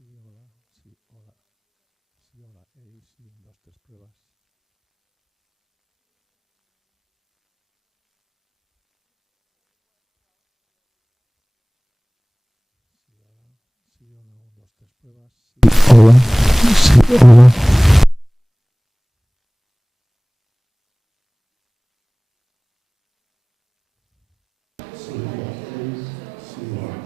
Sí, hola, sí, hola, sí, hola, sí, un, dos, tres pruebas. Sí, hola, sí, hola, un, dos, tres pruebas. Sí, hola, sí, hola. Sí, sí, hola.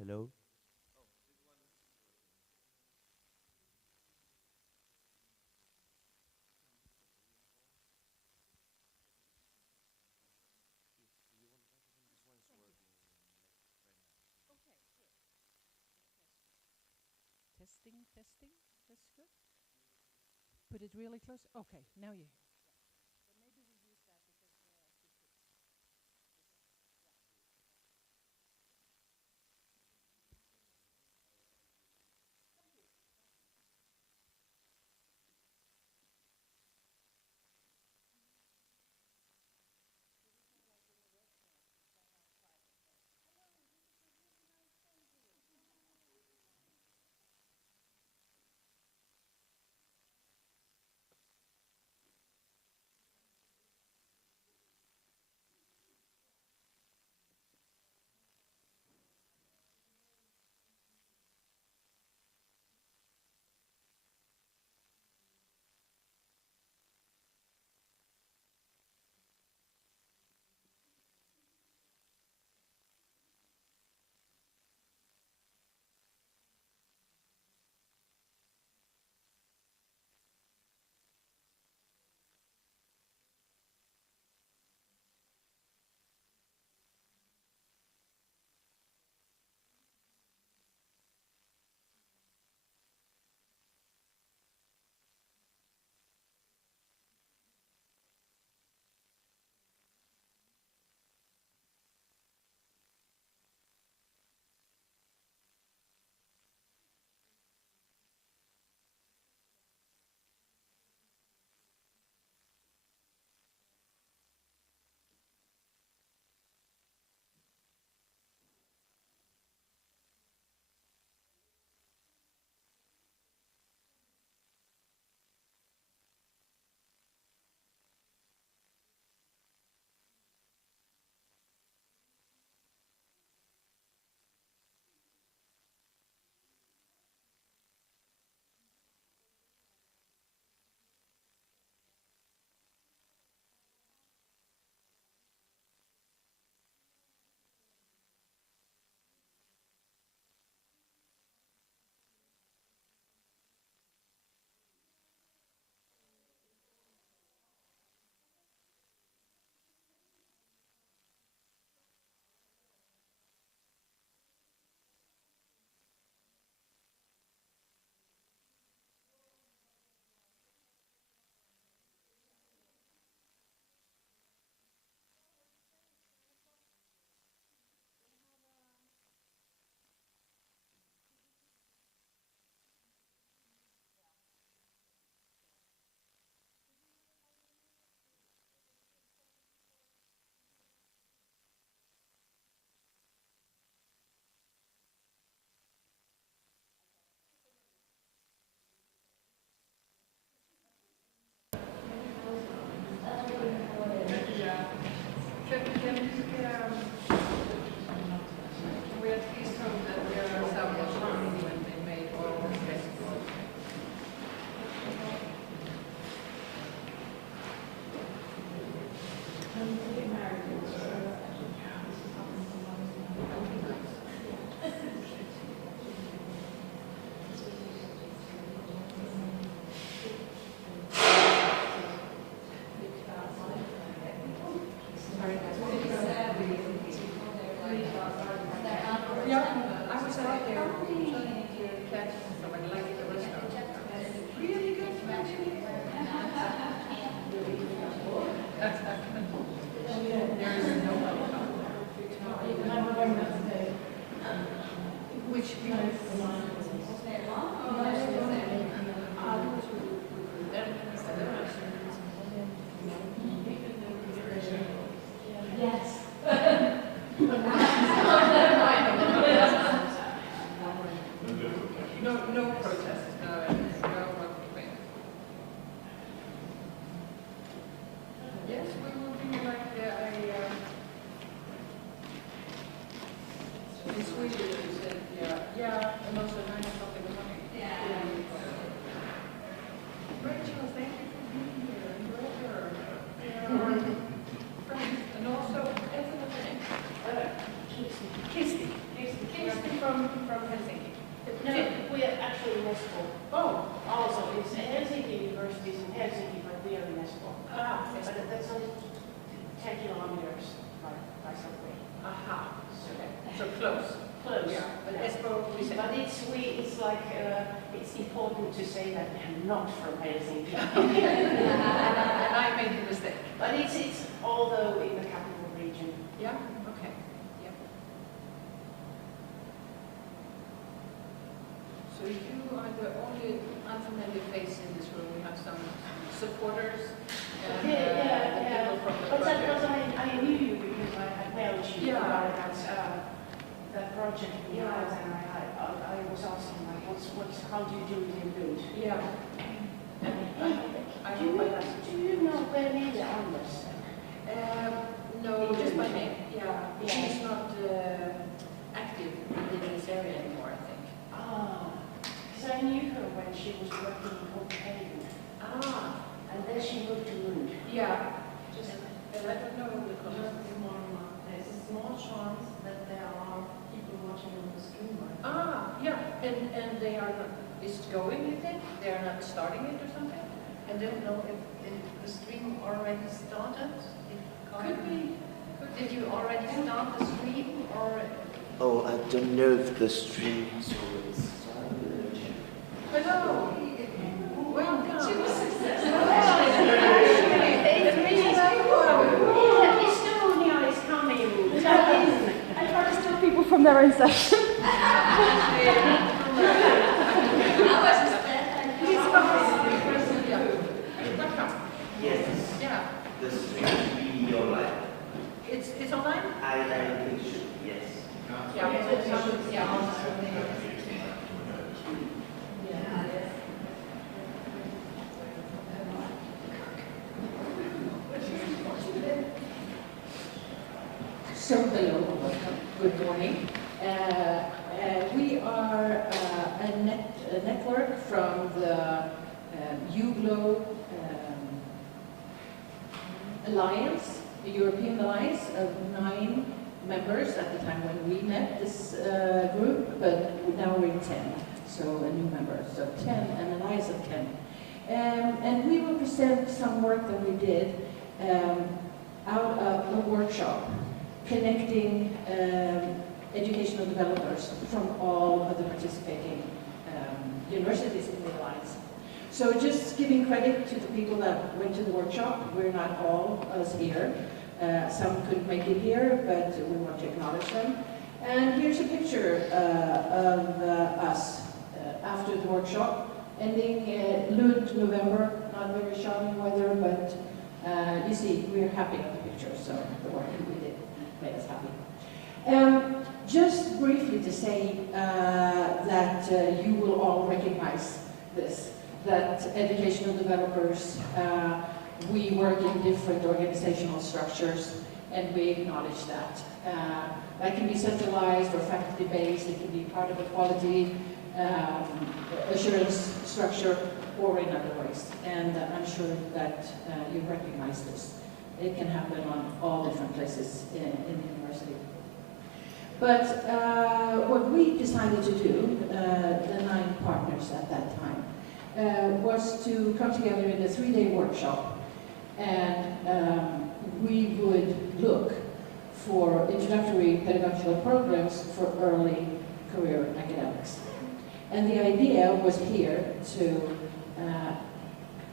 Hello? Testing, testing. That's good. Put it really close. Okay, now you hear. So maybe we use that because she put this. Thank you. Did it sound like in the restaurant? Like outside or so? Hello, this is a really nice day here. From But it's like it's important to say that I'm not from Helsinki. And I made the mistake. But it's although in the capital region. Yeah. Okay. Yep. So you are the only unfamiliar face in this room. We have some supporters and the people from the But project. that was I knew you because I had mailed you about that project we had, and I was asking like, how do you do it in Lund? Yeah. And Do you know where Nida Anders? no, just by name. Yeah. Yeah. She's not active in this area anymore, I think. Because I knew her when she was working in Copenhagen. And then she moved to Lund. Yeah. And I don't know the color. There's a small chance that there are people watching on the stream right now. Yeah. And they are not, is it going, you think? They are not starting it or something? I don't know if the stream already started. Could be. Did you already start the stream or? Oh, I don't know if the stream has already started. Hello. Welcome. Estonia is coming. I try to steal people from their own session. Yes, Yeah. the stream should be online. It's online? I think it should, yes. So hello, welcome. Good morning. We are a network from the UGLO Alliance, the European Alliance of 9 members at the time when we met this group, but now we're 10, so a new member, so 10, an alliance of 10. And we will present some work that we did out of a workshop connecting educational developers from all of the participating universities in the Alliance. So just giving credit to the people that went to the workshop. We're not all us here. Some couldn't make it here, but we want to acknowledge them. And here's a picture of us after the workshop, ending Lund, November, not very shiny weather, but you see, we're happy with the picture, so the work that we did made us happy. Just briefly to say that you will all recognize this, that educational developers, we work in different organizational structures, and we acknowledge that. That can be centralized or faculty-based, it can be part of a quality assurance structure, or in other ways. And I'm sure that you recognize this. It can happen on all different places in the university. But what we decided to do, the 9 partners at that time, was to come together in a 3-day workshop, and we would look for introductory pedagogical programs for early career academics. And the idea was here to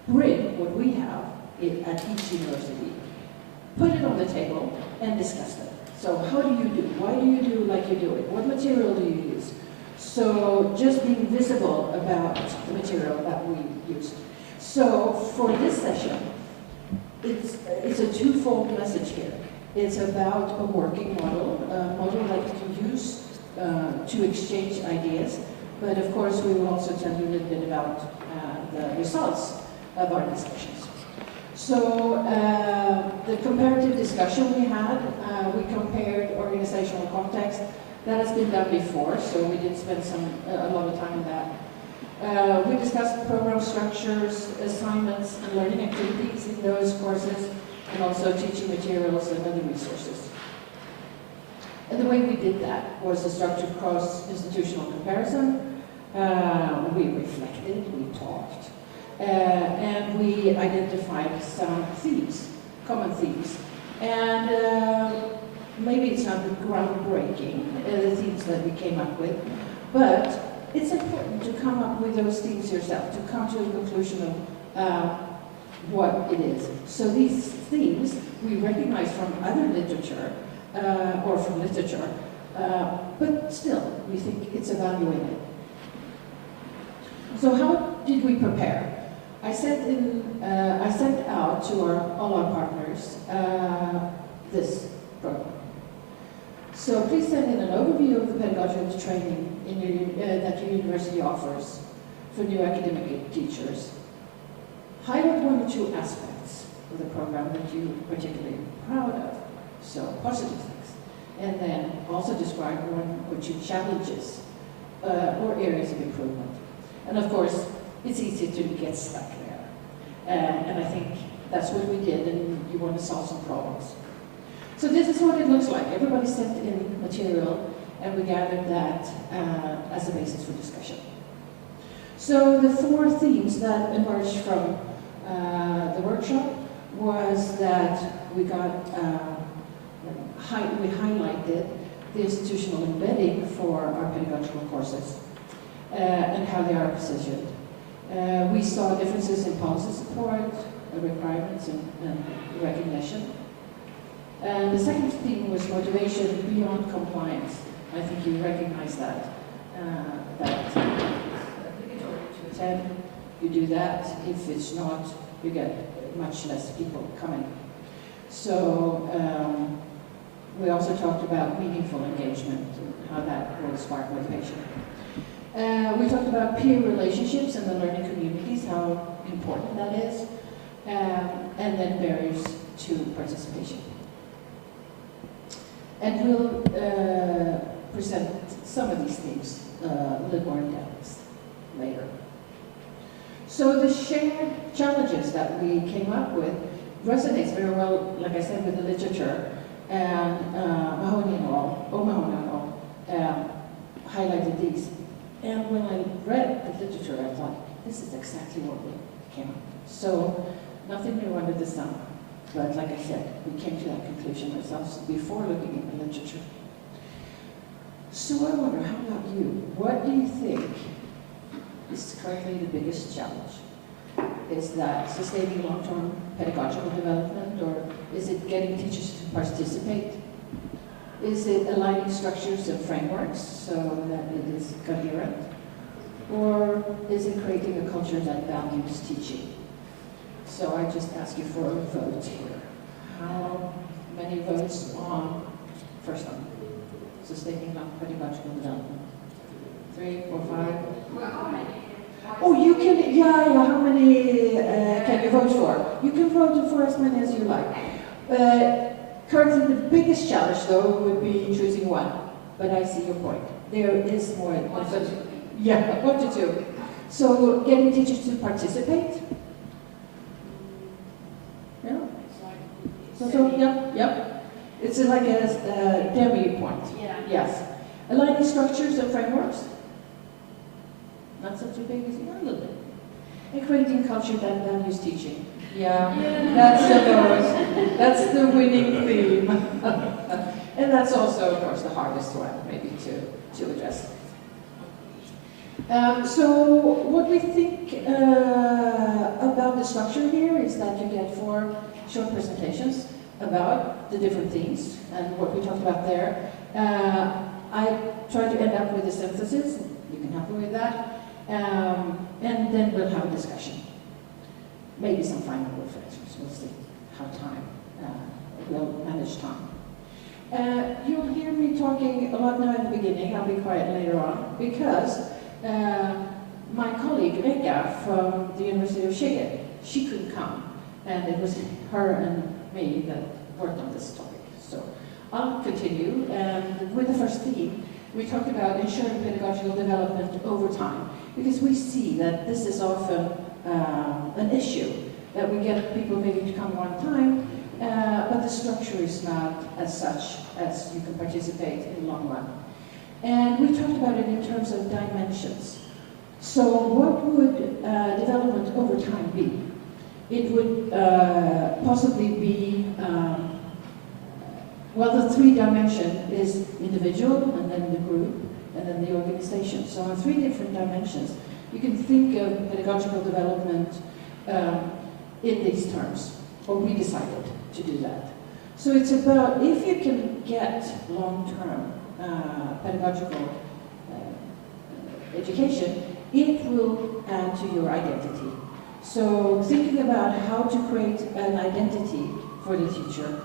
bring what we have at each university, put it on the table, and discuss it. So how do you do? Why do you do like you do it? What material do you use? So just being visible about the material that we used. So for this session, it's a twofold message here. It's about a working model, a model that you can use to exchange ideas. But of course, we will also tell you a little bit about the results of our discussions. So the comparative discussion we had, we compared organizational context. That has been done before, so we did spend a lot of time on that. We discussed program structures, assignments, and learning activities in those courses, and also teaching materials and other resources. And the way we did that was a structured cross-institutional comparison. We reflected, we talked, and we identified some themes, common themes. And maybe it's not groundbreaking, the themes that we came up with, But it's important to come up with those themes yourself, to come to a conclusion of what it is. So these themes we recognize from other literature, or from literature, but still, we think it's evaluated. So how did we prepare? I sent out to all our partners this program. So please send in an overview of the pedagogical training that your university offers for new academic teachers. Highlight one or two aspects of the program that you're particularly proud of, so positive things. And then also describe one or two challenges or areas of improvement. And of course, it's easy to get stuck there. And I think that's what we did, and you want to solve some problems. So this is what it looks like. Everybody sent in material, and we gathered that as a basis for discussion. So the 4 themes that emerged from the workshop was that we got, we highlighted the institutional embedding for our pedagogical courses and how they are positioned. We saw differences in policy support, requirements, and recognition. And the second theme was motivation beyond compliance. I think you recognize that. That obligatory to attend, you do that. If it's not, you get much less people coming. So we also talked about meaningful engagement and how that will spark motivation. We talked about peer relationships and the learning communities, how important that is, and then barriers to participation. And we'll present some of these themes a little more in depth later. So the shared challenges that we came up with resonates very well, like I said, with the literature, and Mahoney and all highlighted these. And when I read the literature, I thought, this is exactly what we came up with. So nothing new under the sun. But like I said, we came to that conclusion ourselves before looking at the literature. So I wonder, how about you? What do you think is currently the biggest challenge? Is that sustaining long-term pedagogical development, or is it getting teachers to participate? Is it aligning structures and frameworks so that it is coherent? Or is it creating a culture that values teaching? So I just ask you for a vote here. How many votes on first one? Sustaining pedagogical development. 3, 4, 5? Well, how many? Oh, you can, yeah, how many can you vote for? You can vote for as many as you like. Currently, the biggest challenge, though, would be choosing one. But I see your point. There is more. 1 to 2. Yeah, 1 to 2. So getting teachers to participate. Yeah. So yep. It's like a demi point. Yeah. Yes. Aligning structures and frameworks. Not such a big as a little bit. And creating culture that values teaching. Yeah. That's the vote. That's the winning theme. And that's also, of course, the hardest one, maybe, to address. So what we think about the structure here is that you get 4 short presentations about the different themes and what we talked about there. I tried to end up with a synthesis. You can help me with that. And then we'll have a discussion. Maybe some final reflections. We'll see how we'll manage time. You'll hear me talking a lot now in the beginning. I'll be quiet later on because my colleague Reka from the University of Szeged, she couldn't come, and it was her and me that worked on this topic. So I'll continue, and with the first theme, we talked about ensuring pedagogical development over time, because we see that this is often an issue, that we get people maybe to come one time, but the structure is not as such as you can participate in the long run. And we talked about it in terms of dimensions. So what would development over time be? It would possibly be, well, the 3 dimension is individual, and then the group, and then the organization. So on 3 different dimensions, you can think of pedagogical development in these terms, or we decided to do that. So it's about, if you can get long-term pedagogical education, it will add to your identity. So thinking about how to create an identity for the teacher,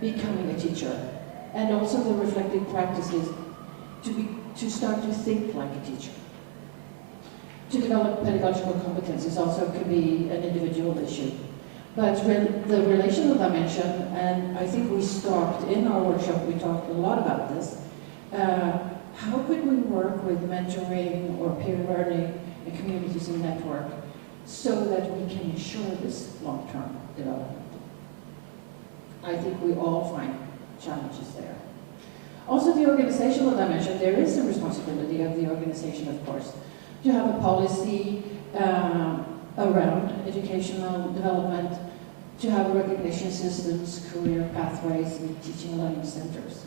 becoming a teacher, and also the reflective practices to start to think like a teacher. To develop pedagogical competences also can be an individual issue. But the relational dimension, and I think we stopped in our workshop, we talked a lot about this, how could we work with mentoring or peer learning and communities and network so that we can ensure this long-term development? I think we all find challenges there. Also the organizational dimension, there is a responsibility of the organization, of course, to have a policy around educational development, to have recognition systems, career pathways, and teaching and learning centers.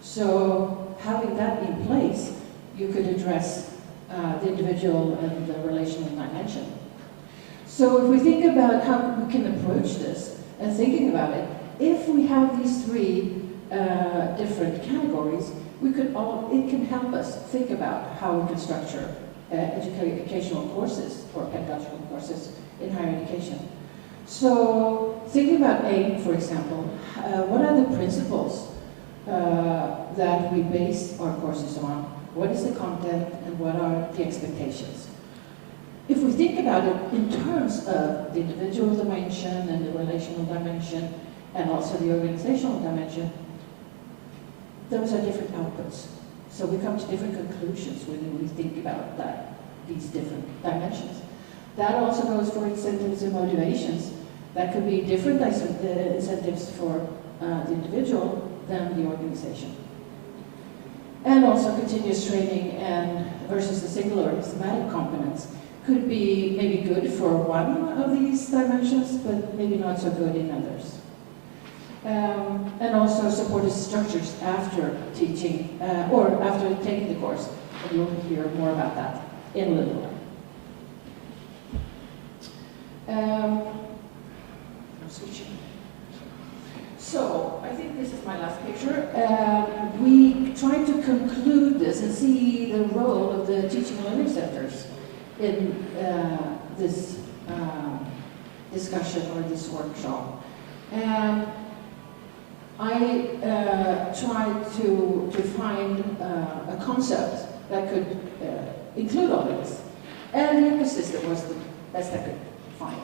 So having that in place, you could address the individual and the relational dimension. So if we think about how we can approach this, and thinking about it, if we have these 3 different categories, it can help us think about how we can structure educational courses or pedagogical courses in higher education. So thinking about AIM, for example, what are the principles that we base our courses on? What is the content and what are the expectations? If we think about it in terms of the individual dimension and the relational dimension and also the organizational dimension, those are different outputs. So we come to different conclusions when we think about these different dimensions. That also goes for incentives and motivations. That could be different incentives for the individual than the organization. And also continuous training and versus the singular thematic components could be maybe good for one of these dimensions, but maybe not so good in others. And also supportive structures after teaching, or after taking the course. And you'll hear more about that in a little while. I'm switching. So, I think this is my last picture. We try to conclude this and see the role of the teaching and learning centers in this discussion or this workshop. And I tried to find a concept that could include all of this. And the ecosystem was the best I could find.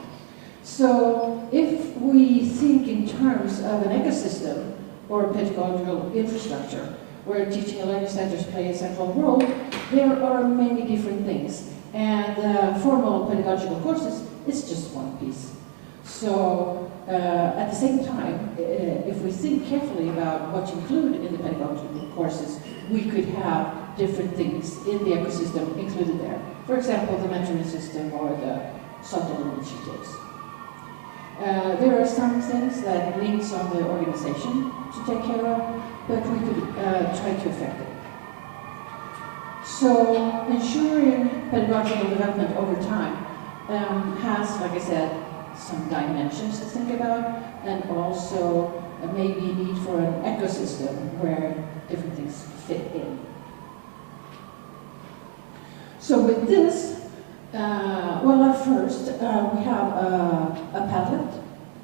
So if we think in terms of an ecosystem or pedagogical infrastructure where teaching and learning centers play a central role, there are many different things. And formal pedagogical courses is just one piece. So at the same time, if we think carefully about what to include in the pedagogical courses, we could have different things in the ecosystem included there. For example, the mentoring system or the subtle initiatives. There are some things that leans on the organization to take care of, but we could try to affect it. So ensuring pedagogical development over time has, like I said, some dimensions to think about, and also maybe need for an ecosystem where different things fit in. So with this, well, at first we have a Padlet.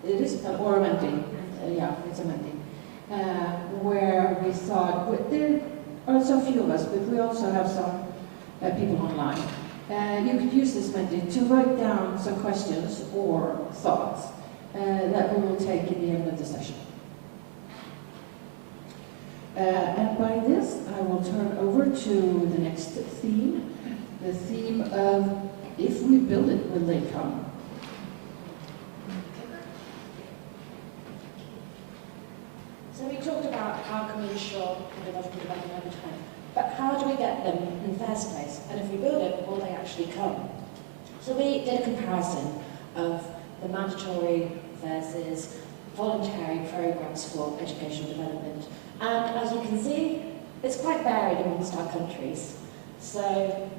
It is or a Menti. Yeah, it's a Menti. Where we thought, there are so few of us, but we also have some people online. You could use this Menti to write down some questions or thoughts that we will take in the end of the session. And by this, I will turn over to the next theme, the theme of if we build it, will they come? So we talked about how can we ensure pedagogical development over time, but how do we get them in the first place? And if we build it, will they actually come? So we did a comparison of the mandatory versus voluntary programs for educational development. And as you can see, it's quite varied amongst our countries. So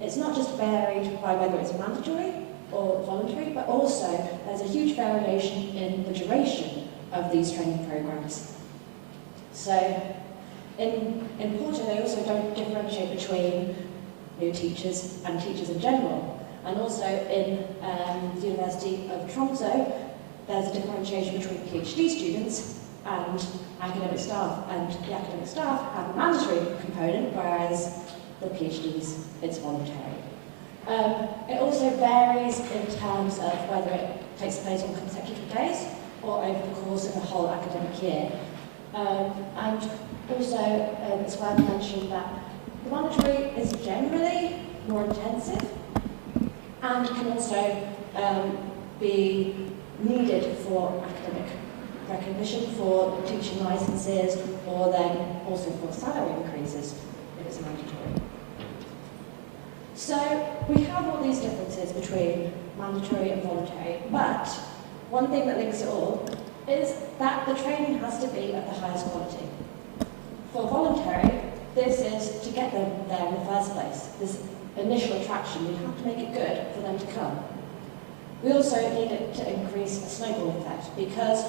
it's not just varied by whether it's mandatory or voluntary, but also there's a huge variation in the duration of these training programs. So in Porto, they also don't differentiate between new teachers and teachers in general. And also in the University of Toronto, there's a differentiation between PhD students and academic staff. And the academic staff have a mandatory component, whereas the PhDs, it's voluntary. It also varies in terms of whether it takes place on consecutive days or over the course of a whole academic year. And also, it's worth mentioning that the voluntary is generally more intensive and can also be needed for academic recognition, for teaching licenses, or then also for salary increases if it's mandatory. So we have all these differences between mandatory and voluntary, but one thing that links it all is that the training has to be of the highest quality. For voluntary, this is to get them there in the first place. This initial attraction, we have to make it good for them to come. We also need it to increase a snowball effect, because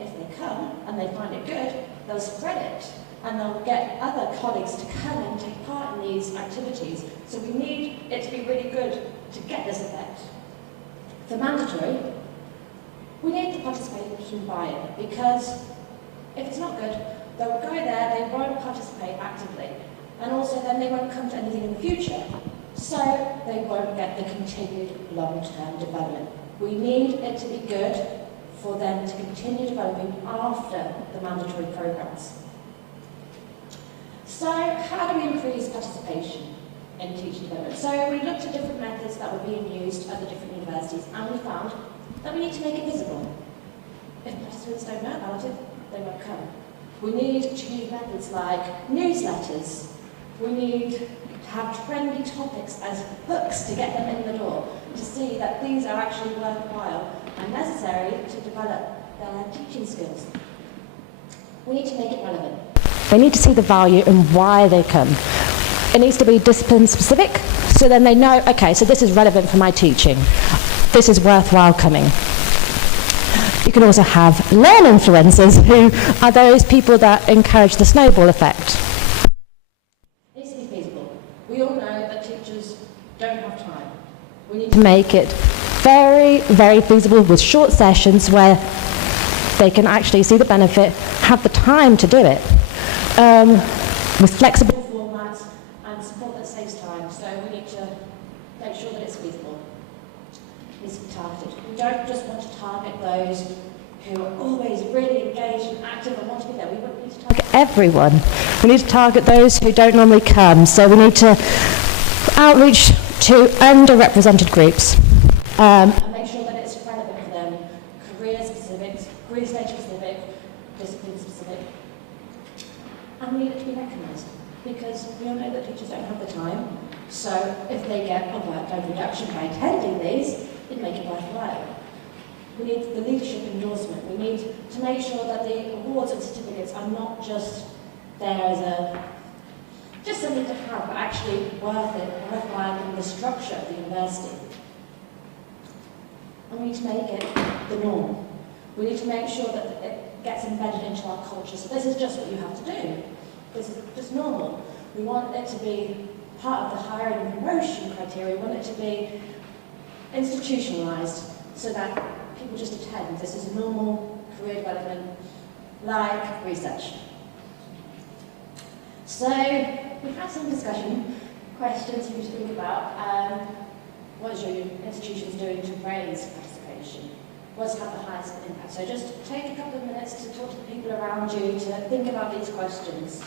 if they come and they find it good, they'll spread it and they'll get other colleagues to come and take part in these activities. So we need it to be really good to get this effect. For mandatory, we need the participation buy-in, because if it's not good, they'll go there, they won't participate actively, and also then they won't come to anything in the future, so they won't get the continued long-term development. We need it to be good for them to continue developing after the mandatory programs. So how do we increase participation in teaching development? So we looked at different methods that were being used at the different universities, and we found that we need to make it visible. If participants don't know about it, they won't come. We need to use methods like newsletters. We need to have trendy topics as hooks to get them in the door, to see that these are actually worthwhile and necessary to develop their teaching skills. We need to make it relevant. They need to see the value and why they come. It needs to be discipline specific, so then they know, okay, so this is relevant for my teaching. This is worthwhile coming. You can also have learn influencers, who are those people that encourage the snowball effect. It needs to be feasible. We all know that teachers don't have time. We need To make it very, very feasible with short sessions where they can actually see the benefit, have the time to do it, with flexible formats and support that saves time. So we need to make sure that it's feasible. It needs to be targeted. We don't just want to target those who are always really engaged and active and want to be there. We need to target everyone. We need to target those who don't normally come, so we need to outreach to underrepresented groups. and make sure that it's relevant for them, career specific, career stage specific, discipline specific. And we need it to be recognised, because we all know that teachers don't have the time. So if they get a workload reduction by attending these, it'd make it worthwhile. We need the leadership endorsement. We need to make sure that the awards and certificates are not just there as just something to have, but actually worthwhile in the structure of the university. And we need to make it the norm. We need to make sure that it gets embedded into our culture. So this is just what you have to do. This is just normal. We want it to be part of the hiring and promotion criteria. We want it to be institutionalised so that people just attend. This is normal career development, like research. So we've had some discussion, questions for you to think about. What is your institutions doing to raise participation? What's had the highest impact? So just take a couple of minutes to talk to the people around you, to think about these questions.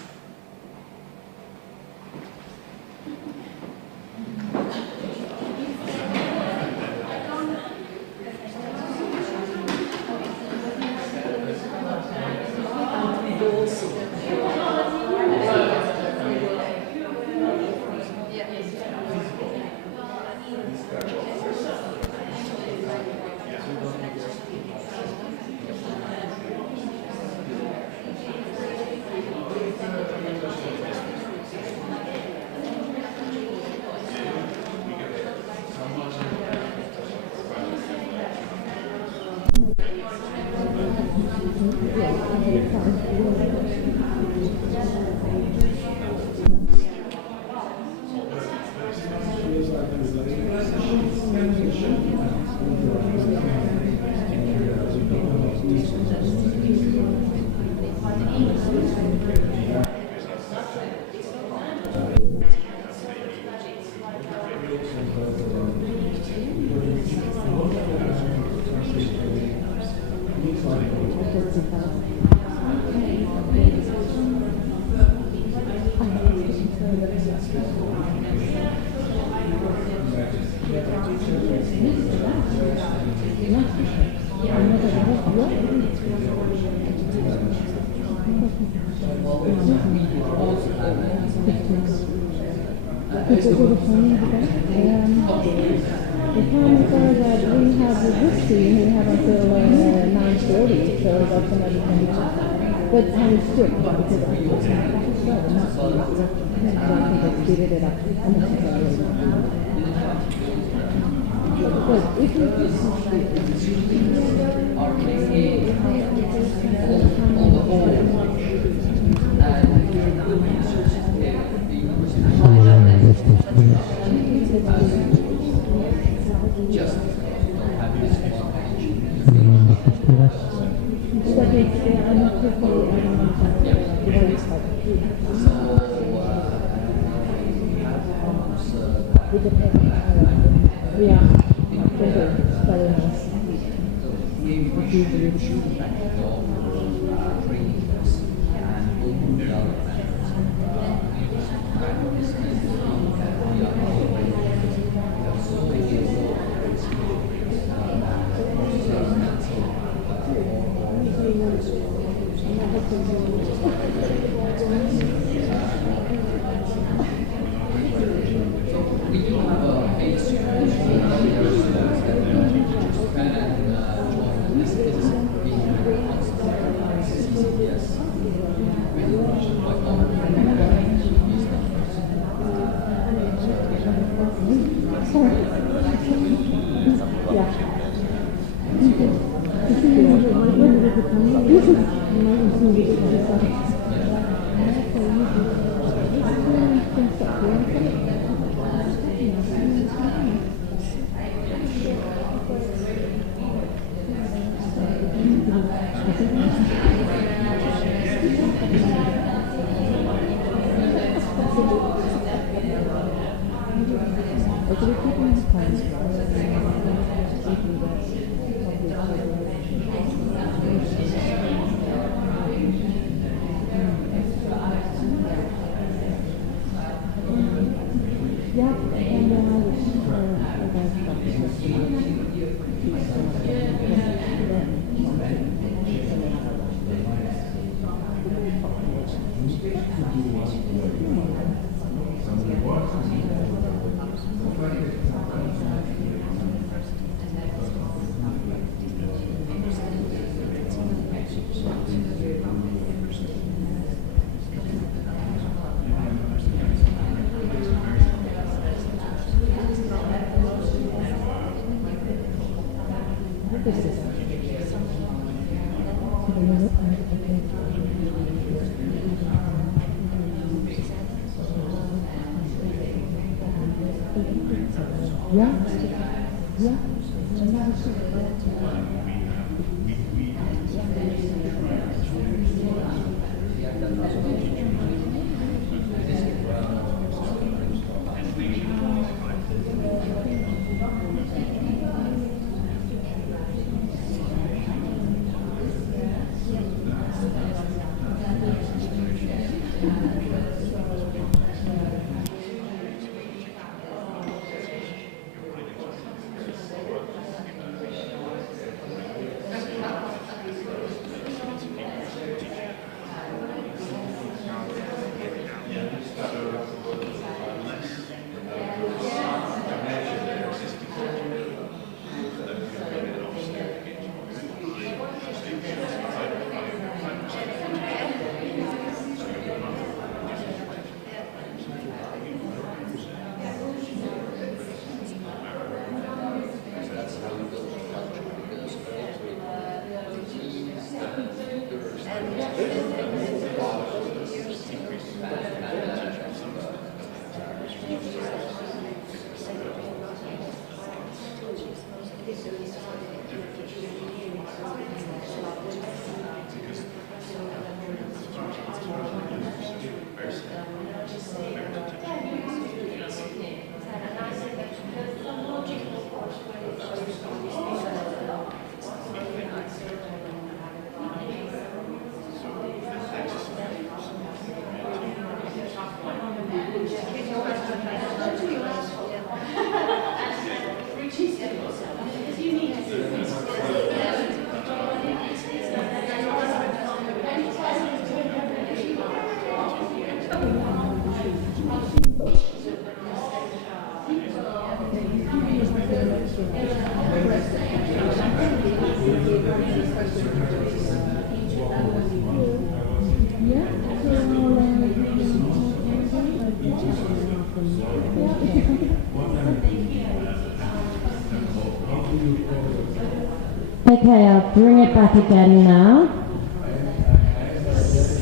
Okay, I'll bring it back again now.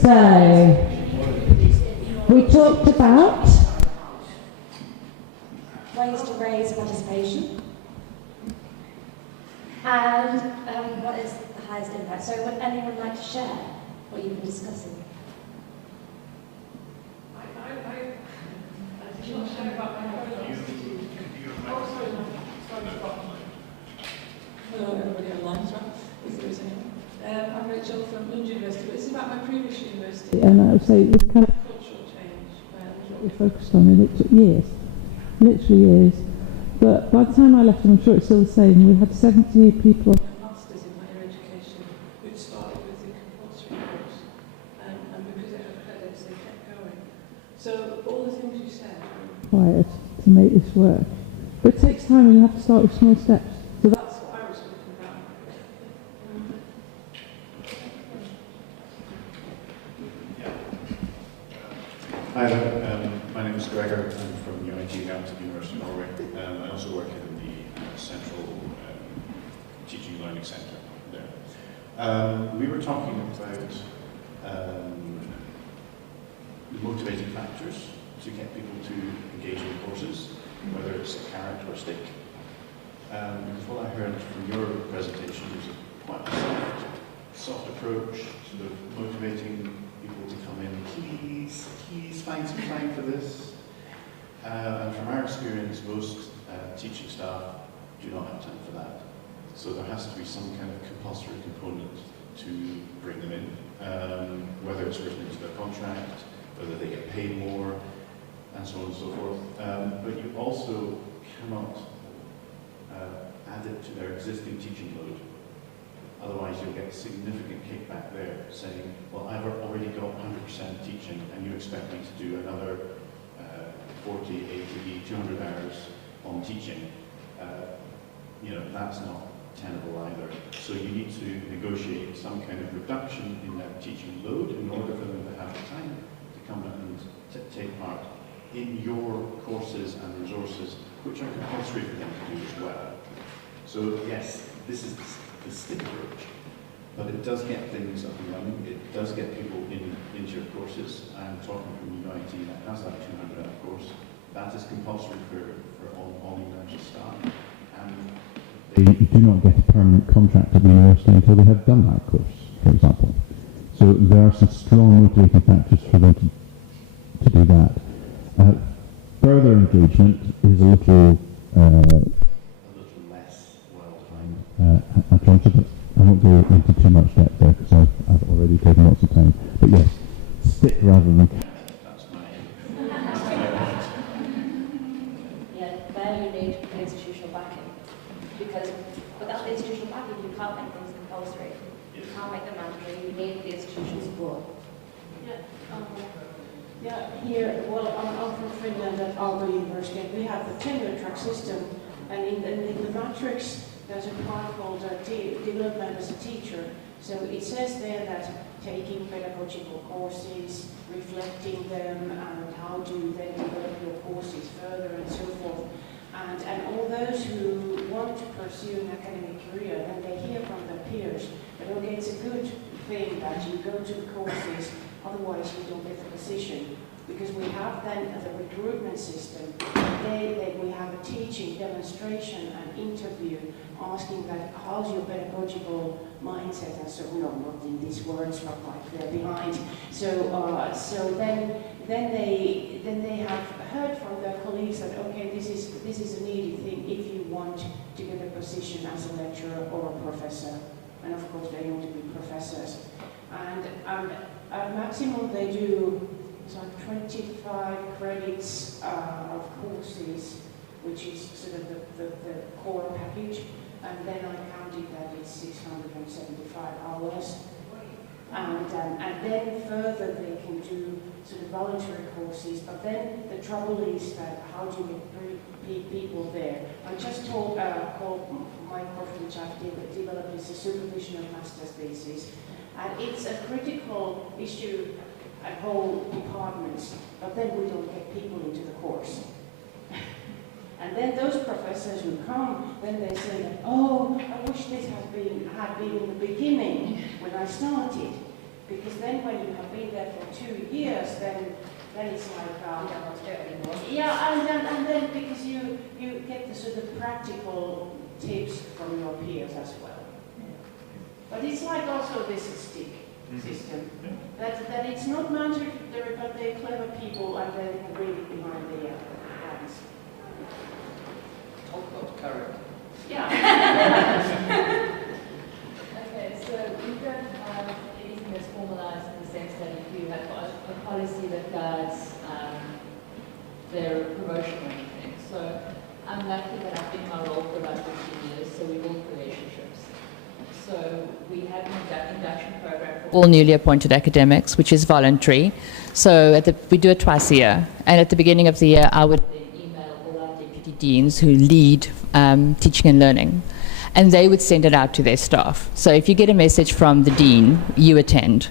So, we talked about ways to raise participation and what is the highest impact. So would anyone like to share what you've been discussing? Hello everybody online as well, if there is anyone. I'm Rachel from Lund University. This is about my previous university. And I would say it's kind of Cultural change, what we focused on, and it took years, literally years. But by the time I left, I'm sure it's still the same. We had 70 people. masters in higher education who'd started with the compulsory course, and because they had credits, they kept going. So all the things you said were Required to make this work. But it takes time, and you have to start with small steps. So that's what I was talking about. Hi there, my name is Gregor. I'm from UIT, University of Norway. I also work in the Central Teaching and Learning Centre there. We were talking about the motivating factors to get people to engage in courses, whether it's a carrot or a stick. Because what I heard from your presentation was quite a soft approach, sort of motivating people to come in, please find some time for this. And from our experience, most teaching staff do not have time for that. So there has to be some kind of compulsory component to bring them in, whether it's written into their contract, whether they get paid more, and so on and so forth. But you also cannot add it to their existing teaching load. Otherwise, you'll get significant kickback there, saying, well, I've already got 100% teaching, and you expect me to do another 40, 80, 200 hours on teaching. That's not tenable either. So you need to negotiate some kind of reduction in their teaching load in order for them to have the time to come and take part in your courses and resources, which are compulsory for them to do as well. So yes, this is the stick approach, but it does get things up and running. It does get people into your courses. I'm talking from UIT that has that 200-hour course. That is compulsory for all university staff. And they do not get a permanent contract at the university until they have done that course, for example. So there are some strong motivating factors for them to do that. Further engagement is a little less well-defined. I won't go into too much depth there because I've already taken lots of time. But yes, stick rather than... That's my Yeah, there you need institutional backing, because without the institutional backing, you can't make things compulsory. You can't make them mandatory. You need the institutional support. Here, well, I'm from Finland at Aalto University, and we have the tenure track system, and in the matrix, there's a part called development as a teacher. So it says there that taking pedagogical courses, reflecting them, and how to then develop your courses further and so forth. And all those who want to pursue an academic career, then they hear from their peers that, okay, it's a good thing that you go to the courses, otherwise you don't get the position. Because we have then the recruitment system, we have a teaching demonstration and interview asking that how's your pedagogical mindset, and so not in these words, but like they're behind. So then they have heard from their colleagues that, okay, this is a needed thing if you want to get a position as a lecturer or a professor, and of course they want to be professors. And at maximum they do. It's like 25 credits of courses, which is sort of the core package, and then I counted that it's 675 hours. And then further they can do sort of voluntary courses, but then the trouble is that how do you get people there. I just called my course, which I've developed, is a supervision of master's thesis, and it's a critical issue at whole departments, but then we don't get people into the course. And then those professors who come, then they say that, oh, I wish this had been in the beginning when I started. Because then when you have been there for 2 years, then it's like, yeah, and then because you get the sort of practical tips from your peers as well. But it's like also this stick system, that it's not mandatory, but they're clever people and they're really behind the hands. Talk about carrot. Yeah. Okay, so we don't have anything that's formalized in the sense that if you have a policy that guides their promotion or anything. So I'm lucky that I've been in my role for about 15 years, so we build relationships. So we have an induction program for all newly appointed academics, which is voluntary. So we do it twice a year. And at the beginning of the year, I would email all our deputy deans who lead teaching and learning. And they would send it out to their staff. So if you get a message from the dean, you attend.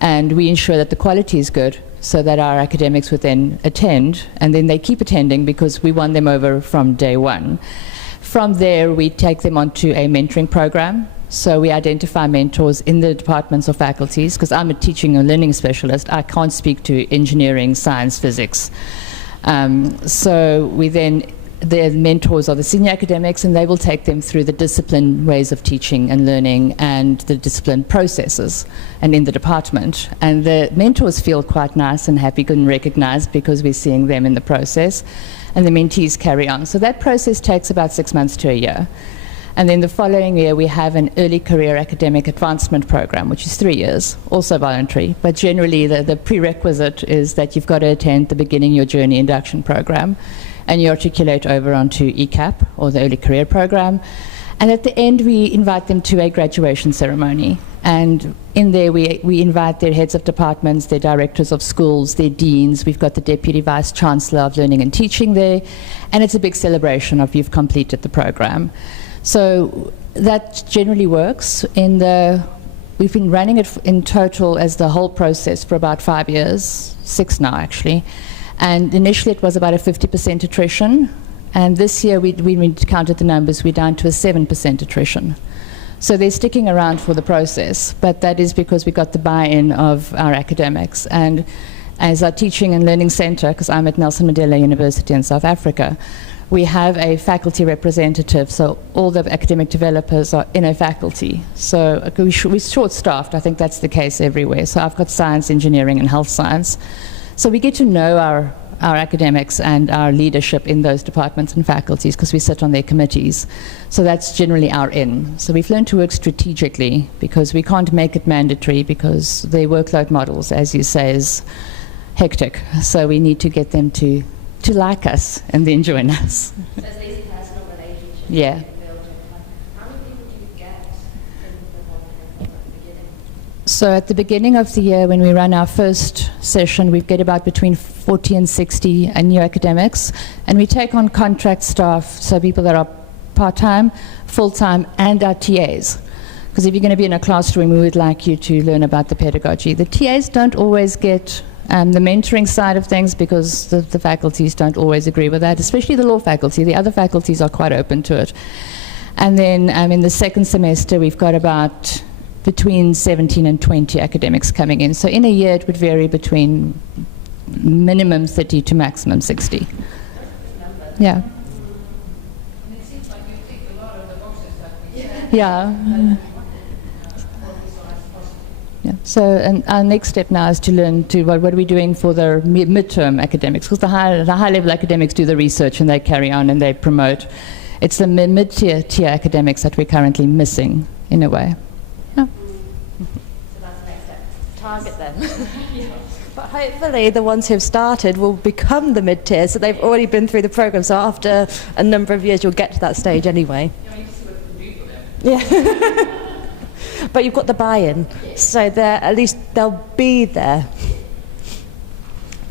And we ensure that the quality is good so that our academics would then attend, and then they keep attending because we won them over from day one. From there, we take them onto a mentoring program. So we identify mentors in the departments or faculties, because I'm a teaching and learning specialist. I can't speak to engineering, science, physics. So we then, their mentors are the senior academics, and they will take them through the disciplined ways of teaching and learning and the disciplined processes and in the department. And the mentors feel quite nice and happy and recognized because we're seeing them in the process, and the mentees carry on. So that process takes about 6 months to a year. And then the following year, we have an early career academic advancement program, which is 3 years, also voluntary. But generally, the prerequisite is that you've got to attend the Beginning Your Journey induction program, and you articulate over onto ECAP, or the early career program. And at the end, we invite them to a graduation ceremony. And in there, we invite their heads of departments, their directors of schools, their deans. We've got the Deputy Vice Chancellor of Learning and Teaching there. And it's a big celebration of you've completed the program. So that generally works. We've been running it in total as the whole process for about 5 years, 6 now actually. And initially it was about a 50% attrition. And this year, when we counted the numbers, we're down to a 7% attrition. So they're sticking around for the process, but that is because we got the buy-in of our academics. And as our teaching and learning center, because I'm at Nelson Mandela University in South Africa, we have a faculty representative, so all the academic developers are in a faculty. So we're short-staffed. I think that's the case everywhere. So I've got science, engineering, and health science. So we get to know our academics and our leadership in those departments and faculties because we sit on their committees. So that's generally our in. So we've learned to work strategically because we can't make it mandatory because their workload models, as you say, is hectic. So we need to get them to like us and then join us. So it's these personal relationships. Yeah. How many people do you get in the beginning? So at the beginning of the year, when we run our first session, we get about between 40 and 60 new academics. And we take on contract staff, so people that are part-time, full-time, and our TAs. Because if you're going to be in a classroom, we would like you to learn about the pedagogy. The TAs don't always get the mentoring side of things because the faculties don't always agree with that, especially the law faculty. The other faculties are quite open to it. And then in the second semester, we've got about between 17 and 20 academics coming in. So in a year, it would vary between minimum 30 to maximum 60. Yeah. And it seems like you tick a lot of the boxes that we said. Yeah. Yeah. So and our next step now is to learn what are we doing for the midterm academics, because the high-level academics do the research and they carry on and they promote. It's the mid-tier academics that we're currently missing, in a way. Yeah. So that's the next step. Target them. Yeah. But hopefully the ones who've started will become the mid-tier, so they've already been through the program. So after a number of years, you'll get to that stage anyway. Yeah. But you've got the buy-in, so at least they'll be there.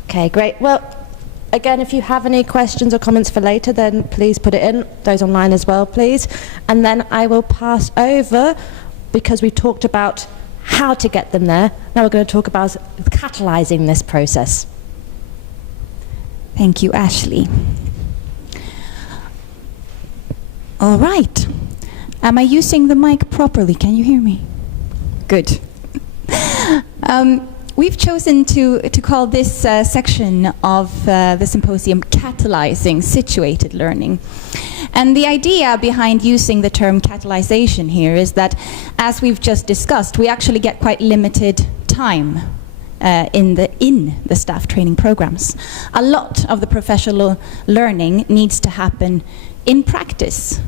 Okay, great. Well, again, if you have any questions or comments for later, then please put it in, those online as well, please. And then I will pass over, because we talked about how to get them there. Now we're going to talk about catalyzing this process. Thank you, Ashley. All right. Am I using the mic properly? Can you hear me? Good. We've chosen to call this section of the symposium Catalyzing Situated Learning. And the idea behind using the term catalyzation here is that, as we've just discussed, we actually get quite limited time in the staff training programs. A lot of the professional learning needs to happen in practice,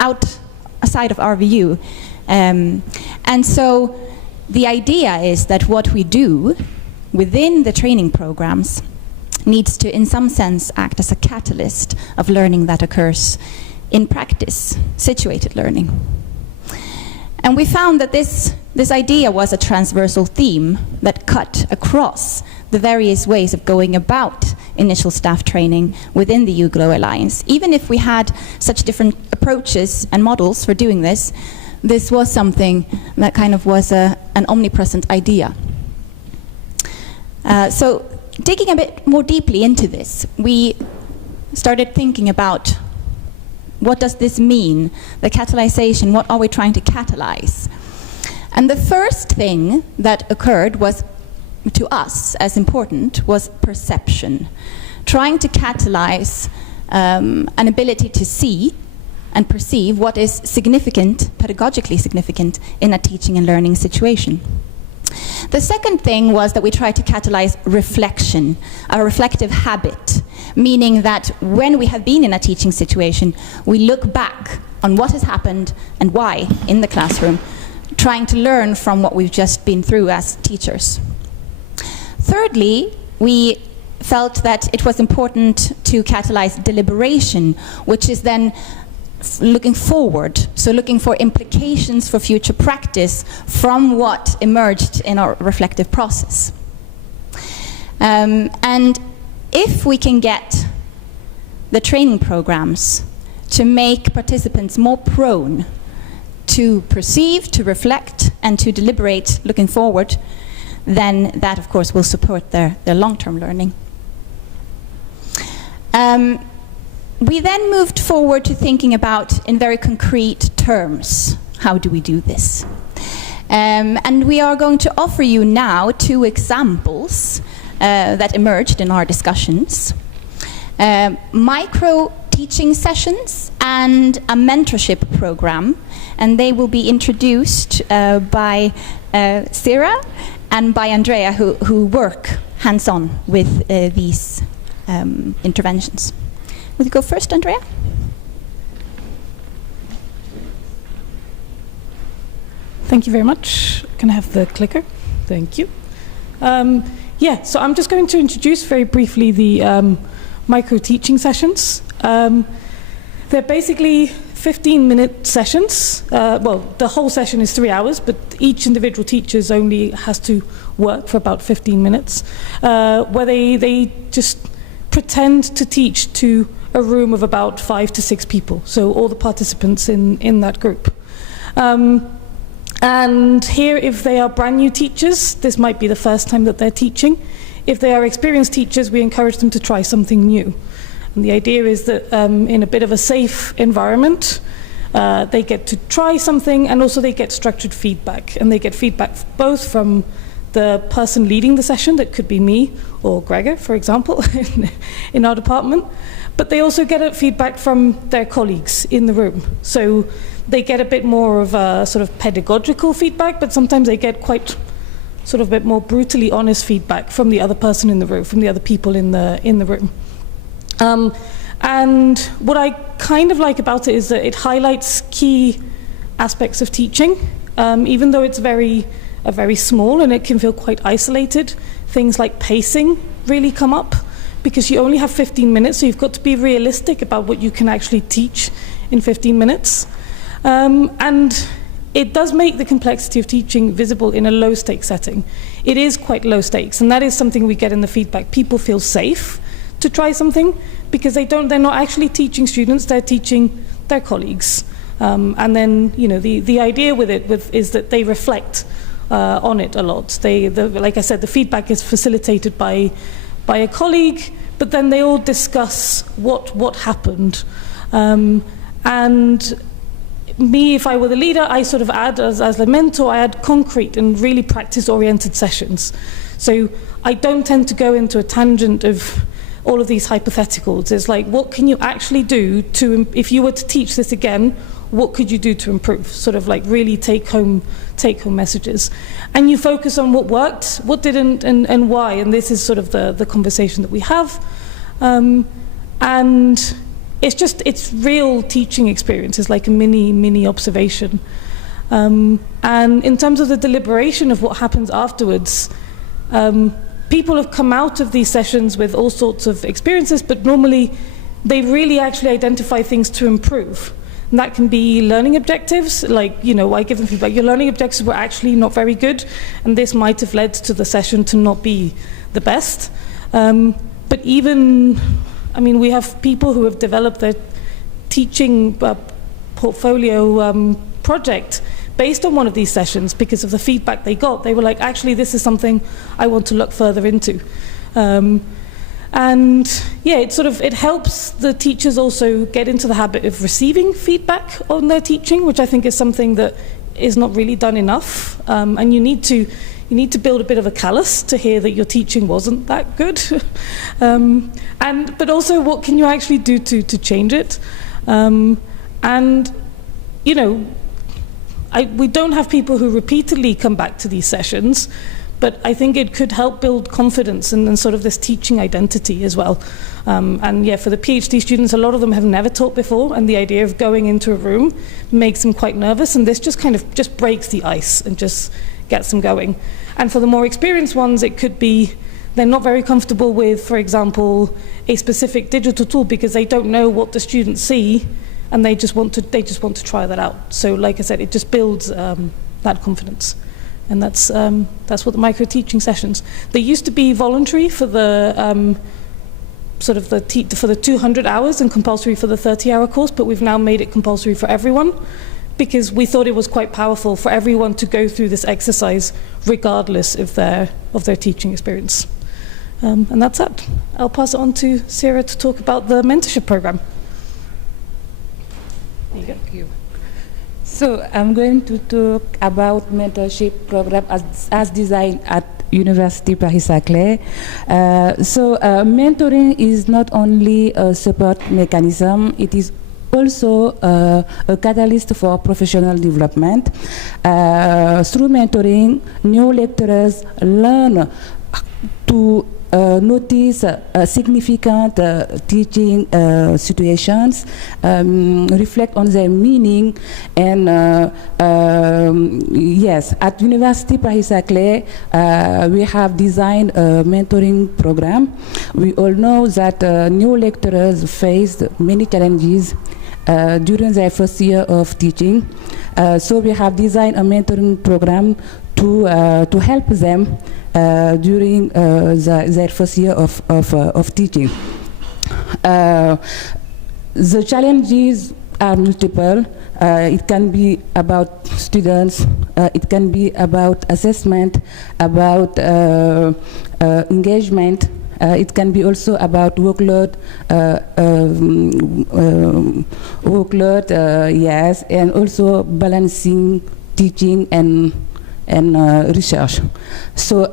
outside of RVU. And so the idea is that what we do within the training programs needs to, in some sense, act as a catalyst of learning that occurs in practice, situated learning. And we found that this idea was a transversal theme that cut across the various ways of going about initial staff training within the UGLO Alliance. Even if we had such different approaches and models for doing this, this was something that kind of was an omnipresent idea. So digging a bit more deeply into this, we started thinking about, what does this mean? The catalyzation, what are we trying to catalyze? And the first thing that occurred was, to us as important, was perception. Trying to catalyze an ability to see and perceive what is significant, pedagogically significant, in a teaching and learning situation. The second thing was that we tried to catalyze reflection, a reflective habit, meaning that when we have been in a teaching situation, we look back on what has happened and why in the classroom, trying to learn from what we've just been through as teachers. Thirdly, we felt that it was important to catalyze deliberation, which is then looking forward, so looking for implications for future practice from what emerged in our reflective process. And if we can get the training programs to make participants more prone to perceive, to reflect, and to deliberate looking forward, then that, of course, will support their long-term learning. We then moved forward to thinking about, in very concrete terms, how do we do this? And we are going to offer you now 2 examples that emerged in our discussions. Micro teaching sessions and a mentorship program, and they will be introduced by Sarah and by Andrea, who work hands-on with these interventions. Will you go first, Andrea? Thank you very much. Can I have the clicker? Thank you. Yeah, so I'm just going to introduce very briefly the micro teaching sessions. They're basically 15-minute sessions. Well, the whole session is 3 hours, but each individual teacher only has to work for about 15 minutes, where they just pretend to teach to a room of about 5 to 6 people, so all the participants in that group. And here, if they are brand new teachers, this might be the first time that they're teaching. If they are experienced teachers, we encourage them to try something new. And the idea is that in a bit of a safe environment, they get to try something, and also they get structured feedback. And they get feedback both from the person leading the session, that could be me or Gregor, for example, in our department, but they also get feedback from their colleagues in the room. So they get a bit more of a sort of pedagogical feedback, but sometimes they get quite sort of a bit more brutally honest feedback from the other person in the room, from the other people in the room. And what I kind of like about it is that it highlights key aspects of teaching, even though it's very small and it can feel quite isolated. Things like pacing really come up, because you only have 15 minutes, so you've got to be realistic about what you can actually teach in 15 minutes. And it does make the complexity of teaching visible in a low-stakes setting. It is quite low stakes, and that is something we get in the feedback. People feel safe to to try something, because they're not actually teaching students, they're teaching their colleagues. And then, the idea with it is that they reflect on it a lot. Like I said, the feedback is facilitated by a colleague, but then they all discuss what happened. And me, if I were the leader, I sort of add, as the mentor, I add concrete and really practice-oriented sessions. So I don't tend to go into a tangent of all of these hypotheticals. It's like, what can you actually do if you were to teach this again, what could you do to improve? Sort of like really take home messages. And you focus on what worked, what didn't, and why. And this is sort of the conversation that we have. And it's real teaching experience. It's like a mini observation. And in terms of the deliberation of what happens afterwards, people have come out of these sessions with all sorts of experiences, but normally they really actually identify things to improve. And that can be learning objectives, like, I give them feedback, your learning objectives were actually not very good, and this might have led to the session to not be the best. But even, we have people who have developed their teaching portfolio project based on one of these sessions because of the feedback they got. They were like, actually, this is something I want to look further into. And yeah, it helps the teachers also get into the habit of receiving feedback on their teaching, which I think is something that is not really done enough. And you need to build a bit of a callus to hear that your teaching wasn't that good. But also, what can you actually do to change it? We don't have people who repeatedly come back to these sessions, but I think it could help build confidence and sort of this teaching identity as well. For the PhD students, a lot of them have never taught before, and the idea of going into a room makes them quite nervous, and this just breaks the ice and just gets them going. And for the more experienced ones, it could be they're not very comfortable with, for example, a specific digital tool because they don't know what the students see, and they just want to try that out. So, like I said, it just builds that confidence. And that's what the micro-teaching sessions. They used to be voluntary for the for the 200 hours and compulsory for the 30-hour course, but we've now made it compulsory for everyone because we thought it was quite powerful for everyone to go through this exercise regardless of their teaching experience. And that's it. I'll pass it on to Sarah to talk about the mentorship program. Thank you. So I'm going to talk about mentorship program as designed at University Paris-Saclay. Mentoring is not only a support mechanism, it is also a catalyst for professional development. Through mentoring, new lecturers learn to notice significant teaching situations, reflect on their meaning, and yes, at University Paris-Saclay, we have designed a mentoring program. We all know that new lecturers face many challenges during their first year of teaching. So we have designed a mentoring program to help them during their first year of teaching. The challenges are multiple. It can be about students, it can be about assessment, about engagement, it can be also about workload, yes, and also balancing teaching and research. So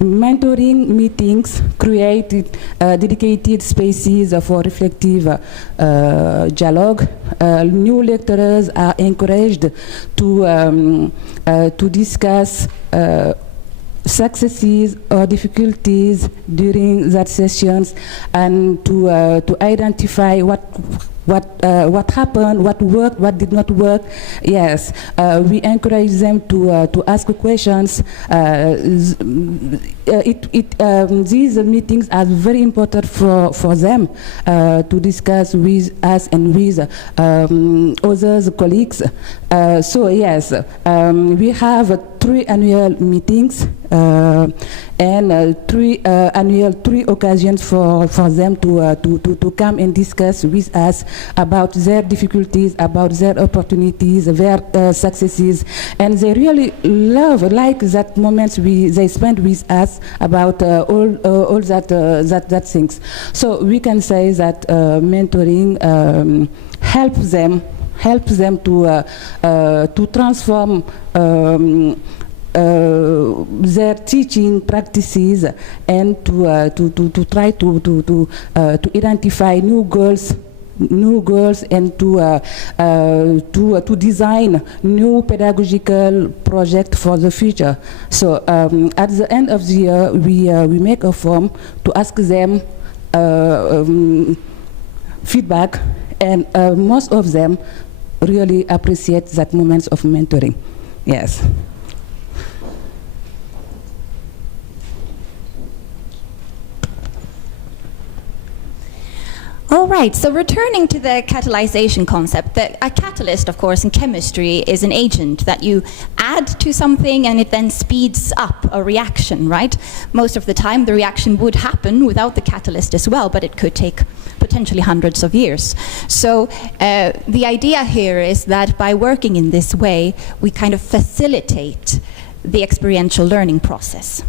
mentoring meetings created dedicated spaces for reflective dialogue. New lecturers are encouraged to discuss successes or difficulties during that sessions and to identify what what happened, what worked, what did not work. Yes, we encourage them to ask questions. These meetings are very important for them to discuss with us and with other colleagues. So yes, we have 3 annual meetings and 3 occasions for them to come and discuss with us about their difficulties, about their opportunities, their successes, and they really like that moments they spend with us about all that things. So we can say that mentoring helps them to transform their teaching practices and to try to identify new goals and to design new pedagogical project for the future. So at the end of the year, we make a form to ask them feedback, and most of them really appreciate that moments of mentoring. Yes. All right, so returning to the catalyzation concept, a catalyst, of course, in chemistry is an agent that you add to something and it then speeds up a reaction, right? Most of the time the reaction would happen without the catalyst as well, but it could take potentially hundreds of years. So the idea here is that by working in this way, we kind of facilitate the experiential learning process.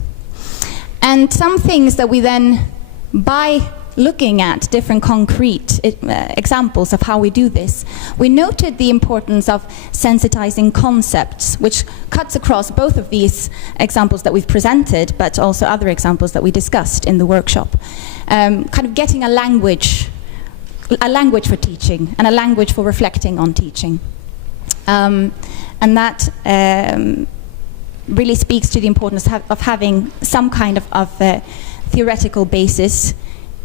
And some things that we then, by looking at different concrete examples of how we do this, we noted the importance of sensitizing concepts, which cuts across both of these examples that we've presented, but also other examples that we discussed in the workshop. Kind of getting a language for teaching and a language for reflecting on teaching. And that really speaks to the importance of having some kind of theoretical basis,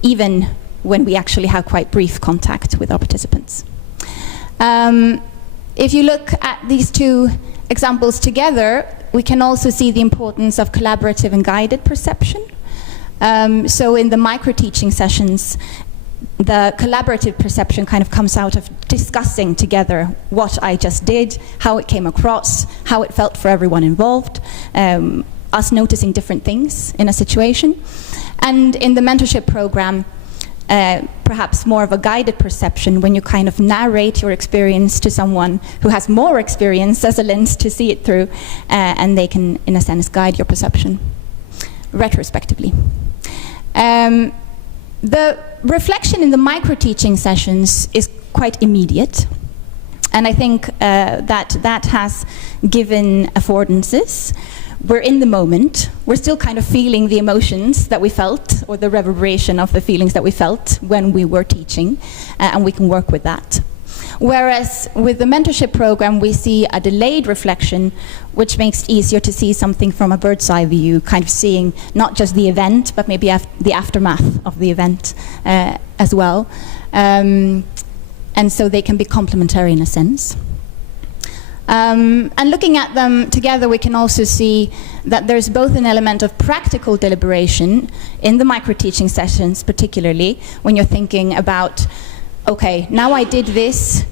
even when we actually have quite brief contact with our participants. If you look at these 2 examples together, we can also see the importance of collaborative and guided perception. So in the micro-teaching sessions, the collaborative perception kind of comes out of discussing together what I just did, how it came across, how it felt for everyone involved, us noticing different things in a situation. And in the mentorship program, perhaps more of a guided perception when you kind of narrate your experience to someone who has more experience as a lens to see it through, and they can, in a sense, guide your perception retrospectively. The reflection in the micro-teaching sessions is quite immediate, and I think that has given affordances. We're in the moment. We're still kind of feeling the emotions that we felt, or the reverberation of the feelings that we felt when we were teaching, and we can work with that. Whereas with the mentorship program, we see a delayed reflection, which makes it easier to see something from a bird's eye view, kind of seeing not just the event, but maybe the aftermath of the event as well. And so they can be complementary in a sense. And looking at them together, we can also see that there's both an element of practical deliberation in the micro-teaching sessions, particularly when you're thinking about, okay, now I did this,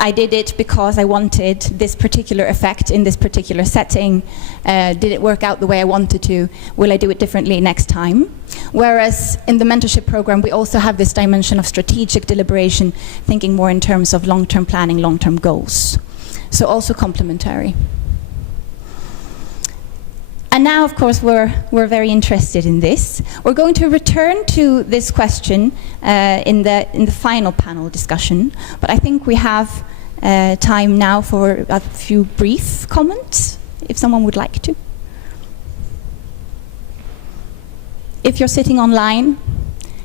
I did it because I wanted this particular effect in this particular setting. Did it work out the way I wanted to? Will I do it differently next time? Whereas in the mentorship program, we also have this dimension of strategic deliberation, thinking more in terms of long-term planning, long-term goals. So also complementary. And now, of course, we're very interested in this. We're going to return to this question in the final panel discussion, but I think we have time now for a few brief comments, if someone would like to. If you're sitting online,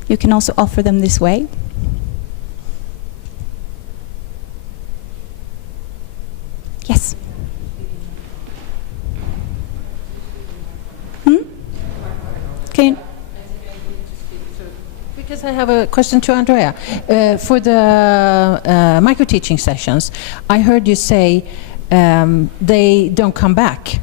you can also offer them this way. Yes. Okay. Because Yes, I have a question to Andrea. For the micro-teaching sessions, I heard you say they don't come back.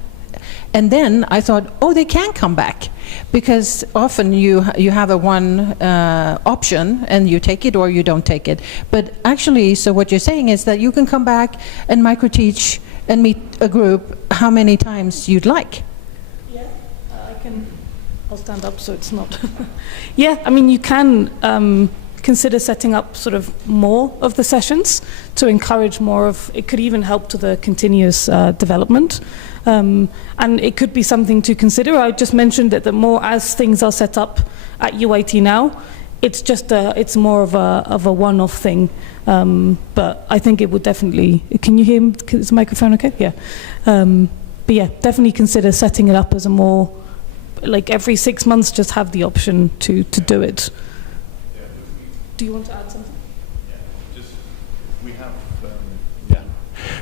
And then I thought, oh, they can come back. Because often you have a one option and you take it or you don't take it. But actually, so what you're saying is that you can come back and micro-teach and meet a group how many times you'd like. Yeah, I'll stand up so it's not. Yeah, I mean, you can consider setting up sort of more of the sessions to encourage more of, it could even help to the continuous development. And it could be something to consider. I just mentioned it, that more as things are set up at UIT now, it's just it's more of a one-off thing. But I think it would definitely, can you hear me? Is the microphone okay? Yeah. But yeah, definitely consider setting it up as a more, like every 6 months, just have the option to do it. Do you want to add something?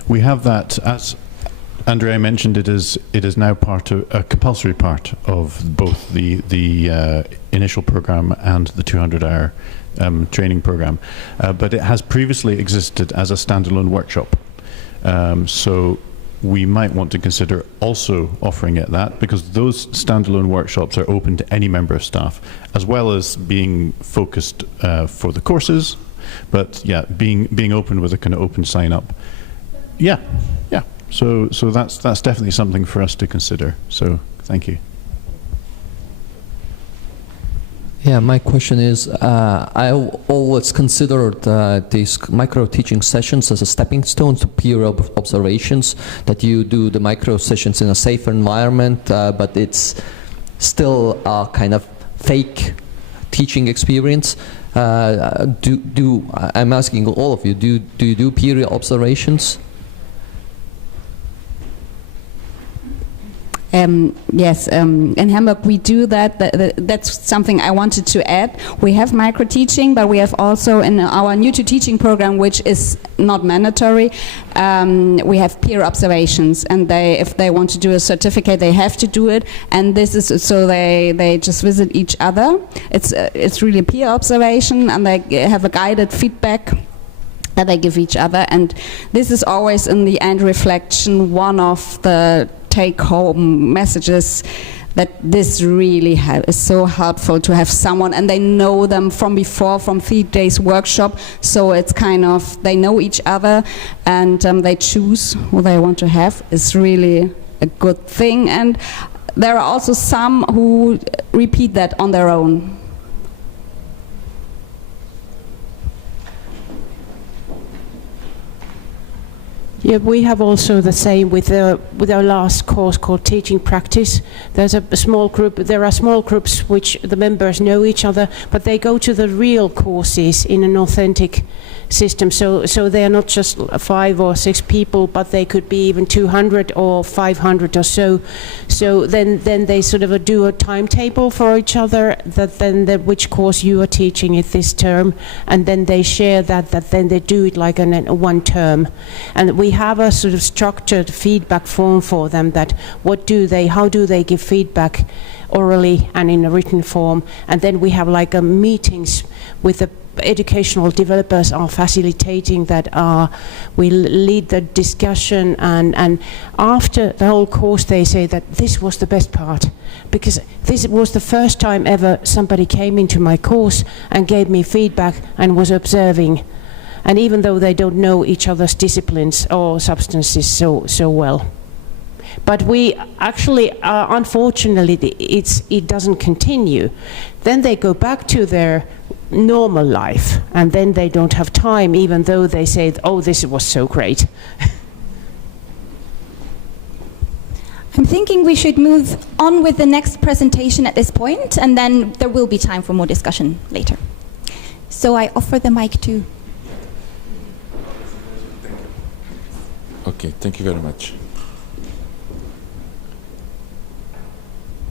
We have that, as Andrea mentioned, it is now a compulsory part of both the initial program and the 200-hour training program, but it has previously existed as a standalone workshop. So we might want to consider also offering it that, because those standalone workshops are open to any member of staff, as well as being focused for the courses, but yeah, being open with a kind of open sign up. Yeah. So that's definitely something for us to consider. So thank you. Yeah, my question is, I always considered these micro-teaching sessions as a stepping stone to peer observations, that you do the micro sessions in a safer environment, but it's still a kind of fake teaching experience. I'm asking all of you, do you do peer observations? Yes, in Hamburg we do that. That's something I wanted to add. We have micro-teaching, but we have also in our new to teaching program, which is not mandatory, we have peer observations, and if they want to do a certificate, they have to do it, and this is so they just visit each other. It's really peer observation, and they have a guided feedback that they give each other, and this is always in the end reflection, one of the take-home messages, that this really is so helpful to have someone, and they know them from before, from 3 days workshop, so it's kind of, they know each other, and they choose who they want to have. It's really a good thing, and there are also some who repeat that on their own. Yeah, we have also the same with our last course called Teaching Practice. There's a small group. There are small groups which the members know each other, but they go to the real courses in an authentic system. So they are not just 5 or 6 people, but they could be even 200 or 500 or so. So then they sort of do a timetable for each other, that then which course you are teaching it this term, and then they share that then they do it like in one term. And we have a sort of structured feedback form for them, that how do they give feedback orally and in a written form, and then we have like a meetings with the educational developers are facilitating that, we lead the discussion, and after the whole course they say that this was the best part, because this was the first time ever somebody came into my course and gave me feedback and was observing. And even though they don't know each other's disciplines or substances so well. But we actually, unfortunately, it doesn't continue. Then they go back to their normal life, and then they don't have time, even though they say, oh, this was so great. I'm thinking we should move on with the next presentation at this point, and then there will be time for more discussion later. So I offer the mic to... Okay, thank you very much.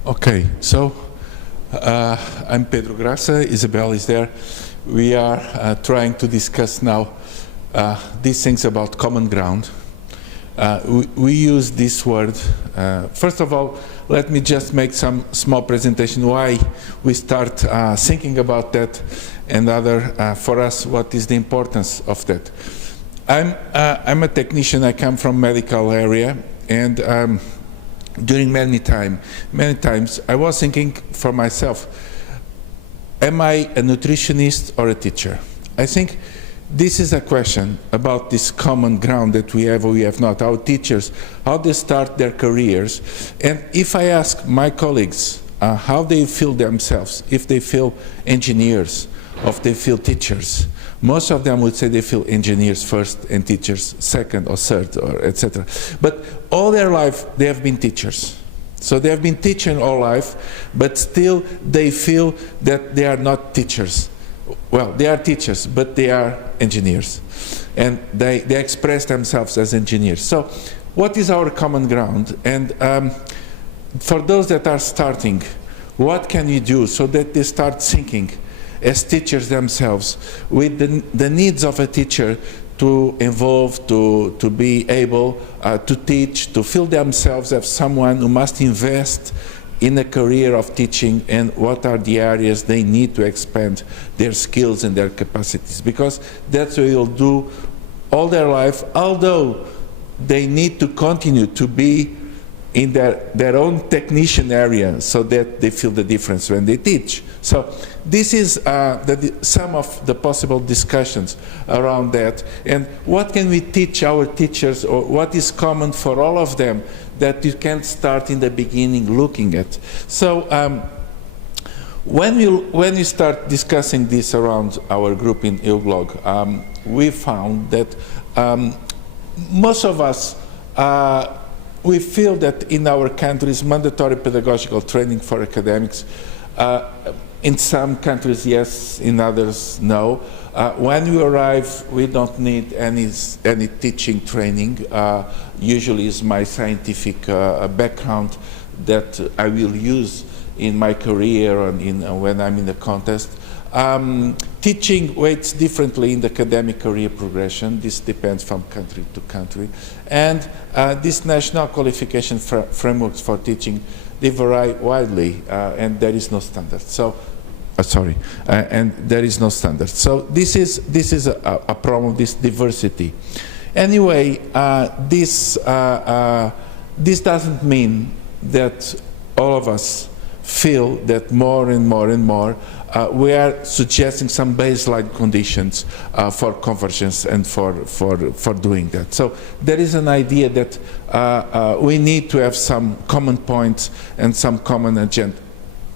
Okay, so I'm Pedro Graça, Isabel is there. We are trying to discuss now these things about common ground. We use this word. First of all, let me just make some small presentation why we start thinking about that, and for us, what is the importance of that. I'm a technician. I come from medical area, and during many times, I was thinking for myself, am I a nutritionist or a teacher? I think this is a question about this common ground that we have or we have not. Our teachers, how they start their careers. And if I ask my colleagues how they feel themselves, if they feel engineers or if they feel teachers, most of them would say they feel engineers first and teachers second or third, or etc. But all their life they have been teachers. So they have been teaching all life, but still they feel that they are not teachers. Well, they are teachers, but they are engineers. And they express themselves as engineers. So what is our common ground? And for those that are starting, what can you do so that they start thinking as teachers themselves with the needs of a teacher to evolve, to be able to teach, to feel themselves as someone who must invest in a career of teaching, and what are the areas they need to expand their skills and their capacities, because that's what they'll do all their life, although they need to continue to be in their own technician area so that they feel the difference when they teach. So this is some of the possible discussions around that, and what can we teach our teachers, or what is common for all of them that you can start in the beginning looking at. So when you start discussing this around our group in EUGLOG, we found that most of us, we feel that in our countries, mandatory pedagogical training for academics, in some countries yes, in others no. When we arrive, we don't need any teaching training. Usually it's my scientific background that I will use in my career and when I'm in a contest. Teaching weights differently in the academic career progression. This depends from country to country. And these national qualification frameworks for teaching, they vary widely, and there is no standard. So, and there is no standard. So this is a problem, this diversity. Anyway, this doesn't mean that all of us feel that more and more and more we are suggesting some baseline conditions for convergence and for doing that. So there is an idea that we need to have some common points and some common agenda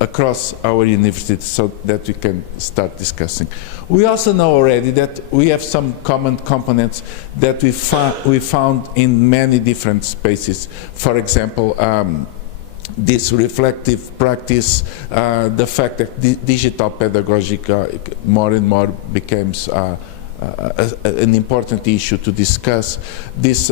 across our universities so that we can start discussing. We also know already that we have some common components that we found in many different spaces. For example, this reflective practice, the fact that digital pedagogy more and more becomes an important issue to discuss, this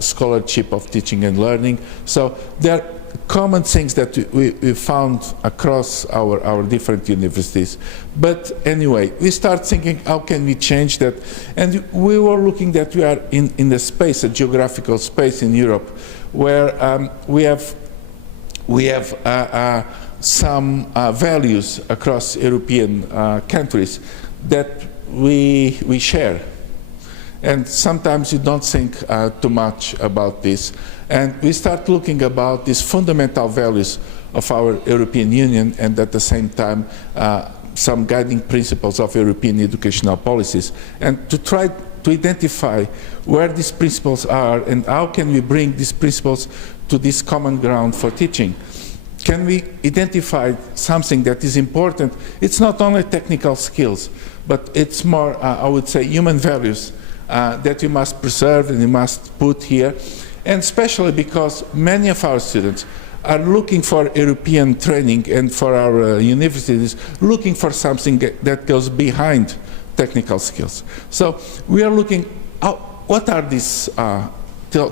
scholarship of teaching and learning. So there are common things that we found across our different universities. But anyway, we start thinking, how can we change that? And we were looking that we are in a space, a geographical space in Europe, where we have some values across European countries that we share. And sometimes you don't think too much about this. And we start looking about these fundamental values of our European Union, and at the same time some guiding principles of European educational policies, and to try to identify where these principles are and how can we bring these principles to this common ground for teaching. Can we identify something that is important? It's not only technical skills, but it's more, I would say, human values that you must preserve and you must put here. And especially because many of our students are looking for European training, and for our universities, looking for something that goes behind technical skills. So we are looking, what are these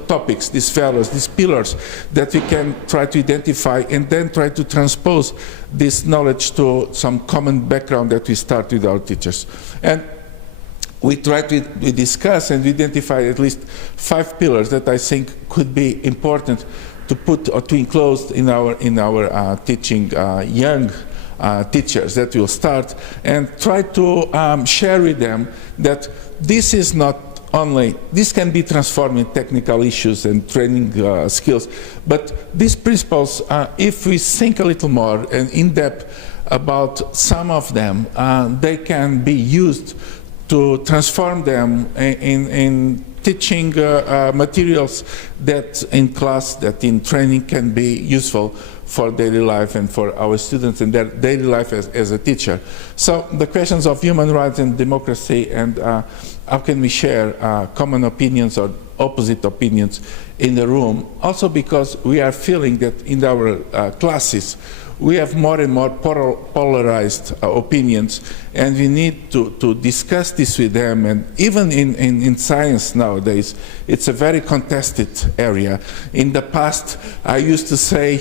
topics, these values, these pillars that we can try to identify, and then try to transpose this knowledge to some common background that we start with our teachers. And we tried to discuss and identify at least 5 pillars that I think could be important to put or to enclose in our teaching young teachers that will start, and try to share with them that this is not only, this can be transformed in technical issues and training skills, but these principles, if we think a little more and in depth about some of them, they can be used to transform them in teaching materials that in class, that in training can be useful for daily life and for our students and their daily life as a teacher. So the questions of human rights and democracy, and how can we share common opinions or opposite opinions in the room, also because we are feeling that in our classes we have more and more polarized opinions, and we need to discuss this with them. And even in science nowadays, it's a very contested area. In the past, I used to say,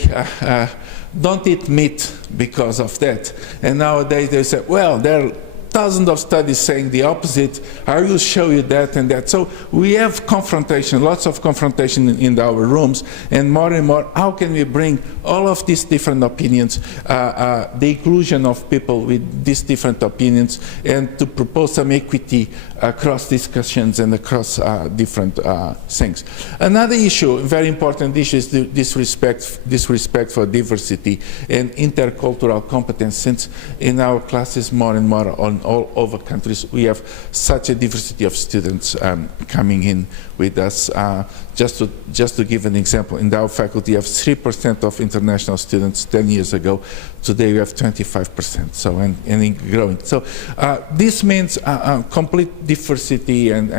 don't eat meat because of that. And nowadays they say, well, there are thousands of studies saying the opposite. I will show you that and that. So we have confrontation, lots of confrontation in our rooms, and more, how can we bring all of these different opinions, the inclusion of people with these different opinions, and to propose some equity across discussions and across different things. Another issue, very important issue, is this respect for diversity and intercultural competence, since in our classes more and more on all over countries we have such a diversity of students coming in with us. Just to give an example, in our faculty we have 3% of international students 10 years ago. Today we have 25%, so and growing. So this means complete diversity and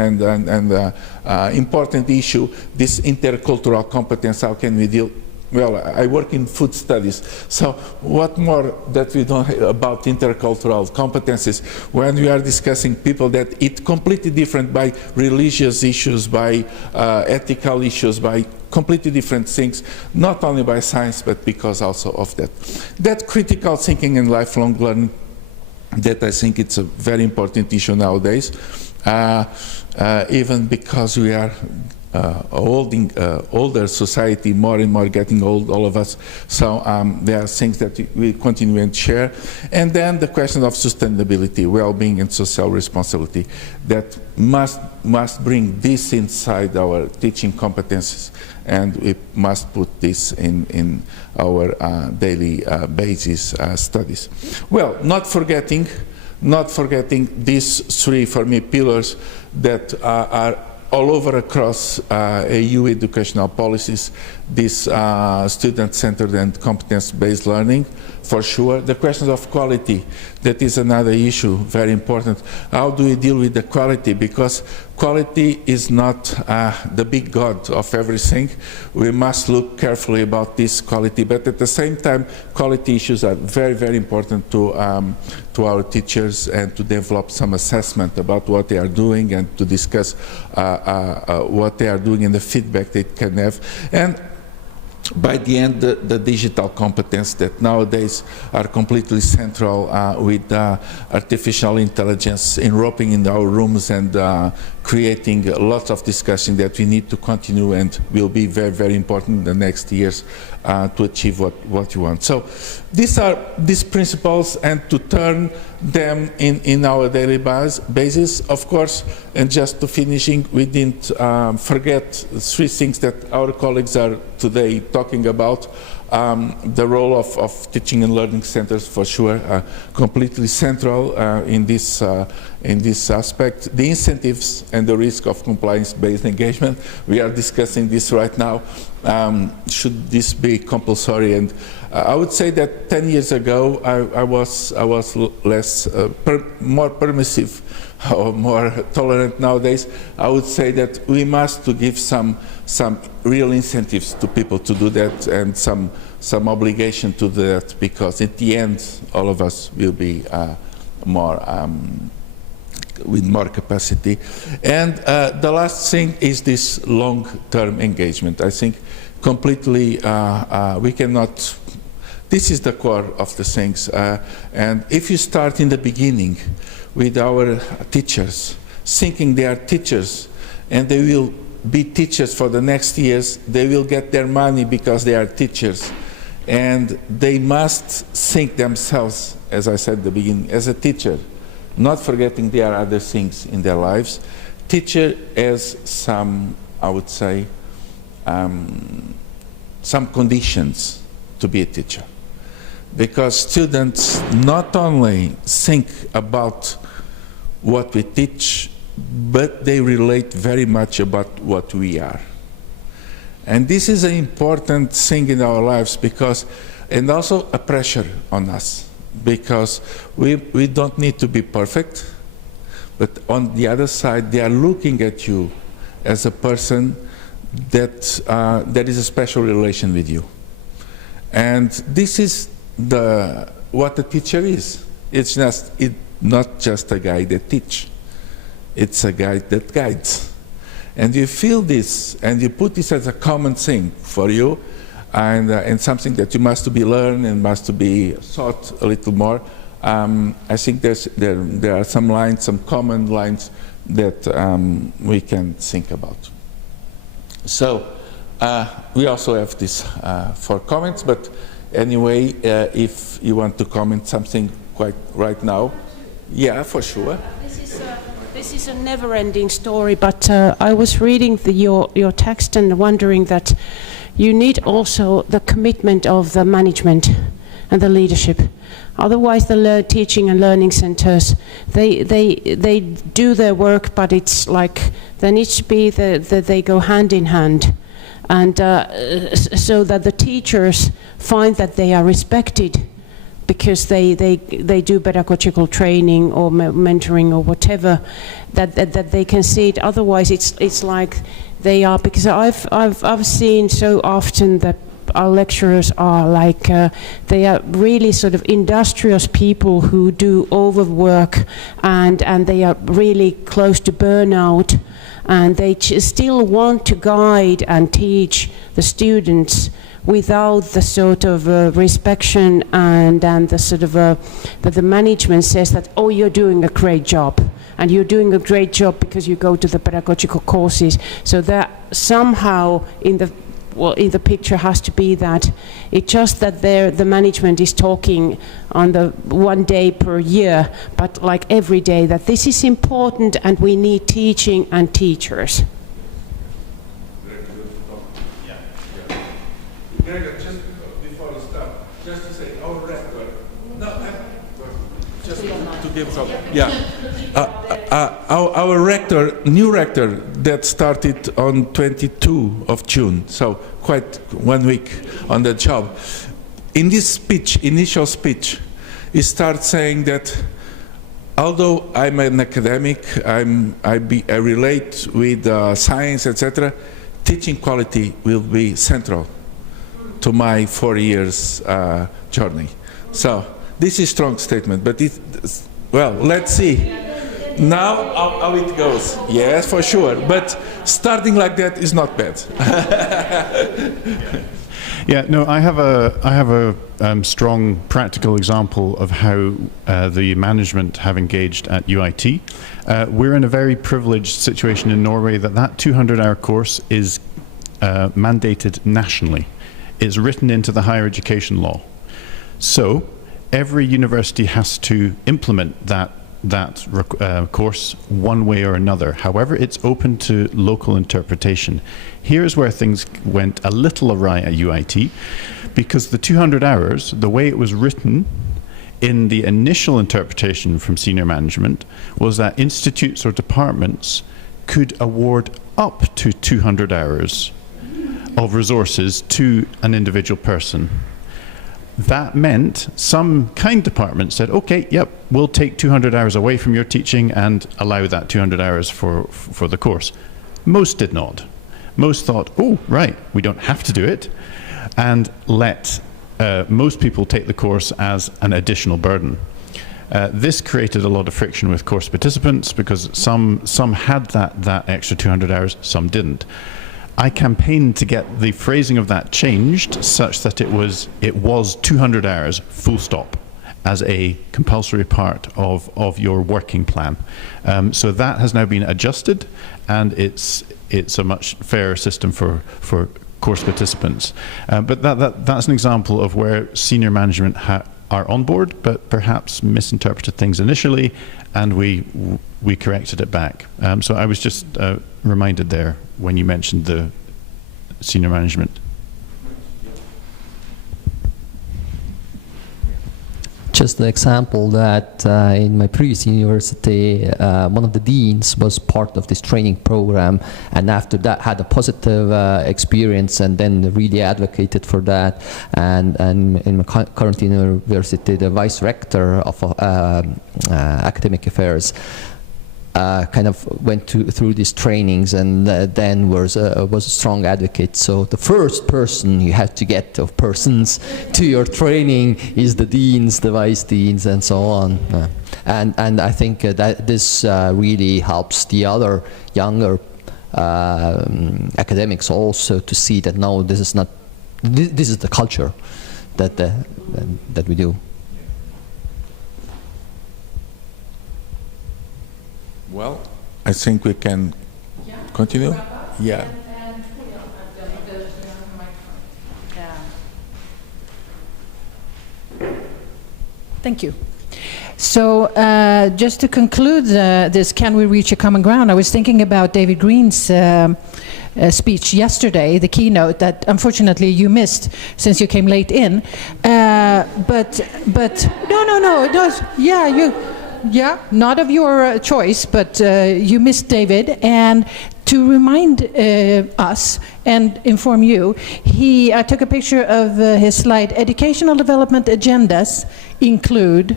important issue, this intercultural competence. How can we deal? Well, I work in food studies, so what more that we know about intercultural competences when we are discussing people that eat completely different by religious issues, by ethical issues, by completely different things, not only by science, but because also of that. That critical thinking and lifelong learning, that I think it's a very important issue nowadays, even because we are older society, more and more getting old, all of us. So there are things that we continue and share. And then the question of sustainability, well-being and social responsibility, that must bring this inside our teaching competences, and we must put this in our daily basis studies. Well, not forgetting these 3, for me, pillars that are all over across EU educational policies, this student-centered and competence-based learning, for sure. The questions of quality, that is another issue, very important. How do we deal with the quality? Because quality is not the big god of everything. We must look carefully about this quality, but at the same time, quality issues are very, very important to our teachers, and to develop some assessment about what they are doing, and to discuss what they are doing and the feedback they can have. And by the end, the digital competence that nowadays are completely central with artificial intelligence enveloping in our rooms and creating lots of discussion that we need to continue and will be very, very important in the next years to achieve what you want. So these are these principles, and to turn them in our daily basis, of course. And just to finishing, we didn't forget 3 things that our colleagues are today talking about. The role of teaching and learning centers, for sure, completely central in this aspect. The incentives and the risk of compliance-based engagement. We are discussing this right now. Should this be compulsory? And I would say that 10 years ago, I was less, more permissive or more tolerant. Nowadays, I would say that we must to give some real incentives to people to do that, and some obligation to do that, because at the end, all of us will be with more capacity. And the last thing is this long-term engagement. I think completely we cannot. This is the core of the things. And if you start in the beginning with our teachers, thinking they are teachers and they will be teachers for the next years. They will get their money because they are teachers. And they must think themselves, as I said at the beginning, as a teacher, not forgetting there are other things in their lives. Teacher has some, I would say, some conditions to be a teacher. Because students not only think about what we teach, but they relate very much about what we are. And this is an important thing in our lives because, and also a pressure on us, because we don't need to be perfect, but on the other side, they are looking at you as a person that there is a special relation with you. And this is what a teacher is. It's not just a guy that teaches. It's a guy that guides. And you feel this, and you put this as a common thing for you, and something that you must be learned and must be taught a little more. I think there are some lines, some common lines that we can think about. So we also have this for comments, but anyway, if you want to comment something quite right now, yeah, for sure. This is a never-ending story, but I was reading your text and wondering that you need also the commitment of the management and the leadership. Otherwise, the teaching and learning centers, they do their work, but it's like there needs to be that they go hand in hand, and so that the teachers find that they are respected because they do pedagogical training or mentoring or whatever, that they can see it. Otherwise, it's like they are, because I've seen so often that our lecturers are like they are really sort of industrious people who do overwork, and they are really close to burnout, and they still want to guide and teach the students without the sort of respect and the sort of that the management says that, oh, you're doing a great job, and you're doing a great job because you go to the pedagogical courses. So that somehow in the picture has to be that it's just that the management is talking on the one day per year, but like every day, that this is important and we need teaching and teachers. Gregor, just before you start, just to say, our rector, just to give some, our rector, new rector, that started on 22 of June, so quite 1 week on the job. In this speech, initial speech, he starts saying that although I'm an academic, I relate with science, etc., teaching quality will be central to my 4 years journey. So this is a strong statement, but well, let's see now how it goes. Yes, for sure, but starting like that is not bad. Yeah, no, I have a strong practical example of how the management have engaged at UIT. We're in a very privileged situation in Norway that 200-hour course is mandated nationally. It's written into the higher education law. So every university has to implement that course one way or another. However, it's open to local interpretation. Here's where things went a little awry at UIT, because the 200 hours, the way it was written in the initial interpretation from senior management, was that institutes or departments could award up to 200 hours of resources to an individual person. That meant some kind departments said, okay, yep, we'll take 200 hours away from your teaching and allow that 200 hours for the course. Most did not. Most thought, oh, right, we don't have to do it, and let most people take the course as an additional burden. This created a lot of friction with course participants because some had that extra 200 hours, some didn't. I campaigned to get the phrasing of that changed such that it was 200 hours, full stop. as a compulsory part of your working plan. So that has now been adjusted, and it's a much fairer system for course participants. But that's an example of where senior management are on board, but perhaps misinterpreted things initially, and we corrected it back. So I was just reminded there when you mentioned the senior management. Just an example that in my previous university, one of the deans was part of this training program, and after that had a positive experience, and then really advocated for that. And in my current university, the vice rector of academic affairs kind of went through these trainings, and then was a strong advocate. So the first person you have to get, of persons, to your training is the deans, the vice deans, and so on. And I think that this really helps the other younger academics also to see that no, this is not. This is the culture that we do. Well, I think we can continue. Yeah. Thank you. So just to conclude this, can we reach a common ground? I was thinking about David Green's speech yesterday, the keynote that unfortunately you missed since you came late in. But no, it was, yeah, not of your choice, but you missed David. And to remind us and inform you, I took a picture of his slide, educational development agendas include,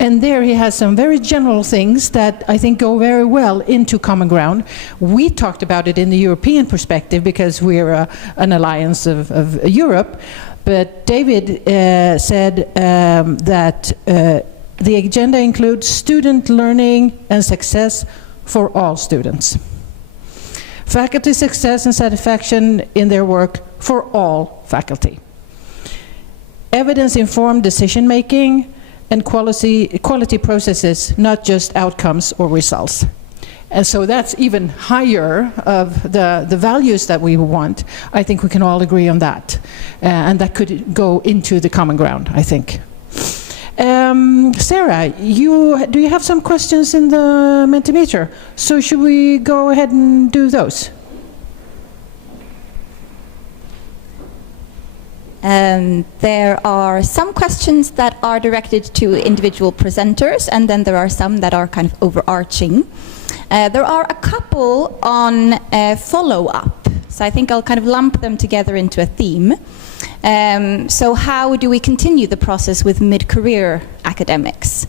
and there he has some very general things that I think go very well into common ground. We talked about it in the European perspective because we're an alliance of Europe, but David said that the agenda includes student learning and success for all students. Faculty success and satisfaction in their work for all faculty. Evidence-informed decision-making and quality processes, not just outcomes or results. And so that's even higher of the values that we want. I think we can all agree on that. And that could go into the common ground, I think. Sarah, do you have some questions in the Mentimeter? So should we go ahead and do those? There are some questions that are directed to individual presenters, and then there are some that are kind of overarching. There are a couple on follow-up, so I think I'll kind of lump them together into a theme. So how do we continue the process with mid-career academics?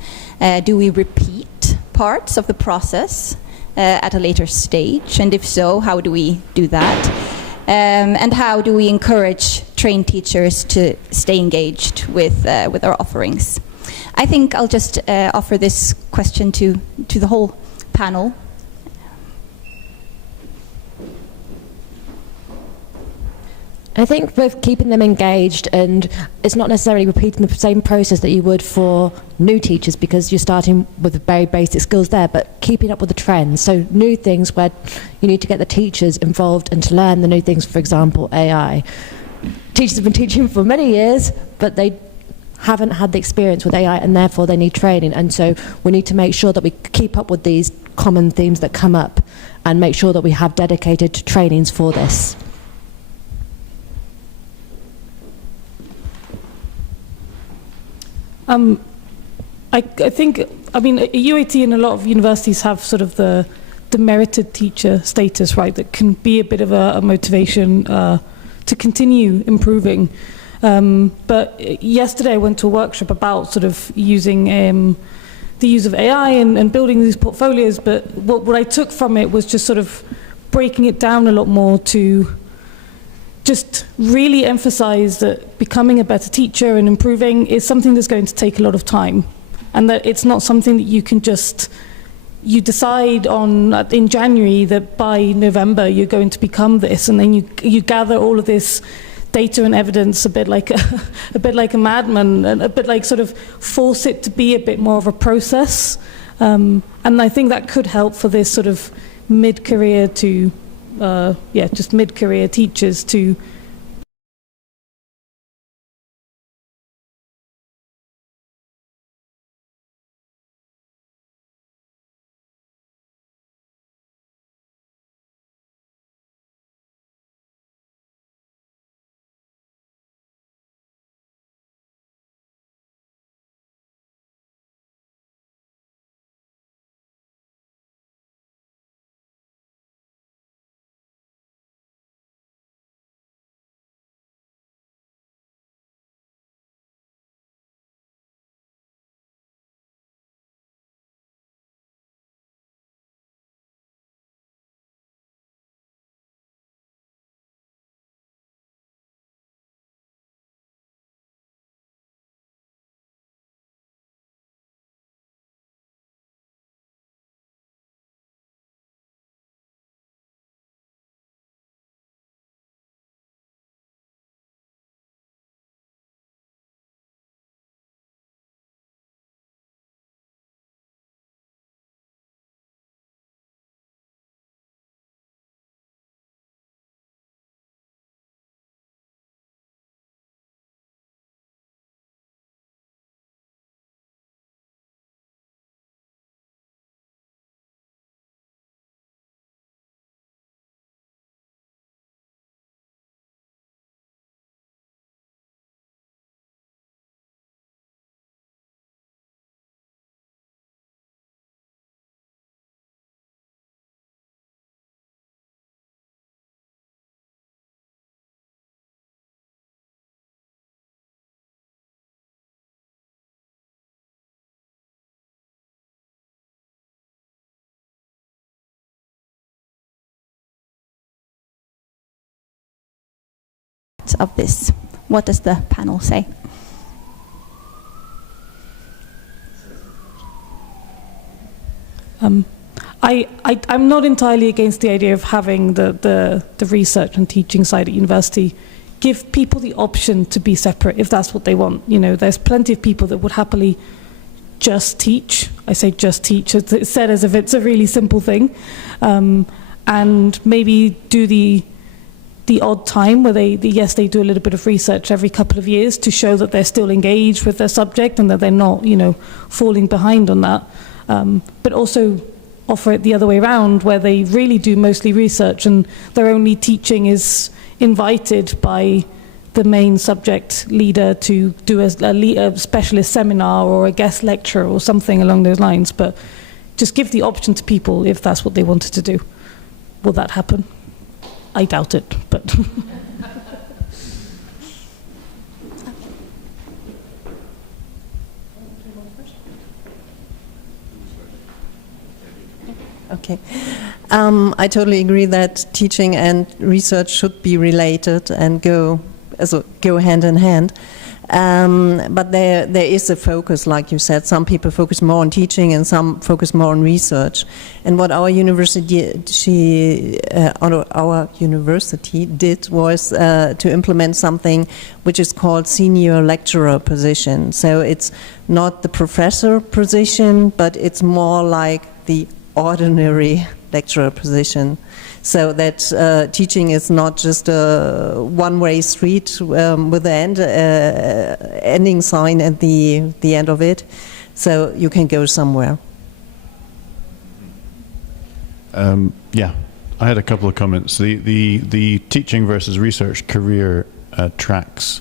Do we repeat parts of the process at a later stage? And if so, how do we do that? And how do we encourage trained teachers to stay engaged with our offerings? I think I'll just offer this question to the whole panel. I think with keeping them engaged, and it's not necessarily repeating the same process that you would for new teachers because you're starting with very basic skills there, but keeping up with the trends. So new things where you need to get the teachers involved and to learn the new things, for example, AI. Teachers have been teaching for many years, but they haven't had the experience with AI, and therefore they need training. And so we need to make sure that we keep up with these common themes that come up and make sure that we have dedicated trainings for this. I think, I mean, UAT and a lot of universities have sort of the merited teacher status, right, that can be a bit of a motivation to continue improving. But yesterday I went to a workshop about sort of using the use of AI and building these portfolios, but what I took from it was just sort of breaking it down a lot more to just really emphasize that becoming a better teacher and improving is something that's going to take a lot of time, and that it's not something that you can just, you decide on in January that by November you're going to become this, and then you gather all of this data and evidence a bit like a bit like a madman, and a bit like sort of force it to be a bit more of a process. And I think that could help for this sort of mid-career to, just mid-career teachers to of this. What does the panel say? I'm not entirely against the idea of having the research and teaching side at university. Give people the option to be separate if that's what they want. You know, there's plenty of people that would happily just teach. I say just teach. It's said as if it's a really simple thing. And maybe do the odd time where they do a little bit of research every couple of years to show that they're still engaged with their subject and that they're not, falling behind on that. But also offer it the other way around, where they really do mostly research and their only teaching is invited by the main subject leader to do a specialist seminar or a guest lecture or something along those lines. But just give the option to people if that's what they wanted to do. Will that happen? I doubt it, but... Okay. I totally agree that teaching and research should be related and go hand in hand. But there is a focus, like you said. Some people focus more on teaching and some focus more on research. And what our university did was to implement something which is called senior lecturer position. So it's not the professor position, but it's more like the ordinary lecturer position, so that teaching is not just a one-way street with the ending sign at the end of it, so you can go somewhere. Yeah, I had a couple of comments. The teaching versus research career tracks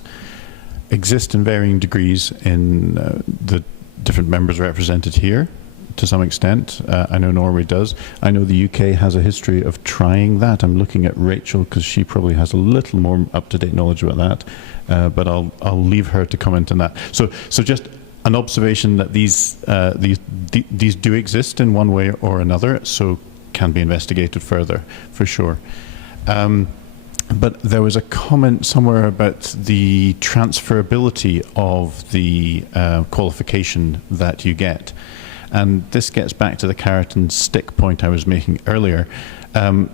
exist in varying degrees in the different members represented here. To some extent, I know Norway does. I know the UK has a history of trying that. I'm looking at Rachel because she probably has a little more up-to-date knowledge about that. But I'll leave her to comment on that. So just an observation that these do exist in one way or another, so can be investigated further for sure. But there was a comment somewhere about the transferability of the qualification that you get. And this gets back to the carrot and stick point I was making earlier,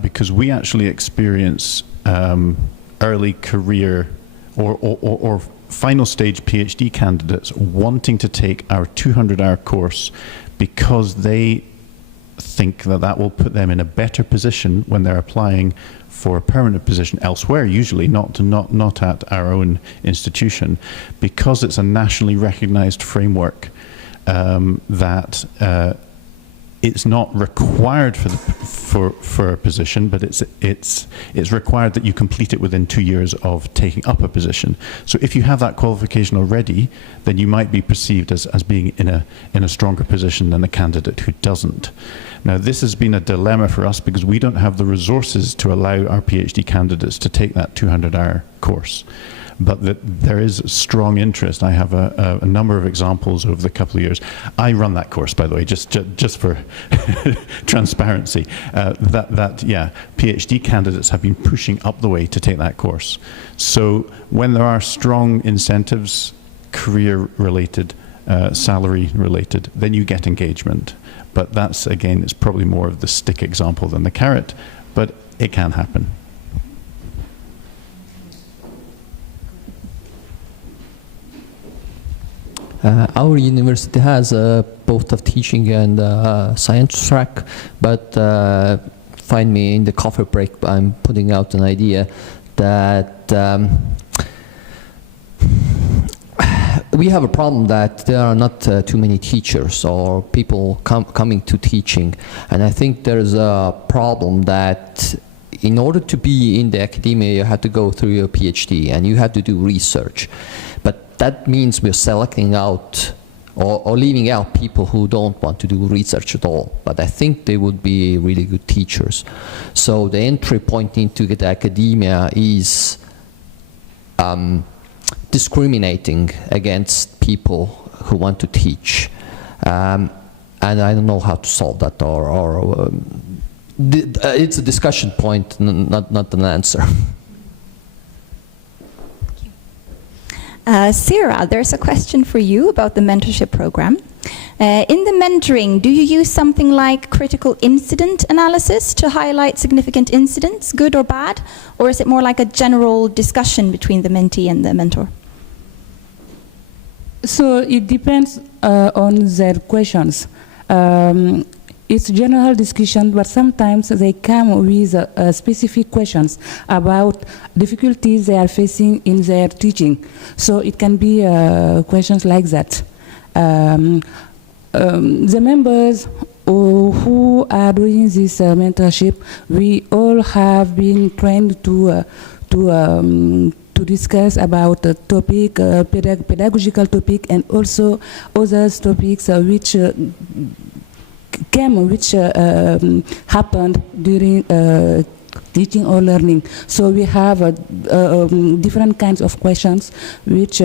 because we actually experience early career or final stage PhD candidates wanting to take our 200-hour course because they think that that will put them in a better position when they're applying for a permanent position elsewhere, usually not at our own institution, because it's a nationally recognized framework that it's not required for a position, but it's required that you complete it within 2 years of taking up a position. So if you have that qualification already, then you might be perceived as being in a stronger position than a candidate who doesn't. Now, this has been a dilemma for us because we don't have the resources to allow our PhD candidates to take that 200-hour course. But there is strong interest. I have a number of examples over the couple of years. I run that course, by the way, just for transparency. Yeah, PhD candidates have been pushing up the way to take that course. So when there are strong incentives, career-related, salary-related, then you get engagement. But that's, again, it's probably more of the stick example than the carrot, but it can happen. Our university has both of teaching and science track, but find me in the coffee break, I'm putting out an idea that we have a problem that there are not too many teachers or people coming to teaching, and I think there's a problem that in order to be in the academia you have to go through your PhD and you have to do research. But that means we're selecting out or leaving out people who don't want to do research at all. But I think they would be really good teachers. So the entry point into the academia is discriminating against people who want to teach. And I don't know how to solve that, or it's a discussion point, not an answer. Sarah, there's a question for you about the mentorship program. In the mentoring, do you use something like critical incident analysis to highlight significant incidents, good or bad? Or is it more like a general discussion between the mentee and the mentor? So it depends on their questions. It's general discussion, but sometimes they come with specific questions about difficulties they are facing in their teaching. So it can be questions like that. The members who are doing this mentorship, we all have been trained to discuss about a topic, pedagogical topic, and also other topics which happened during teaching or learning. So we have different kinds of questions which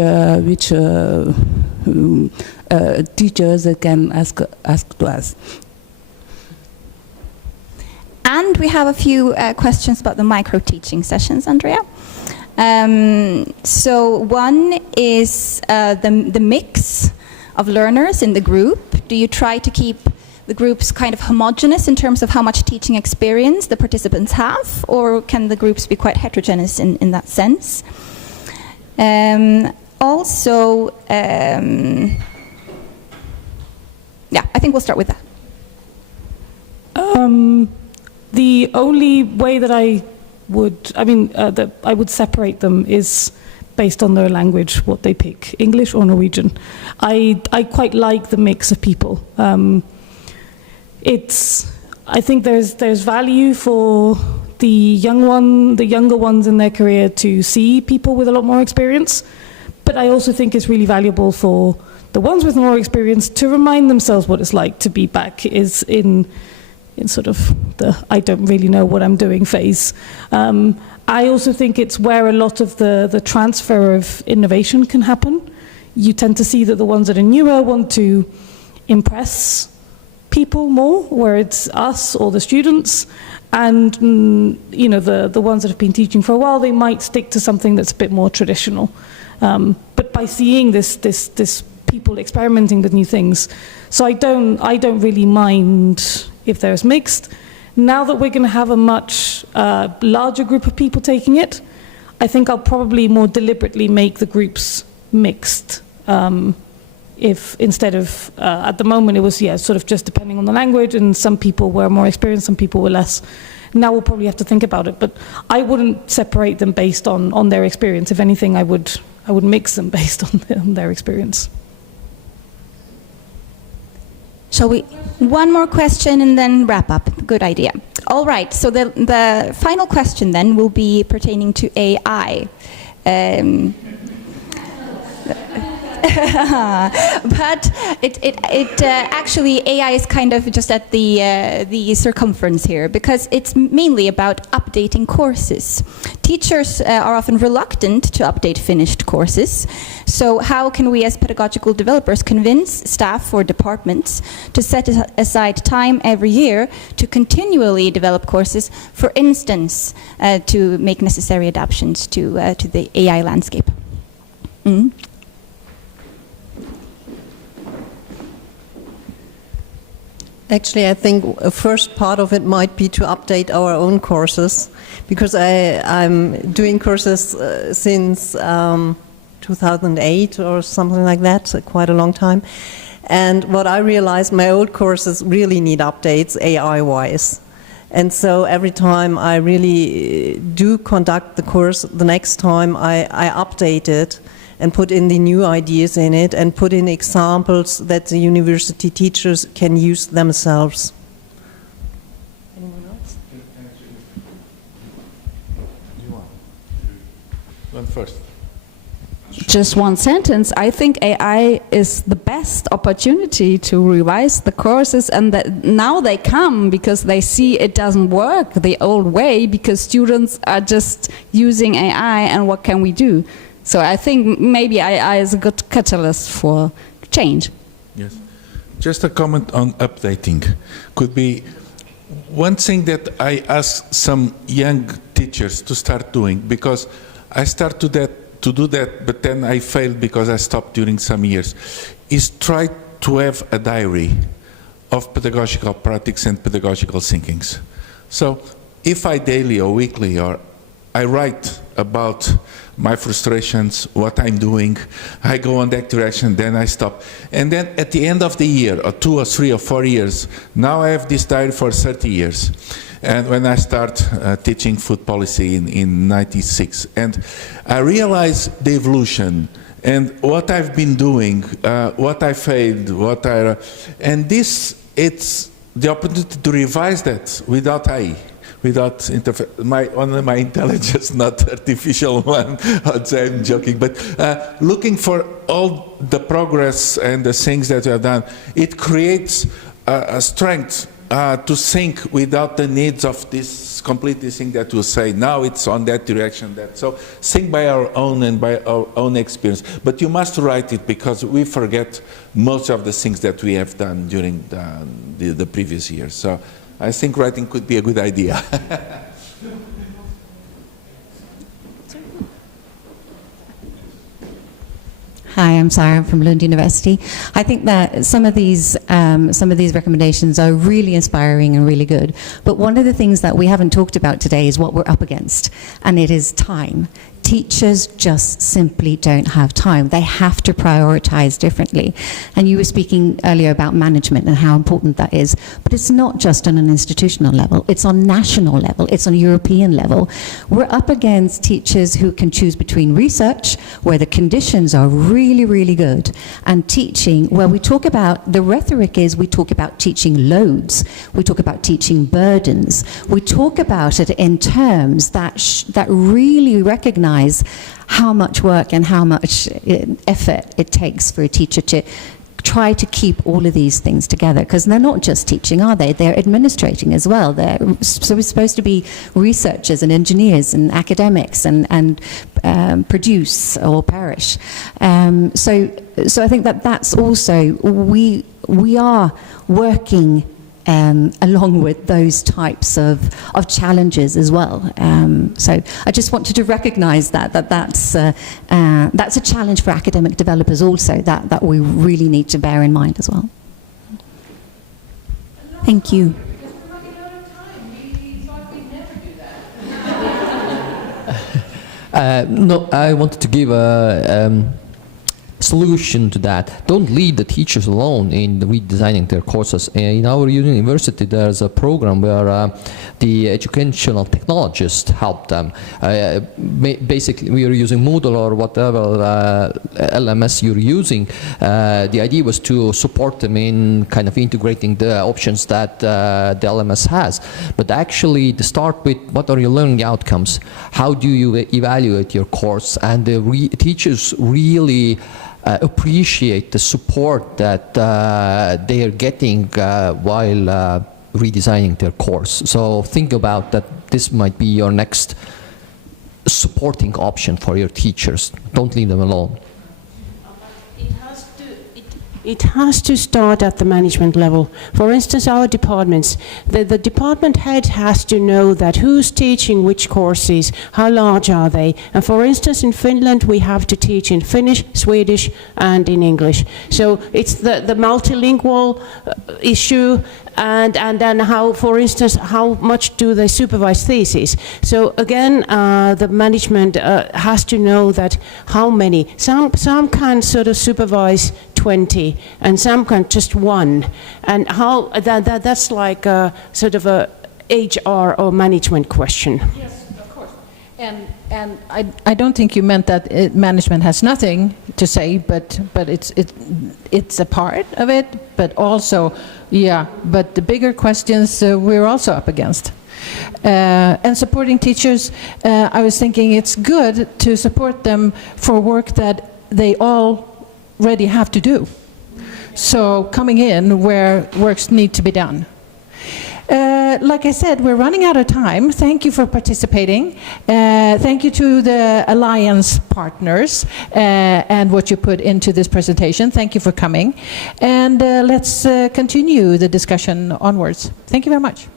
teachers can ask to us. And we have a few questions about the micro-teaching sessions, Andrea. So one is the mix of learners in the group. Do you try to keep the groups kind of homogeneous in terms of how much teaching experience the participants have, or can the groups be quite heterogeneous in that sense? Also, yeah, I think we'll start with that. The only way that I would separate them is based on their language, what they pick, English or Norwegian. I quite like the mix of people. I think there's value for the younger ones in their career to see people with a lot more experience, but I also think it's really valuable for the ones with more experience to remind themselves what it's like to be back is in sort of the I don't really know what I'm doing phase. I also think it's where a lot of the transfer of innovation can happen. You tend to see that the ones that are newer want to impress people more, where it's us or the students, and the ones that have been teaching for a while, they might stick to something that's a bit more traditional. But by seeing this people experimenting with new things, so I don't really mind if there's mixed. Now that we're going to have a much larger group of people taking it, I think I'll probably more deliberately make the groups mixed. If instead of, at the moment it was, sort of just depending on the language, and some people were more experienced, some people were less. Now we'll probably have to think about it, but I wouldn't separate them based on their experience. If anything, I would mix them based on their experience. Shall we? One more question and then wrap up. Good idea. All right, so the final question then will be pertaining to AI. But actually AI is kind of just at the circumference here, because it's mainly about updating courses. Teachers are often reluctant to update finished courses. So how can we as pedagogical developers convince staff or departments to set aside time every year to continually develop courses, for instance, to make necessary adaptations to the AI landscape? Mm-hmm. Actually, I think a first part of it might be to update our own courses, because I'm doing courses since 2008 or something like that, quite a long time. And what I realized, my old courses really need updates AI-wise. And so every time I really do conduct the course, the next time I update it and put in the new ideas in it, and put in examples that the university teachers can use themselves. Anyone else? One first. Just one sentence. I think AI is the best opportunity to revise the courses, and that now they come because they see it doesn't work the old way, because students are just using AI, and what can we do? So I think maybe AI is a good catalyst for change. Yes. Just a comment on updating. Could be one thing that I ask some young teachers to start doing, because I start to do that, but then I failed because I stopped during some years, is try to have a diary of pedagogical practice and pedagogical thinkings. So if I daily or weekly, or I write about my frustrations, what I'm doing, I go on that direction, then I stop. And then at the end of the year, or 2 or 3 or 4 years, now I have this diary for 30 years. And when I start teaching food policy in 96, and I realize the evolution and what I've been doing, what I failed, and this, it's the opportunity to revise that without AI. Without only my intelligence, not artificial one. I'm joking, but looking for all the progress and the things that we have done, it creates a strength to think without the needs of this completely thing that will say now it's on that direction. So think by our own and by our own experience. But you must write it, because we forget most of the things that we have done during the previous years. So I think writing could be a good idea. Hi, I'm Sarah. I'm from Lund University. I think that some of these recommendations are really inspiring and really good. But one of the things that we haven't talked about today is what we're up against, and it is time. Teachers just simply don't have time. They have to prioritize differently. And you were speaking earlier about management and how important that is. But it's not just on an institutional level. It's on national level. It's on European level. We're up against teachers who can choose between research, where the conditions are really, really good, and teaching, where we talk about, the rhetoric is we talk about teaching loads. We talk about teaching burdens. We talk about it in terms that really recognize how much work and how much effort it takes for a teacher to try to keep all of these things together, because they're not just teaching, are they? They're administrating as well. They're supposed to be researchers and engineers and academics and produce or perish. So I think that's also, we are working along with those types of challenges as well. So I just wanted to recognize that's a challenge for academic developers also, that we really need to bear in mind as well. Thank you. No, I wanted to give a solution to that. Don't leave the teachers alone in redesigning their courses. In our university, there's a program where the educational technologists help them. Basically, we are using Moodle or whatever LMS you're using. The idea was to support them in kind of integrating the options that the LMS has. But actually, to start with, what are your learning outcomes? How do you evaluate your course? And the teachers really appreciate the support that they are getting while redesigning their course. So think about that. This might be your next supporting option for your teachers. Don't leave them alone. It has to start at the management level. For instance, our departments, the department head has to know that who's teaching which courses, how large are they. And for instance, in Finland, we have to teach in Finnish, Swedish, and in English. So it's the multilingual issue, and then how, for instance, how much do they supervise theses. So again, the management has to know that how many. Some can sort of supervise 20, and some can just 1, and how that's like a sort of a HR or management question. Yes, of course. And I don't think you meant that management has nothing to say, but it's a part of it. But also, yeah. But the bigger questions we're also up against. And supporting teachers, I was thinking it's good to support them for work that they already have to do. So coming in where works need to be done. Like I said, we're running out of time. Thank you for participating. Thank you to the Alliance partners and what you put into this presentation. Thank you for coming. And let's continue the discussion onwards. Thank you very much.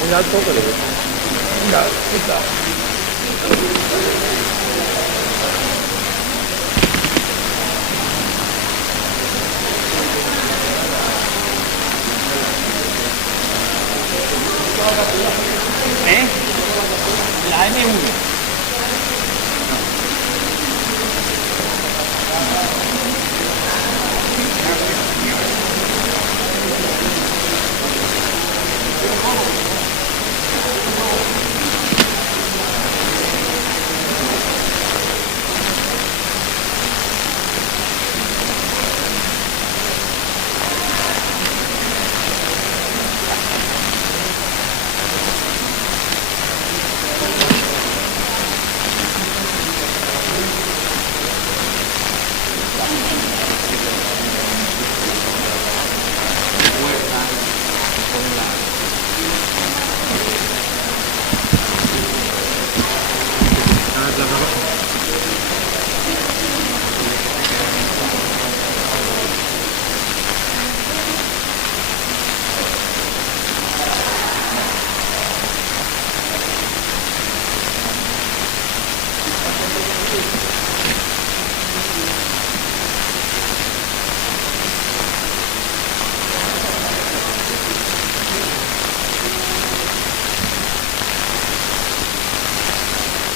Muy alto, pero venga, venga. La M1.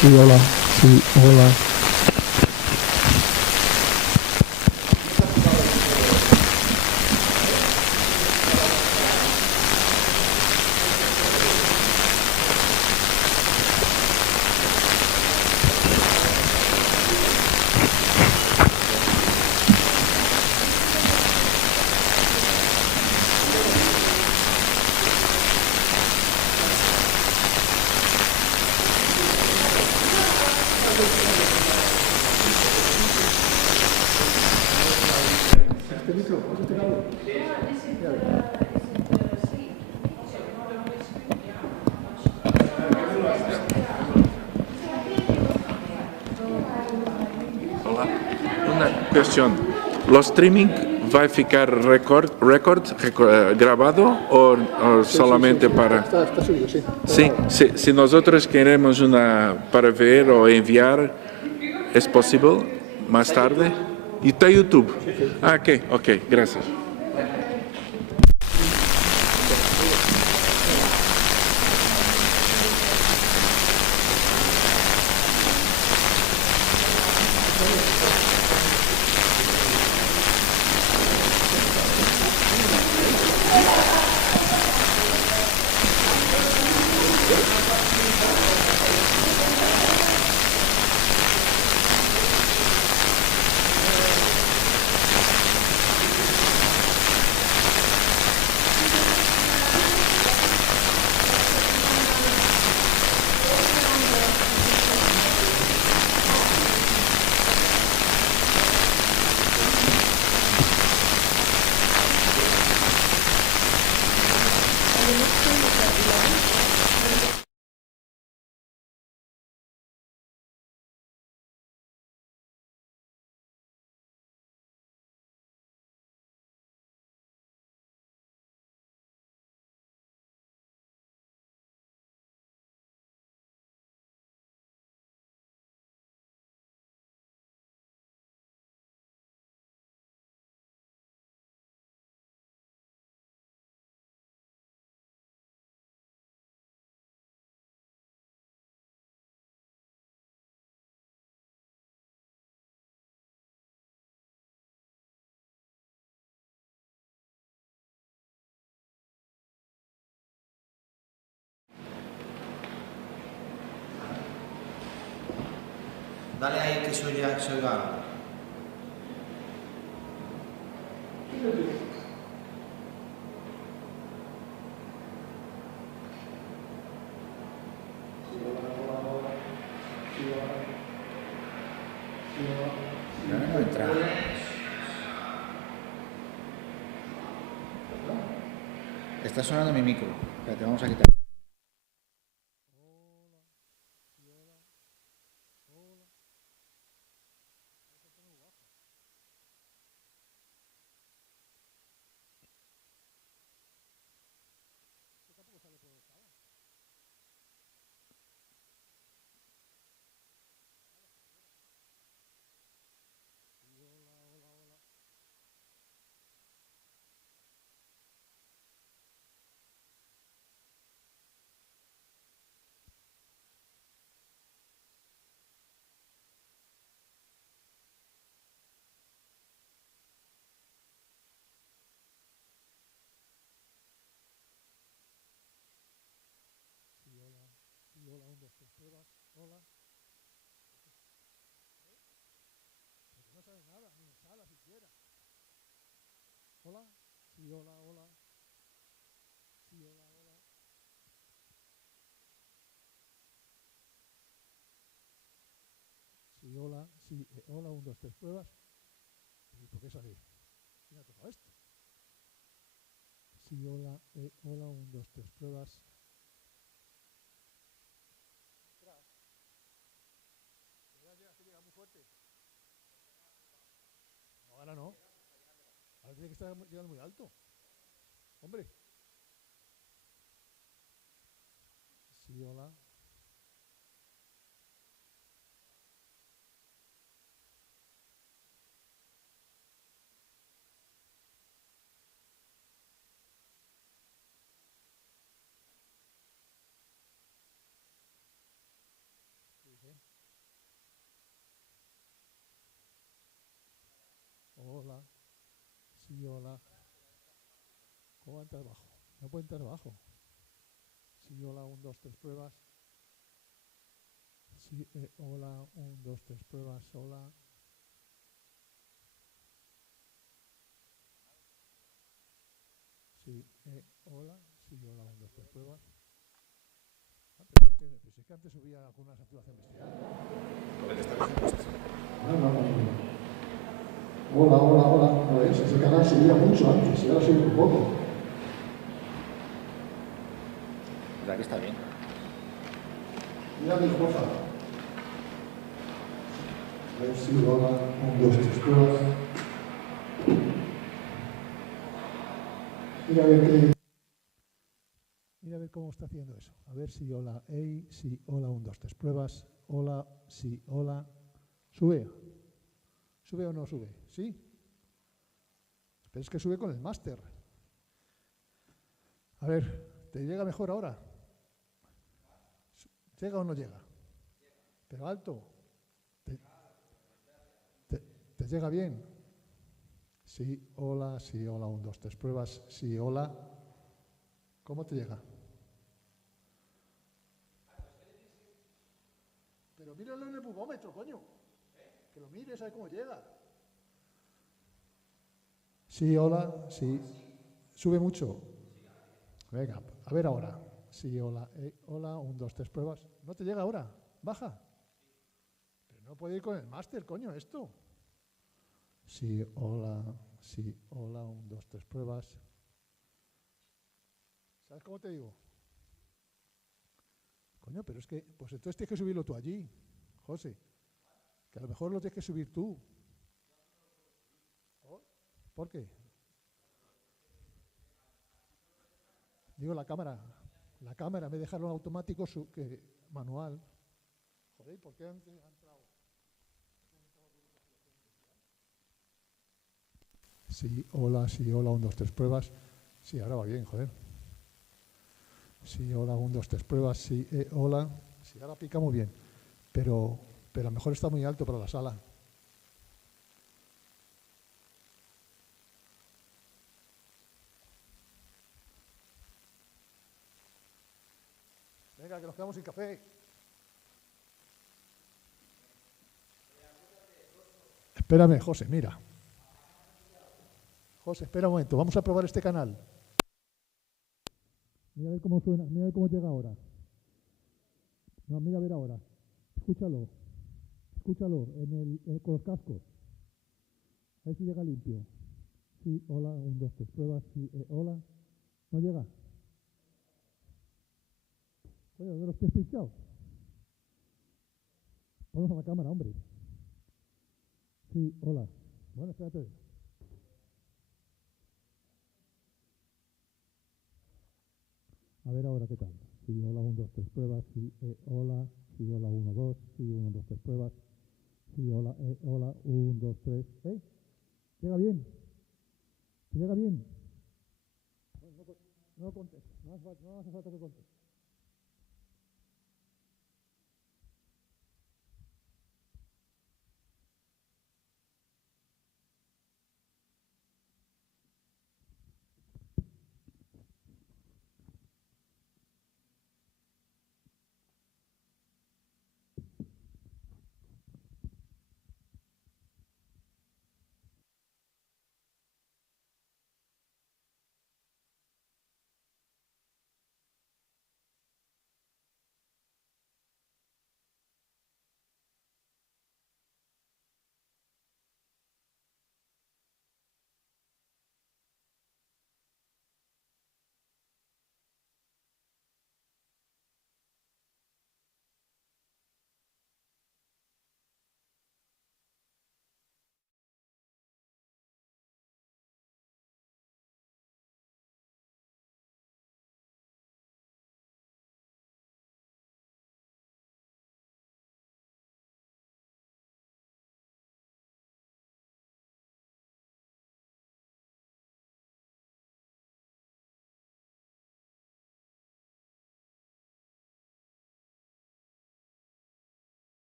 Sí, hola. Sí, hola. Hola. Una cuestión. ¿Los streaming va a ficar grabado o solamente para...? Está subido, sí. Sí, si nosotros queremos una para ver o enviar, ¿es posible más tarde? Y está YouTube. Ah, ok, gracias. Dale ahí que se oiga algo. No entra. Está sonando mi micro. Espérate, vamos a quitar. Hola, 1, 2, 3, pruebas. Hola. Porque no sabe nada, ni en sala siquiera. Hola. Sí, hola, hola. Sí, hola, hola. Sí, hola. Sí, hola, 1, 2, 3, pruebas. ¿Y por qué sale? ¿Quién ha tocado esto? Sí, hola, hola, 1, 2, 3, pruebas. Que llega muy fuerte. No, ahora no. Ahora tiene que estar llegando muy alto. Hombre. Sí, hola. ¿Qué dice? Hola. Sí, hola. ¿Cómo va a entrar abajo? No puede entrar abajo. Sí, hola, 1, 2, 3, pruebas. Sí, hola, 1, 2, 3, pruebas. Hola. Sí, hola. Sí, hola, 1, 2, 3, pruebas. Ah, pero es que antes subía alguna saturación bestial. Lo que está diciendo es Hola, hola, hola. No es, ese canal subía mucho antes y ahora sube un poco. ¿Verdad que está bien? Mira mi Jofa. A ver si hola, 1, 2, 3, pruebas. Mira a ver qué. Mira a ver cómo está haciendo eso. A ver si hola, sí, hola, 1, 2, 3, pruebas. Hola, sí, hola. Sube. ¿Sube o no sube? ¿Sí? Pero es que sube con el máster. A ver, ¿te llega mejor ahora? ¿Llega o no llega? Pero alto. ¿Te llega bien? Sí, hola, 1, 2, 3, pruebas. Sí, hola. ¿Cómo te llega? Pero míralo en el bubómetro, coño. Que lo mires, a ver cómo llega. Sí, hola, sí. ¿Sube mucho? Venga, a ver ahora. Sí, hola, hola, 1, 2, 3, pruebas. ¿No te llega ahora? Baja. Pero no puede ir con el máster, coño, esto. Sí, hola, 1, 2, 3, pruebas. ¿Sabes cómo te digo? Coño, pero es que, pues entonces tienes que subirlo tú allí, José. Que a lo mejor lo tienes que subir tú. ¿Por qué? Digo la cámara. La cámara, en vez de dejarlo en automático, que manual. Joder, ¿por qué han entrado? Sí, hola, 1, 2, 3, pruebas. Sí, ahora va bien, joder. Sí, hola, 1, 2, 3, pruebas. Sí, hola. Sí, ahora pica muy bien. Pero a lo mejor está muy alto para la sala. Venga, que nos quedamos sin café. Espérame, José, mira. José, espera un momento, vamos a probar este canal. Mira a ver cómo suena, mira a ver cómo llega ahora. No, mira a ver ahora. Escúchalo. Escúchalo con los cascos. A ver si llega limpio. Sí, hola, 1, 2, 3, pruebas. Sí, hola. ¿No llega? Oye, ¿de los pies pinchados? Vamos a la cámara, hombre. Sí, hola. Bueno, espérate. A ver ahora qué tal. Sí, hola, 1, 2, 3, pruebas. Sí, hola. Sí, hola, 1, 2. Sí, 1, 2, 3, pruebas. Sí, hola, hola, 1, 2, 3. ¿Llega bien? ¿Llega bien? Bueno, no contestes. No hace falta que contestes.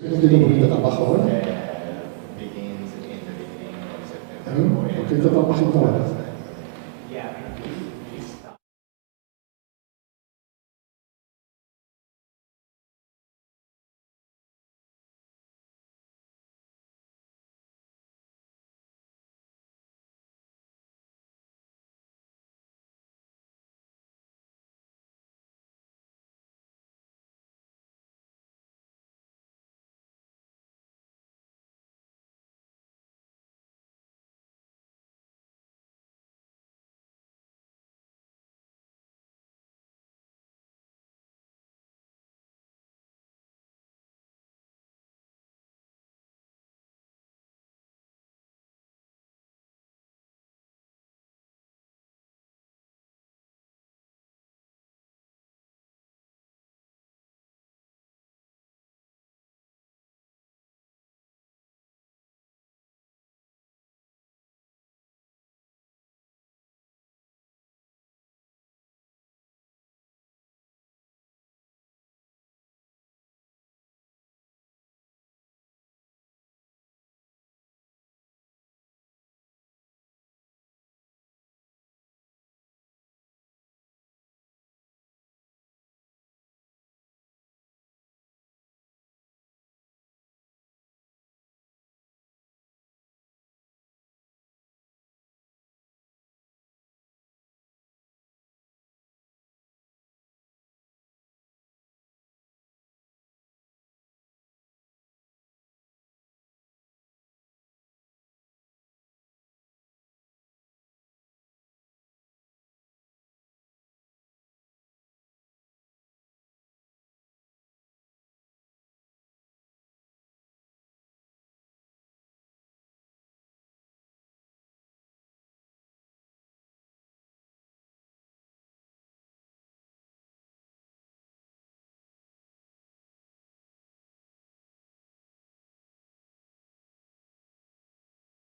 No entiendo por qué está tan bajo ahora. ¿Por qué está tan bajito ahora?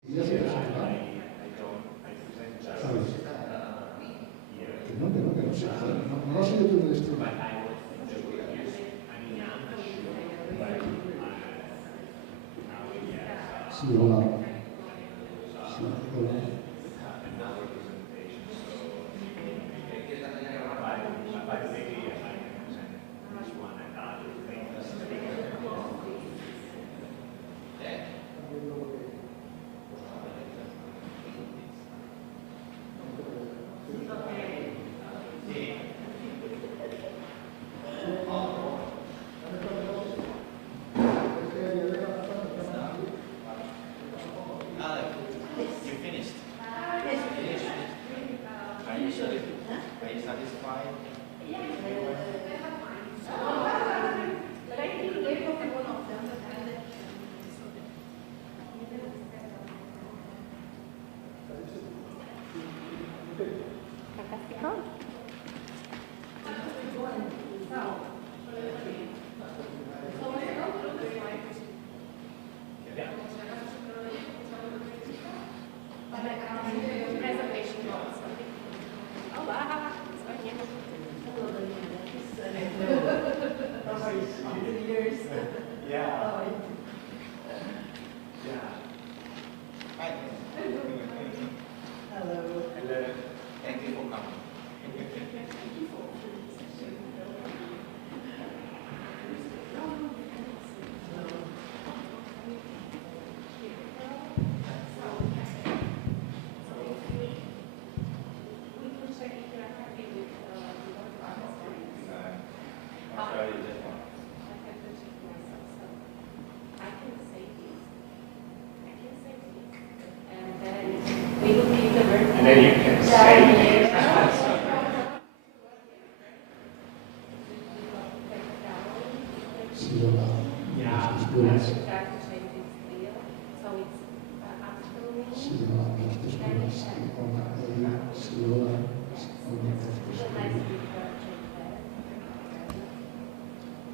¿Y ya se presenta? ¿Sabes? Que no sé. No ha sido tú en el estudio. Sí, hola. Sí, hola. And then you can say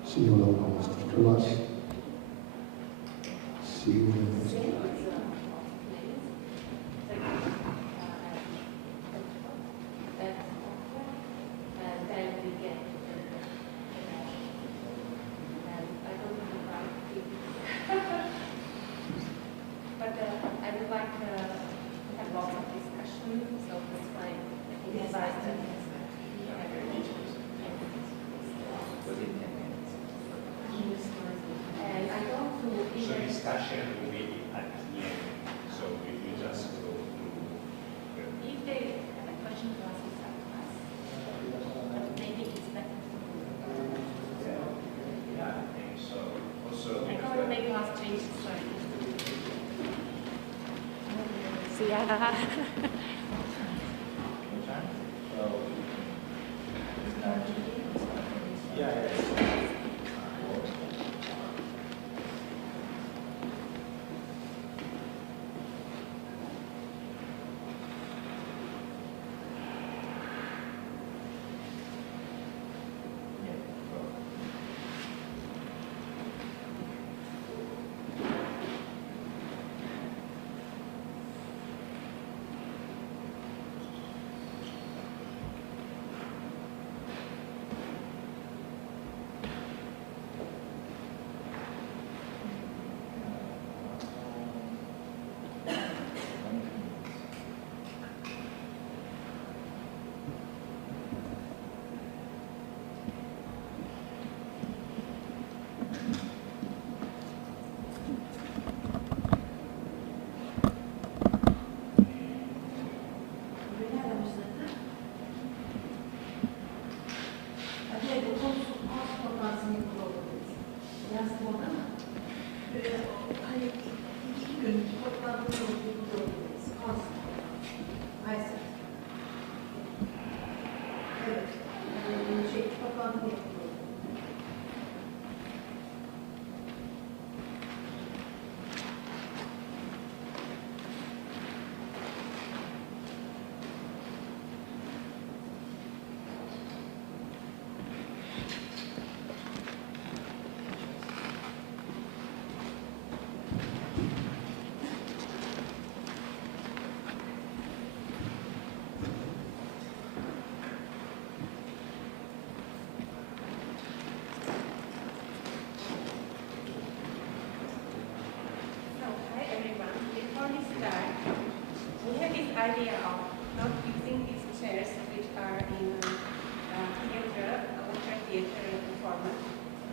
Sí, hola, nuestras pruebas. Sí, discussion will be at the end. So if you just go through. If they have a question to ask us at class, maybe it's better. Yeah, I think so. Also, I can't make class changes, sorry. See ya. Idea of not using these chairs which are in theater, theater format.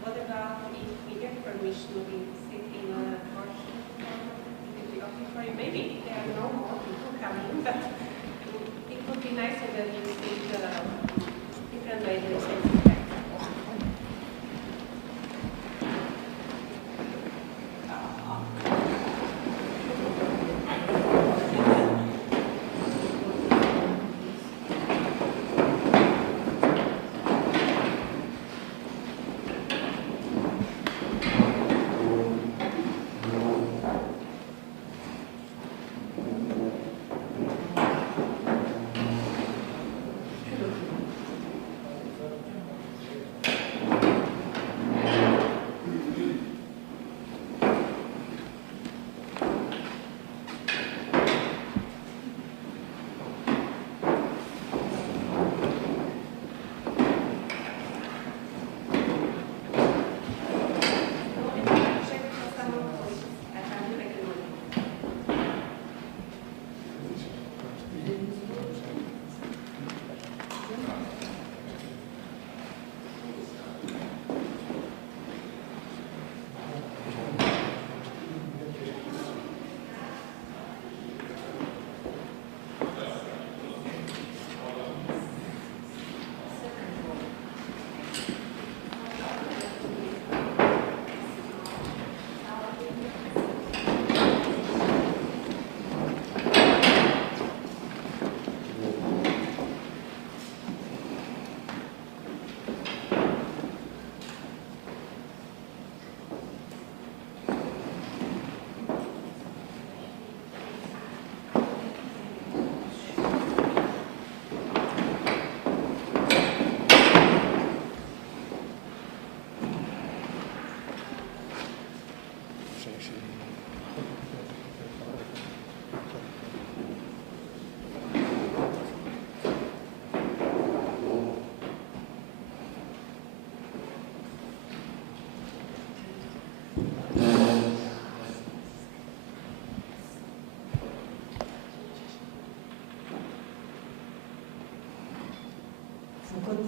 What about if we get permission to sit in a workshop format? It would be okay for you. Maybe there are no more people coming, but it would be nicer that you see the different ways to say.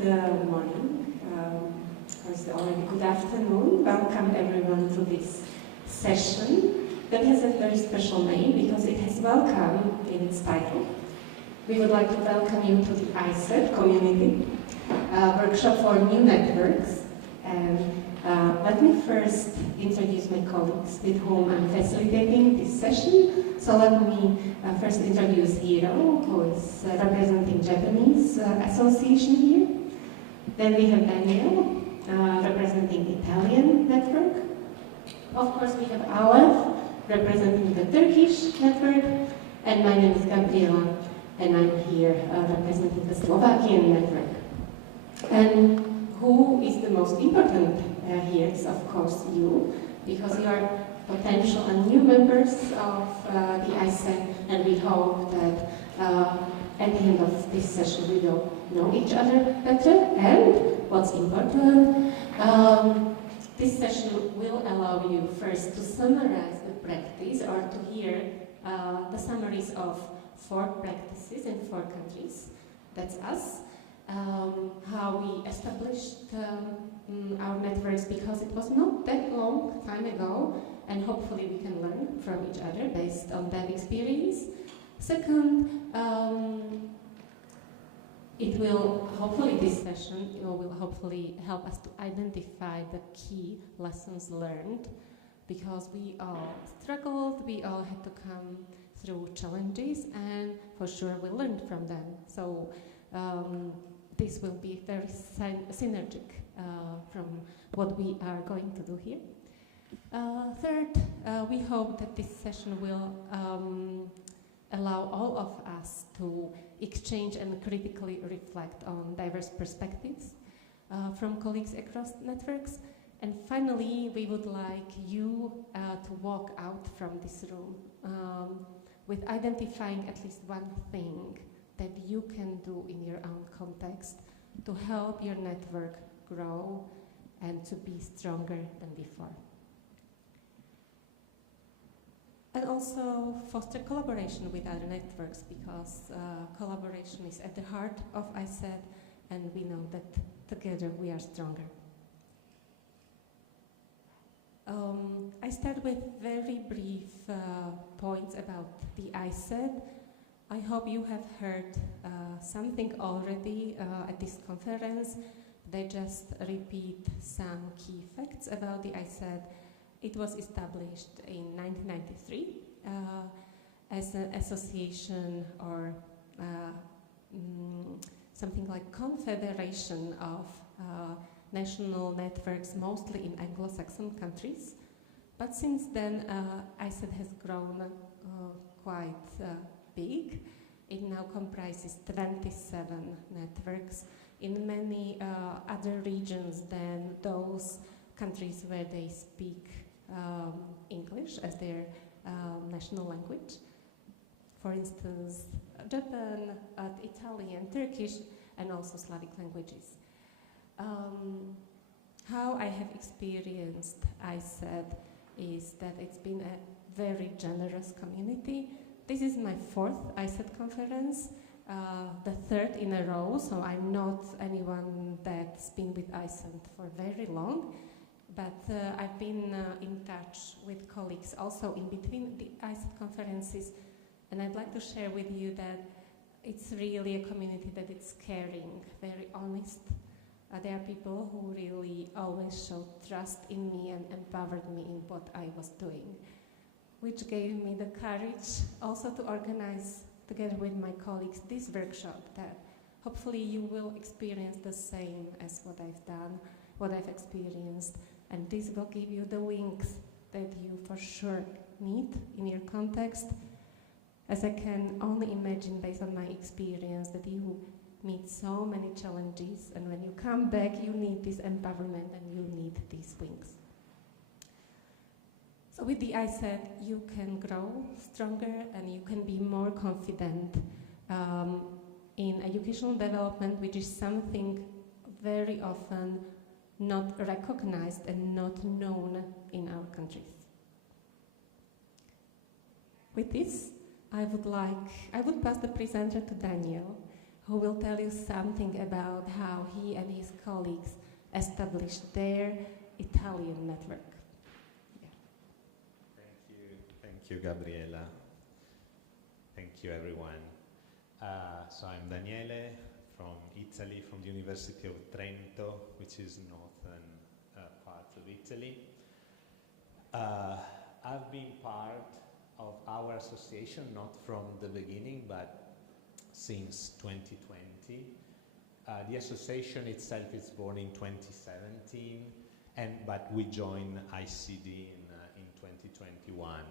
Good morning, or already good afternoon. Welcome everyone to this session. that has a very special name because it has welcome in its title. We would like to welcome you to the ICED community workshop for new networks. And let me first introduce my colleagues with whom I'm facilitating this session. So let me first introduce Hiro, who is representing Japanese association here. Then we have Daniel, representing Italian network. Of course, we have Aleph, representing the Turkish network. And my name is Gabriela, and I'm here representing the Slovakian network. And who is the most important here is, of course, you, because you are potential and new members of the ICED, and we hope that at the end of this session we will know each other better. And what's important, this session will allow you first to summarize the practice or to hear the summaries of 4 practices in 4 countries. That's us. How we established our networks, because it was not that long time ago, and hopefully we can learn from each other based on that experience. Second, it will hopefully, this session will hopefully help us to identify the key lessons learned, because we all struggled, we all had to come through challenges, and for sure we learned from them. So this will be very synergic from what we are going to do here. Third, we hope that this session will allow all of us to exchange and critically reflect on diverse perspectives from colleagues across networks. And finally, we would like you to walk out from this room with identifying at least one thing that you can do in your own context to help your network grow and to be stronger than before. And also foster collaboration with other networks, because collaboration is at the heart of ICED, and we know that together we are stronger. I start with very brief points about the ICED. I hope you have heard something already at this conference. They just repeat some key facts about the ICED. It was established in 1993 as an association or something like confederation of national networks, mostly in Anglo-Saxon countries. But since then, ICED has grown quite big. It now comprises 27 networks in many other regions than those countries where they speak English as their national language. For instance, Japan, Italian, Turkish, and also Slavic languages. How I have experienced ICED is that it's been a very generous community. This is my 4th ICED conference, the 3rd in a row, so I'm not anyone that's been with ICED for very long, but I've been in touch with colleagues also in between the ICED conferences, and I'd like to share with you that it's really a community that is caring, very honest. There are people who really always showed trust in me and empowered me in what I was doing, which gave me the courage also to organize, together with my colleagues, this workshop that hopefully you will experience the same as what I've done, what I've experienced, and this will give you the wings that you for sure need in your context, as I can only imagine based on my experience that you meet so many challenges, and when you come back you need this empowerment and you need these wings. So with the ICED you can grow stronger and you can be more confident in educational development, which is something very often not recognized and not known in our countries. With this, I would pass the presenter to Daniel, who will tell you something about how he and his colleagues established their Italian network. Thank Thank you, Gabriela. Thank you, everyone. So I'm Daniele from Italy, from the University of Trento, which is northern part of Italy. I've been part of our association, not from the beginning, but since 2020. The association itself is born in 2017, but we joined ICD in 2021.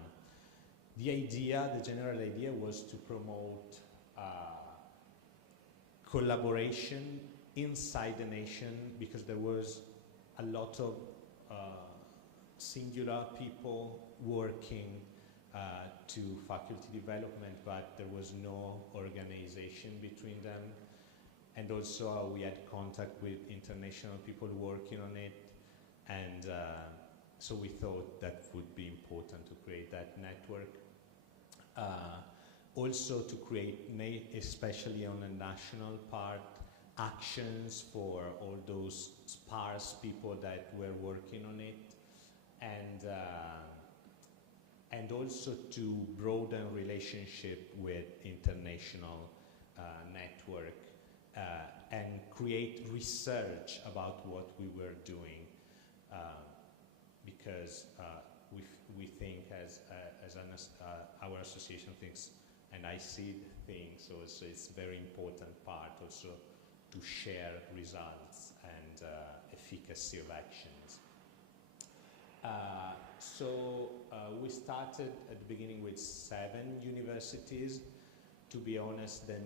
The general idea was to promote collaboration inside the nation, because there was a lot of singular people working to faculty development, but there was no organization between them. And also we had contact with international people working on it, and so we thought that would be important to create that network. Also to create, especially on a national part, actions for all those sparse people that were working on it, and also to broaden relationship with international network and create research about what we were doing, because we think our association thinks, and I see things also, it's very important part also to share results and efficacy of actions. So we started at the beginning with 7 universities. To be honest, the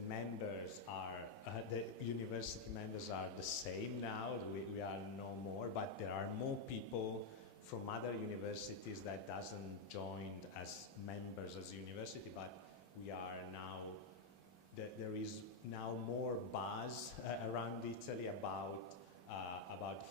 university members are the same now. We are no more, but there are more people from other universities that doesn't join as members as university, but we are now, there is now more buzz around Italy about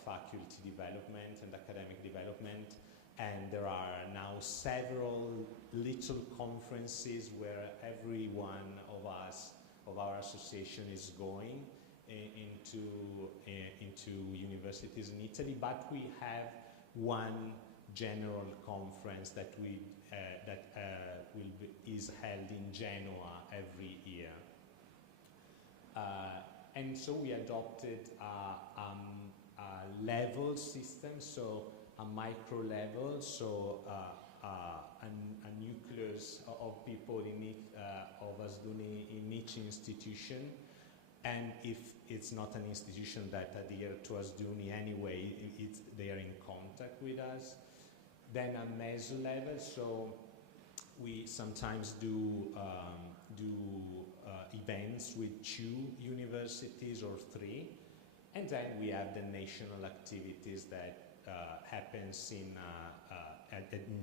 faculty development and academic development, and there are now several little conferences where every one of us, of our association, is going into universities in Italy, but we have one general conference that is held in Genoa every year. And so we adopted a level system, so a micro level, so a nucleus of people of ASDUNI in each institution. And if it's not an institution that adhere to ASDUNI anyway, they are in contact with us. Then a meso level, so we sometimes do events with 2 universities or 3, and then we have the national activities that happens in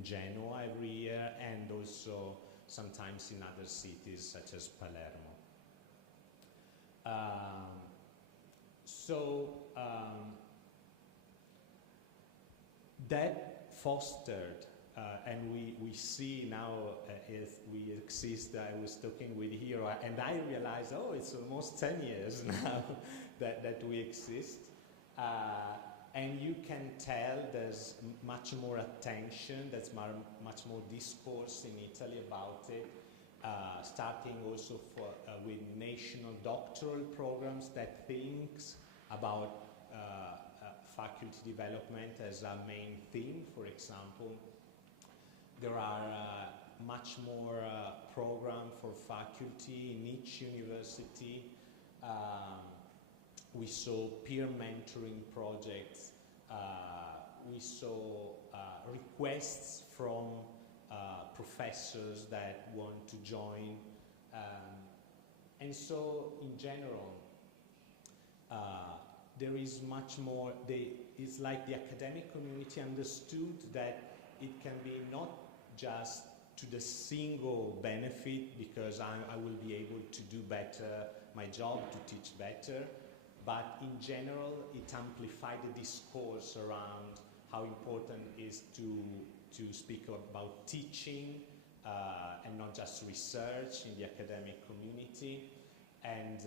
Genoa every year, and also sometimes in other cities such as Palermo. That fostered, and we see now if we exist. I was talking with Hiro, and I realized, oh, it's almost 10 years now that we exist. And you can tell there's much more attention, there's much more discourse in Italy about it, starting also with national doctoral programs that thinks about faculty development as a main theme. For example, there are much more programs for faculty in each university. We saw peer mentoring projects. We saw requests from professors that want to join. And so, in general, there is much more, it's like the academic community understood that it can be not just to the single benefit, because I will be able to do better my job, to teach better, but in general it amplified the discourse around how important it is to speak about teaching and not just research in the academic community, and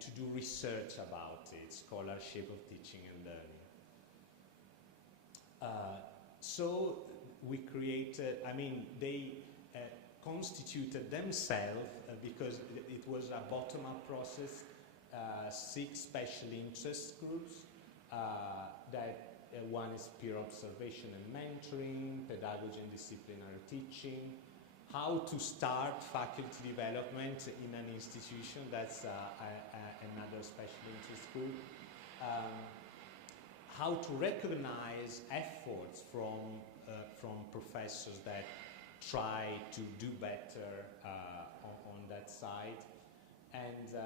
to do research about it, scholarship of teaching and learning. So we created, I mean, they constituted themselves because it was a bottom-up process, 6 special interest groups that one is peer observation and mentoring, pedagogy and disciplinary teaching, how to start faculty development in an institution, that's another special interest group, how to recognize efforts from professors that try to do better on that side, and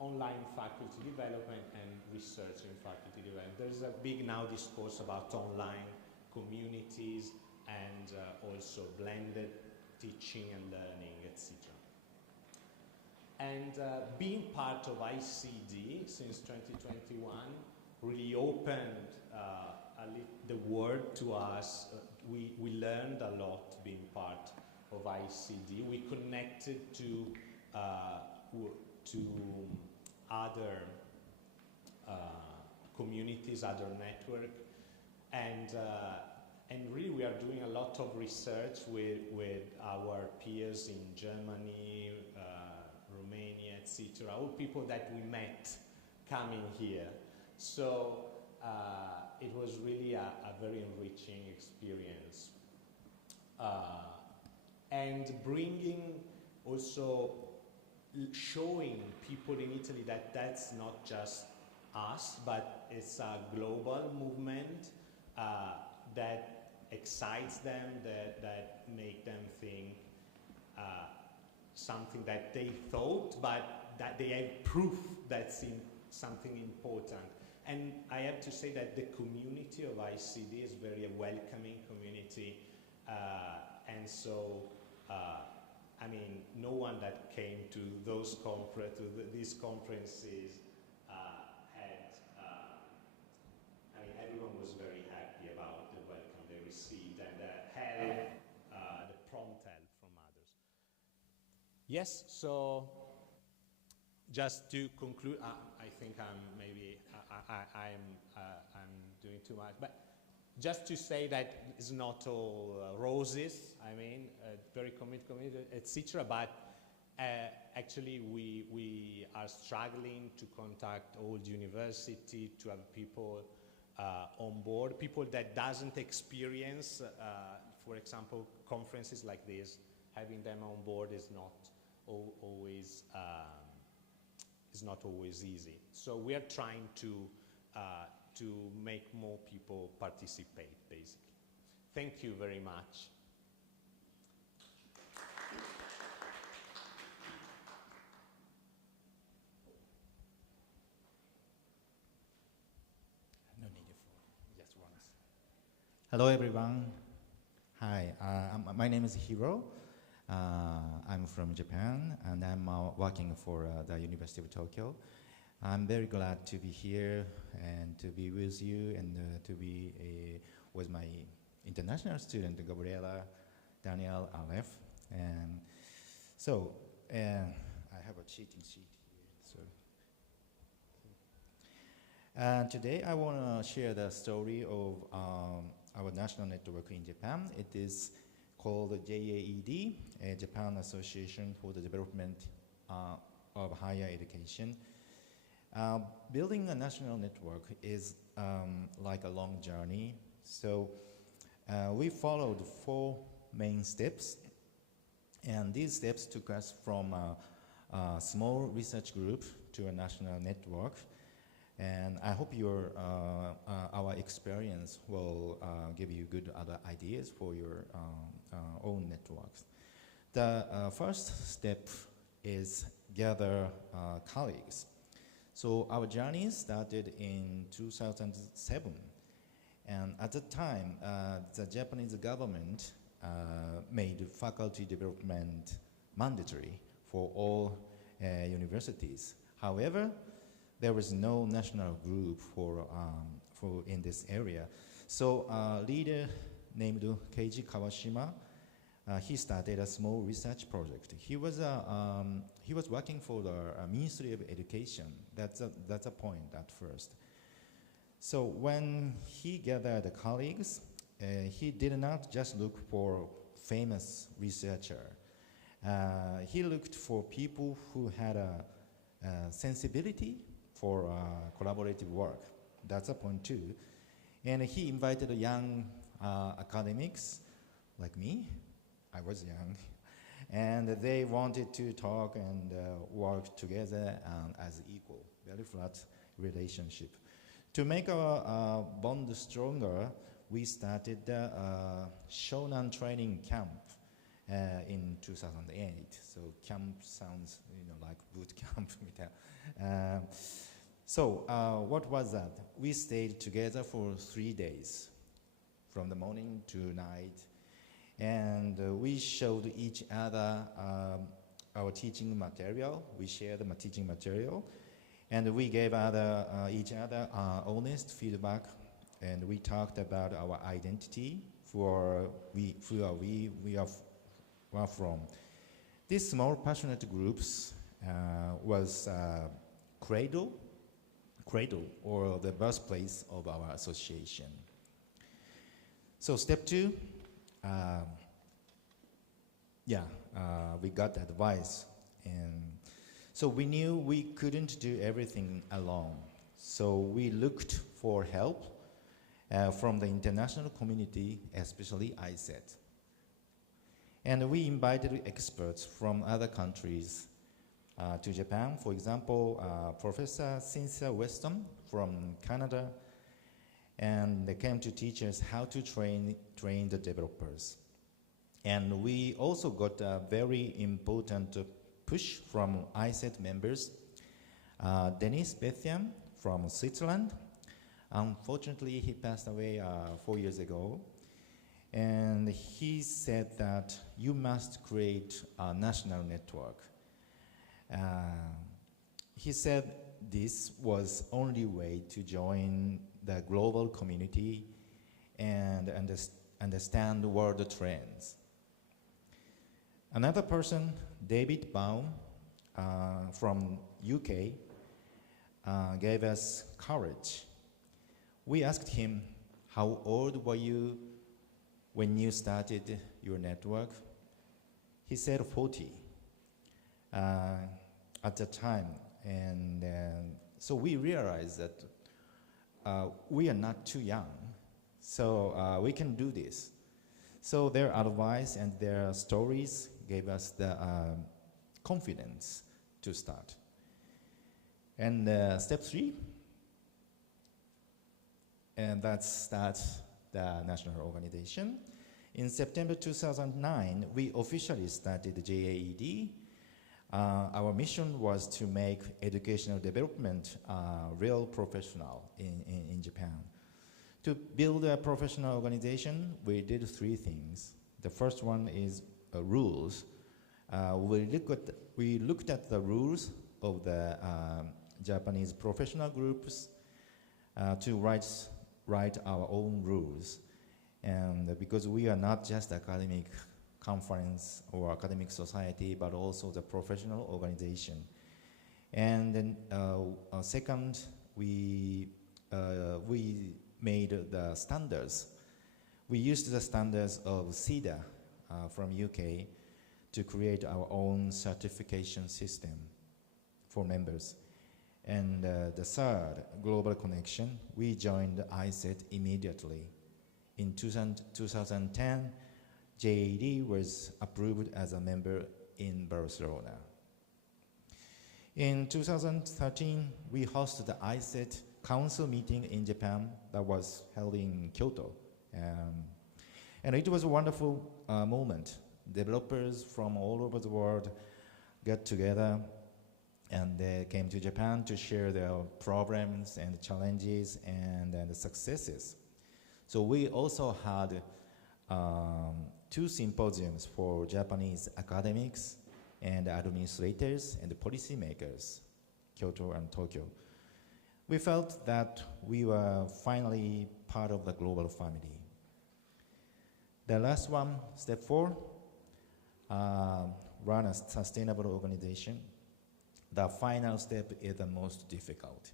online faculty development and research in faculty development. There's a big now discourse about online communities and also blended teaching and learning, etc. And being part of ICD since 2021 really opened the world to us. We learned a lot being part of ICD. We connected to other communities, other networks, and really we are doing a lot of research with our peers in Germany, Romania, etc. All people that we met coming here. So it was really a very enriching experience. And bringing also showing people in Italy that that's not just us, but it's a global movement that excites them, that make them think something that they thought, but that they have proof that's something important. And I have to say that the community of ICD is very a welcoming community, and so I mean, no one that came to these conferences had, I mean, everyone was very happy about the welcome they received and the help, the prompt help from others. Yes, so just to conclude, I think I'm doing too much, but just to say that it's not all roses, I mean, very committed, etc. But actually, we are struggling to contact old university, to have people on board, people that doesn't experience, for example, conferences like this. Having them on board is not always easy. So we are trying to make more people participate, basically. Thank you very much. No need for just once. Hello, everyone. Hi, my name is Hiro. I'm from Japan, and I'm working for the University of Tokyo. I'm very glad to be here and to be with you and to be with my international student, Gabriela, Daniel, Aleph. And so I have a cheating sheet here. So today I want to share the story of our national network in Japan. It is called JAED, Japan Association for the Development of Higher Education. Building a national network is like a long journey. So we followed 4 main steps, and these steps took us from a small research group to a national network. And I hope our experience will give you good other ideas for your own networks. The first step is gather colleagues. So our journey started in 2007, and at the time, the Japanese government made faculty development mandatory for all universities. However, there was no national group for in this area. So a leader named Keiji Kawashima, he started a small research project. He was working for the Ministry of Education. That's a point at first. So when he gathered colleagues, he did not just look for famous researcher. He looked for people who had a sensibility for collaborative work. That's a point too. And he invited young academics like me. I was young. And they wanted to talk and work together as equal, very flat relationship. To make our bond stronger, we started the Shonan training camp in 2008. So camp sounds, like boot camp. So what was that? We stayed together for 3 days, from the morning to night, and we showed each other our teaching material. We shared the teaching material, and we gave each other honest feedback, and we talked about our identity, who are we are from. These small passionate groups was cradle, or the birthplace of our association. So step 2, we got advice, and so we knew we couldn't do everything alone. So we looked for help from the international community, especially ICED. And we invited experts from other countries to Japan. For example, Professor Cynthia Weston from Canada, and they came to teach us how to train the developers. And we also got a very important push from ICED members. Denis Bethiam from Switzerland. Unfortunately, he passed away 4 years ago. And he said that you must create a national network. He said this was only way to join the global community and understand world trends. Another person, David Baum from UK, gave us courage. We asked him, how old were you when you started your network? He said 40 at the time. And so we realized that we are not too young, so we can do this. So their advice and their stories gave us the confidence to start. And step 3, and that's the national organization. In September 2009, we officially started the JAED. Our mission was to make educational development real professional in Japan. To build a professional organization, we did 3 things. The first one is rules. We looked at the rules of the Japanese professional groups to write our own rules. And because we are not just academic conference or academic society, but also the professional organization. And then second, we made the standards. We used the standards of CEDA from UK to create our own certification system for members. And the third, global connection, we joined ICED immediately. In 2010, JAD was approved as a member in Barcelona. In 2013, we hosted the ICED Council meeting in Japan that was held in Kyoto. And it was a wonderful moment. Developers from all over the world got together and they came to Japan to share their problems and challenges and the successes. So we also had 2 symposiums for Japanese academics and administrators and policymakers, Kyoto and Tokyo. We felt that we were finally part of the global family. The last one, step 4, run a sustainable organization. The final step is the most difficult,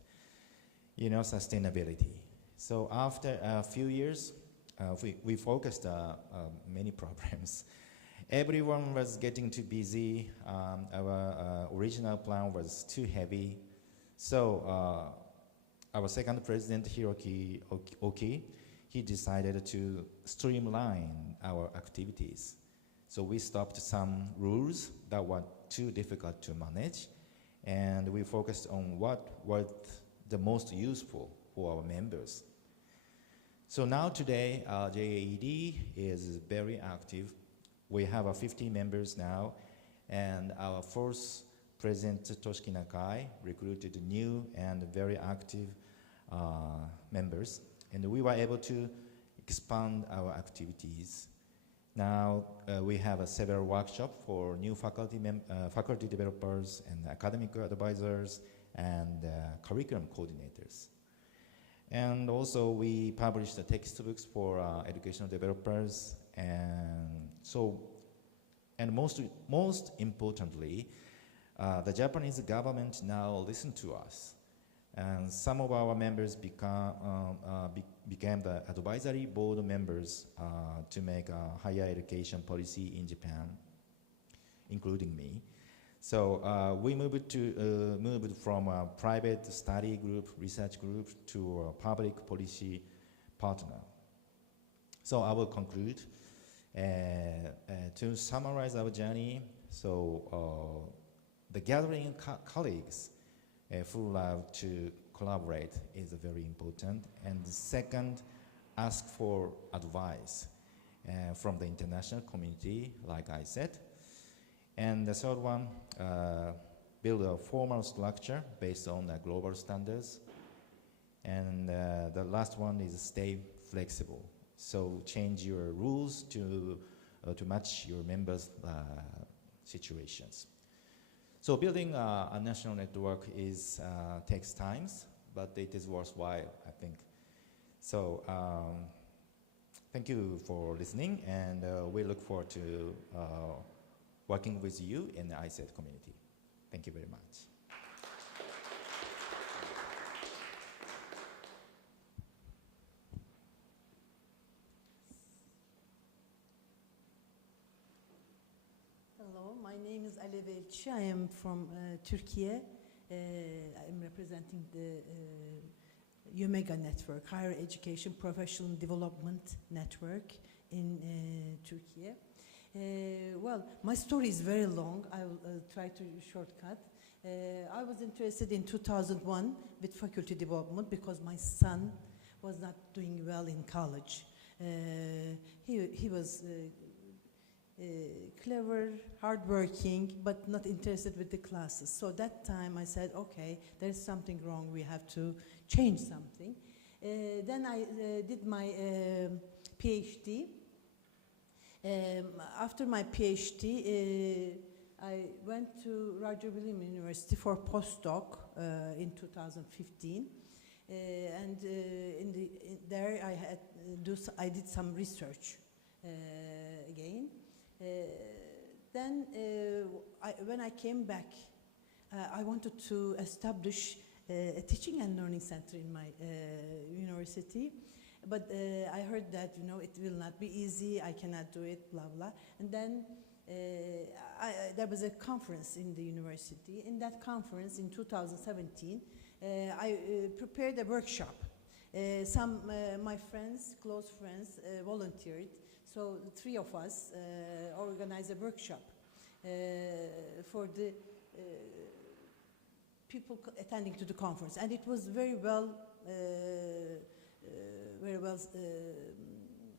sustainability. So after a few years, we focused many problems. Everyone was getting too busy. Our original plan was too heavy. So our second president, Hiroki Oki, he decided to streamline our activities. So we stopped some rules that were too difficult to manage, and we focused on what was the most useful for our members. So now today, JAED is very active. We have 50 members now, and our first president, Toshiki Nakai, recruited new and very active members, and we were able to expand our activities. Now we have several workshops for new faculty developers and academic advisors and curriculum coordinators. And also we published the textbooks for educational developers, and most importantly, the Japanese government now listens to us, and some of our members became the advisory board members to make a higher education policy in Japan, including me. So we moved from a private study group, research group, to a public policy partner. So I will conclude. To summarize our journey, so the gathering colleagues who love to collaborate is very important. And the second, ask for advice from the international community, like I said. And the third one, build a formal structure based on the global standards. And the last one is stay flexible. So change your rules to match your members' situations. So building a national network takes time, but it is worthwhile, I think. So thank you for listening, and we look forward to working with you in the ICED community. Thank you very much. Hello, my name is Ali Velçi. I am from Turkey. I'm representing the Omega Network, Higher Education Professional Development Network in Turkey. Well, my story is very long. I will try to shortcut. I was interested in 2001 with faculty development because my son was not doing well in college. He was clever, hardworking, but not interested with the classes. So that time I said, okay, there's something wrong. We have to change something. Then I did my PhD. After my PhD, I went to Roger Williams University for postdoc in 2015, and there I did some research again. Then when I came back, I wanted to establish a teaching and learning center in my university. But I heard that, it will not be easy, I cannot do it, blah, blah. And then there was a conference in the university. In that conference in 2017, I prepared a workshop. Some my friends, close friends, volunteered. So 3 of us organized a workshop for the people attending to the conference. And it was very well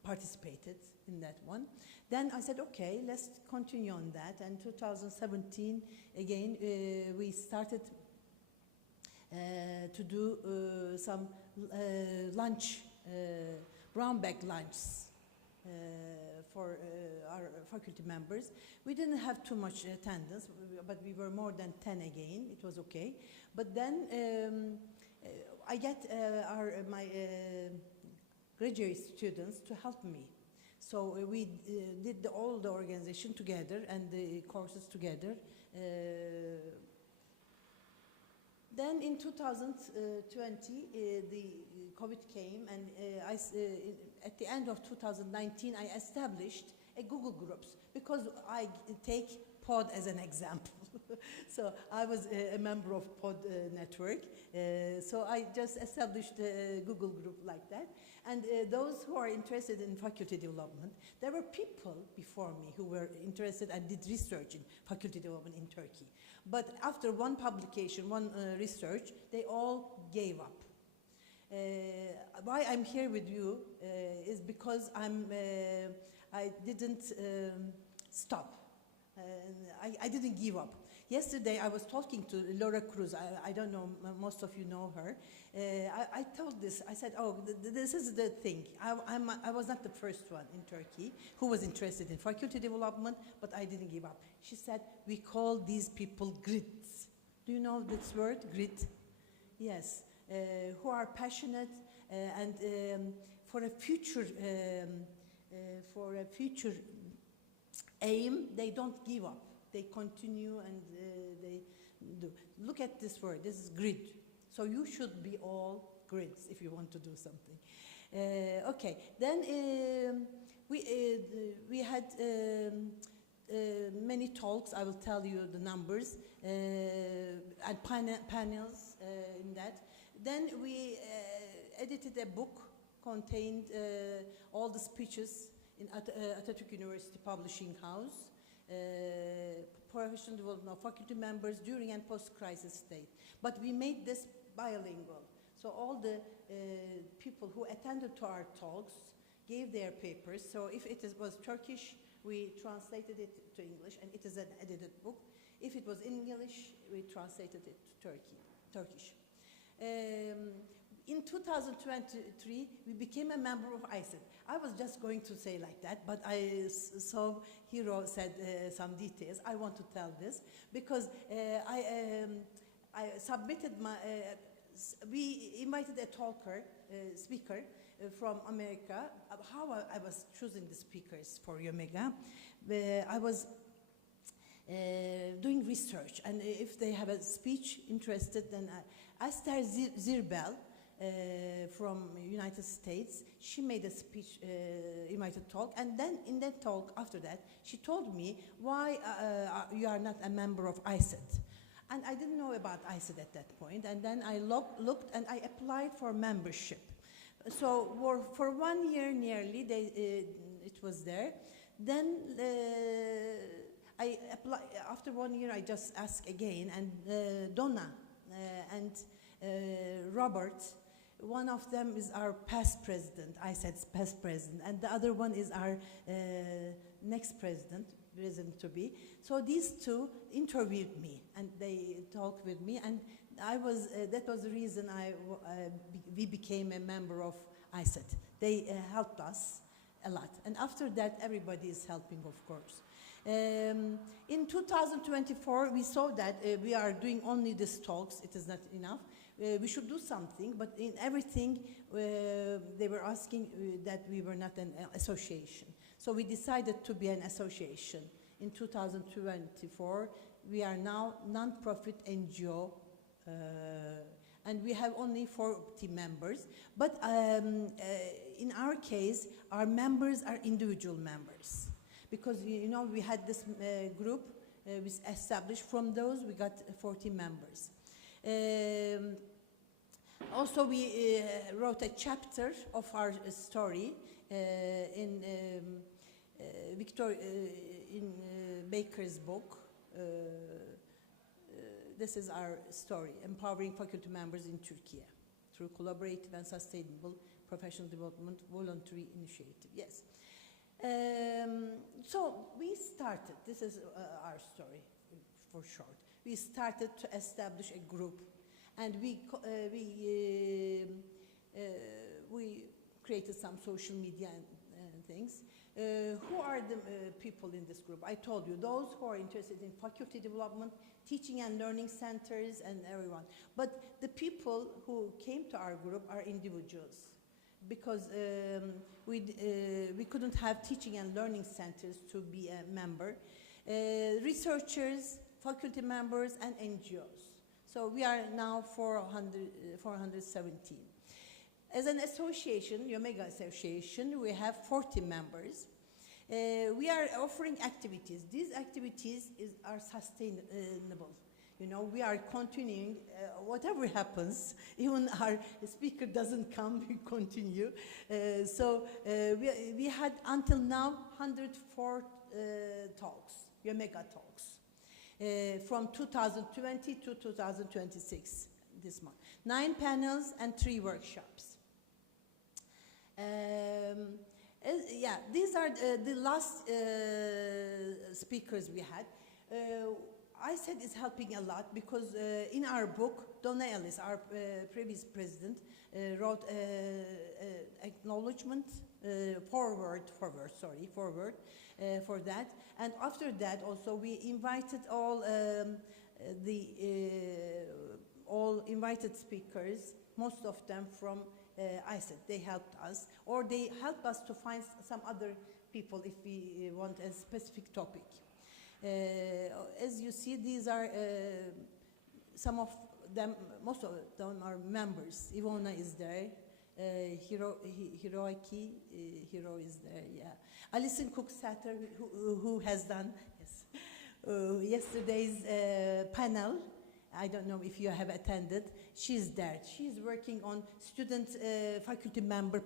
participated in that one. Then I said, okay, let's continue on that. And 2017, again, we started to do some lunch, brown bag lunches for our faculty members. We didn't have too much attendance, but we were more than 10 again. It was okay. But then I get my graduate students to help me. So we did all the organization together and the courses together. Then in 2020, the COVID came, and at the end of 2019, I established a Google Groups, because I take Pod as an example. So I was a member of Pod network, so I just established a Google group like that. And those who are interested in faculty development, there were people before me who were interested and did research in faculty development in Turkey. But after one publication, one research, they all gave up. Why I'm here with you is because I didn't stop. I didn't give up. Yesterday I was talking to Laura Cruz. I don't know, most of you know her. I told this, I said, oh, this is the thing. I was not the first one in Turkey who was interested in faculty development, but I didn't give up. She said, we call these people grids. Do you know this word, grid? Yes, who are passionate and for a future aim, they don't give up. They continue and they do. Look at this word, this is grid. So you should be all grids if you want to do something. Okay, then we had many talks, I will tell you the numbers, and panels in that. Then we edited a book, contained all the speeches in Atatürk University Publishing House, professional development of faculty members during and post-crisis state. But we made this bilingual. So all the people who attended to our talks gave their papers. So if it was Turkish, we translated it to English, and it is an edited book. If it was English, we translated it to Turkish. In 2023, we became a member of ICED. I was just going to say like that, but I saw Hero said some details. I want to tell this because I submitted my, we invited a speaker from America. How I was choosing the speakers for Omega. I was doing research, and if they have a speech interested, then Esther Zirbel, from United States, she made a speech, invited talk, and then in that talk after that, she told me why you are not a member of ICED. And I didn't know about ICED at that point, and then I looked and I applied for membership. So for 1 year nearly, it was there. Then I applied, after 1 year I just asked again, and Donna and Robert, one of them is our past president, ICED's past president, and the other one is our next president to be. So these two interviewed me, and they talked with me, and I was, that was the reason we became a member of ICED. They helped us a lot, and after that, everybody is helping, of course. In 2024, we saw that we are doing only these talks, it is not enough. We should do something, but in everything, they were asking that we were not an association. So we decided to be an association. In 2024, we are now non-profit NGO, and we have only 40 members. But in our case, our members are individual members. Because, you know, we had this group we established. From those, we got 40 members. Also, we wrote a chapter of our story in Baker's book. This is our story, Empowering Faculty Members in Turkey through Collaborative and Sustainable Professional Development Voluntary Initiative. Yes. So we started, this is our story for short. We started to establish a group, and we created some social media and things. Who are the people in this group? I told you, those who are interested in faculty development, teaching and learning centers, and everyone. But the people who came to our group are individuals, because we couldn't have teaching and learning centers to be a member. Researchers, faculty members, and NGOs. So we are now 417. As an association, Omega Association, we have 40 members. We are offering activities. These activities are sustainable. You know, we are continuing, whatever happens, even our speaker doesn't come, we continue. We had until now 104 talks, Omega talks, from 2020 to 2026, this month. 9 panels and 3 workshops. Yeah, these are the last speakers we had. ICED is helping a lot because in our book, Donna Ellis, our previous president, wrote acknowledgement, forward for that. And after that also we invited all all invited speakers, most of them from ICED. They helped us, or they helped us to find some other people if we want a specific topic. As you see, these are some of them, most of them are members. Ivona is there, Hiroaki, Hiro is there, yeah. Alison Cook-Satter, who has done yesterday's panel. I don't know if you have attended. She's there. She's working on student-faculty member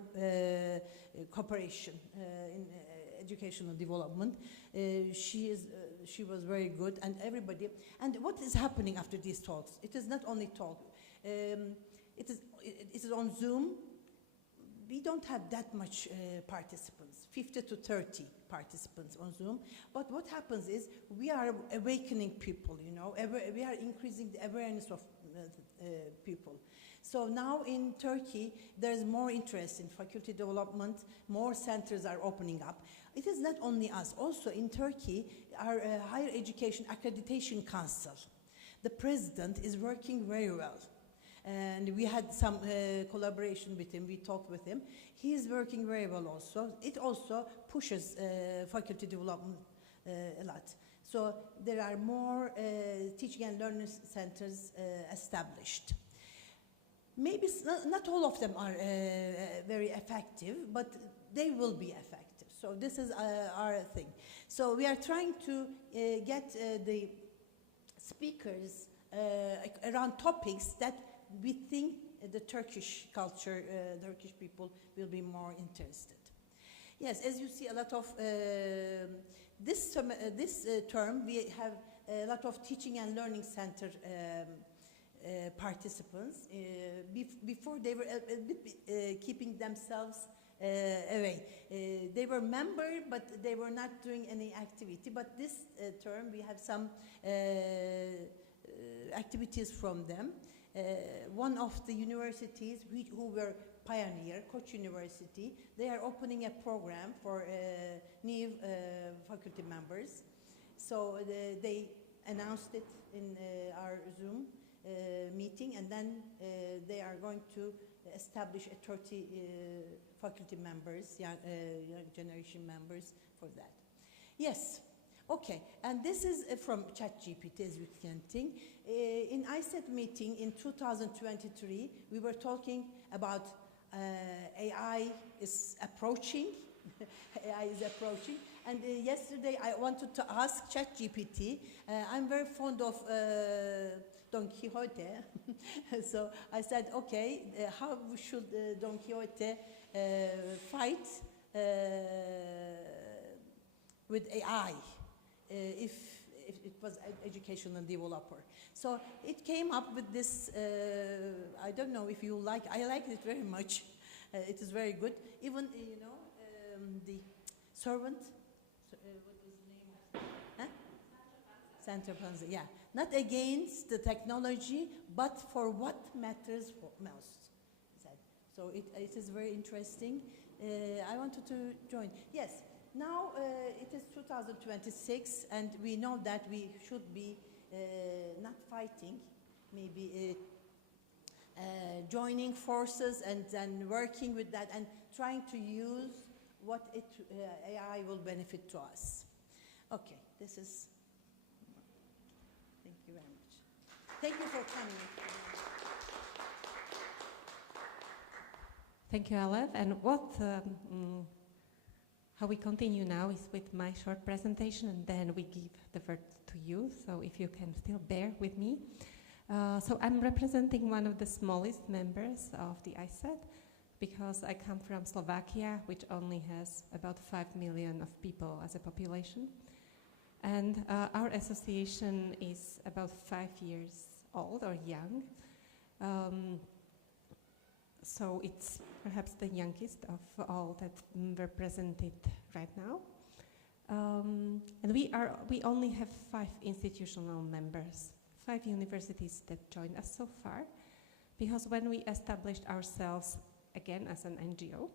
cooperation in educational development. She was very good, and everybody. And what is happening after these talks? It is not only talk. It is on Zoom. We don't have that much participants, 50 to 30 participants on Zoom. But what happens is we are awakening people, you know, we are increasing the awareness of people. So now in Turkey, there's more interest in faculty development, more centers are opening up. It is not only us, also in Turkey, our Higher Education Accreditation Council, the president is working very well. And we had some collaboration with him, we talked with him. He is working very well also. It also pushes faculty development a lot. So there are more teaching and learning centers established. Maybe not all of them are very effective, but they will be effective. So this is our thing. So we are trying to get the speakers around topics that we think the Turkish culture, Turkish people will be more interested. Yes, as you see, a lot of this term we have a lot of teaching and learning center participants. Before they were keeping themselves away. They were members, but they were not doing any activity. But this term we have some activities from them. One of the universities who were pioneer, Koç University, they are opening a program for new faculty members. So they announced it in our Zoom meeting, and then they are going to establish a 30 faculty members, young generation members for that. Yes. Okay, and this is from ChatGPT, as you can think. In ICED meeting in 2023, we were talking about AI is approaching. AI is approaching. And yesterday I wanted to ask ChatGPT. I'm very fond of Don Quixote. So I said, okay, how should Don Quixote fight with AI? If it was an educational developer. So it came up with this, I don't know if you like, I liked it very much. It is very good. Even, you know, the servant, what was the name? Huh? Santa Panza, yeah. Not against the technology, but for what matters most. So it is very interesting. I wanted to join. Yes. Now it is 2026, and we know that we should be not fighting, maybe joining forces and then working with that and trying to use what AI will benefit to us. Okay, this is, thank you very much. Thank you for coming. Thank you, Aleph. And how we continue now is with my short presentation, and then we give the word to you, so if you can still bear with me. So I'm representing one of the smallest members of the ICED, because I come from Slovakia, which only has about 5 million of people as a population. And our association is about 5 years old or young. So it's perhaps the youngest of all that were presented right now. And we only have 5 institutional members, 5 universities that joined us so far, because when we established ourselves again as an NGO,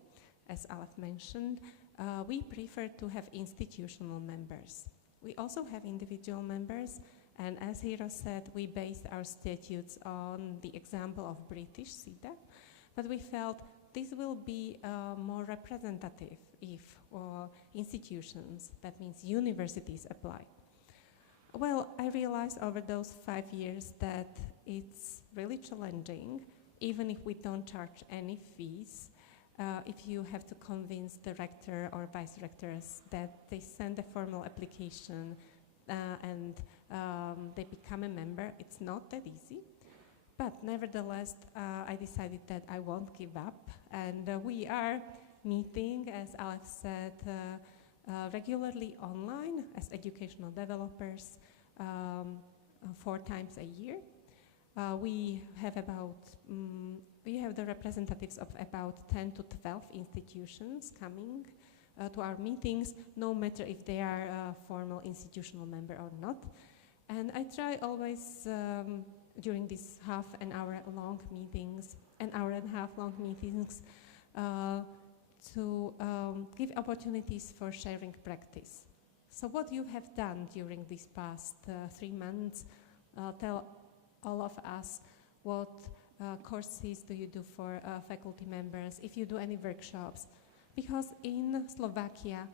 as Aleph mentioned, we prefer to have institutional members. We also have individual members, and as Hiro said, we based our statutes on the example of British CEDA, but we felt this will be more representative if institutions, that means universities, apply. Well, I realized over those 5 years that it's really challenging, even if we don't charge any fees, if you have to convince the rector or vice rectors that they send a formal application and they become a member, it's not that easy. But nevertheless, I decided that I won't give up, and we are meeting, as Aleph said, regularly online as educational developers 4 times a year. We have the representatives of about 10 to 12 institutions coming to our meetings, no matter if they are a formal institutional member or not. And I try always during these half an hour long meetings, to give opportunities for sharing practice. So what you have done during these past 3 months, tell all of us what courses do you do for faculty members, if you do any workshops. Because in Slovakia,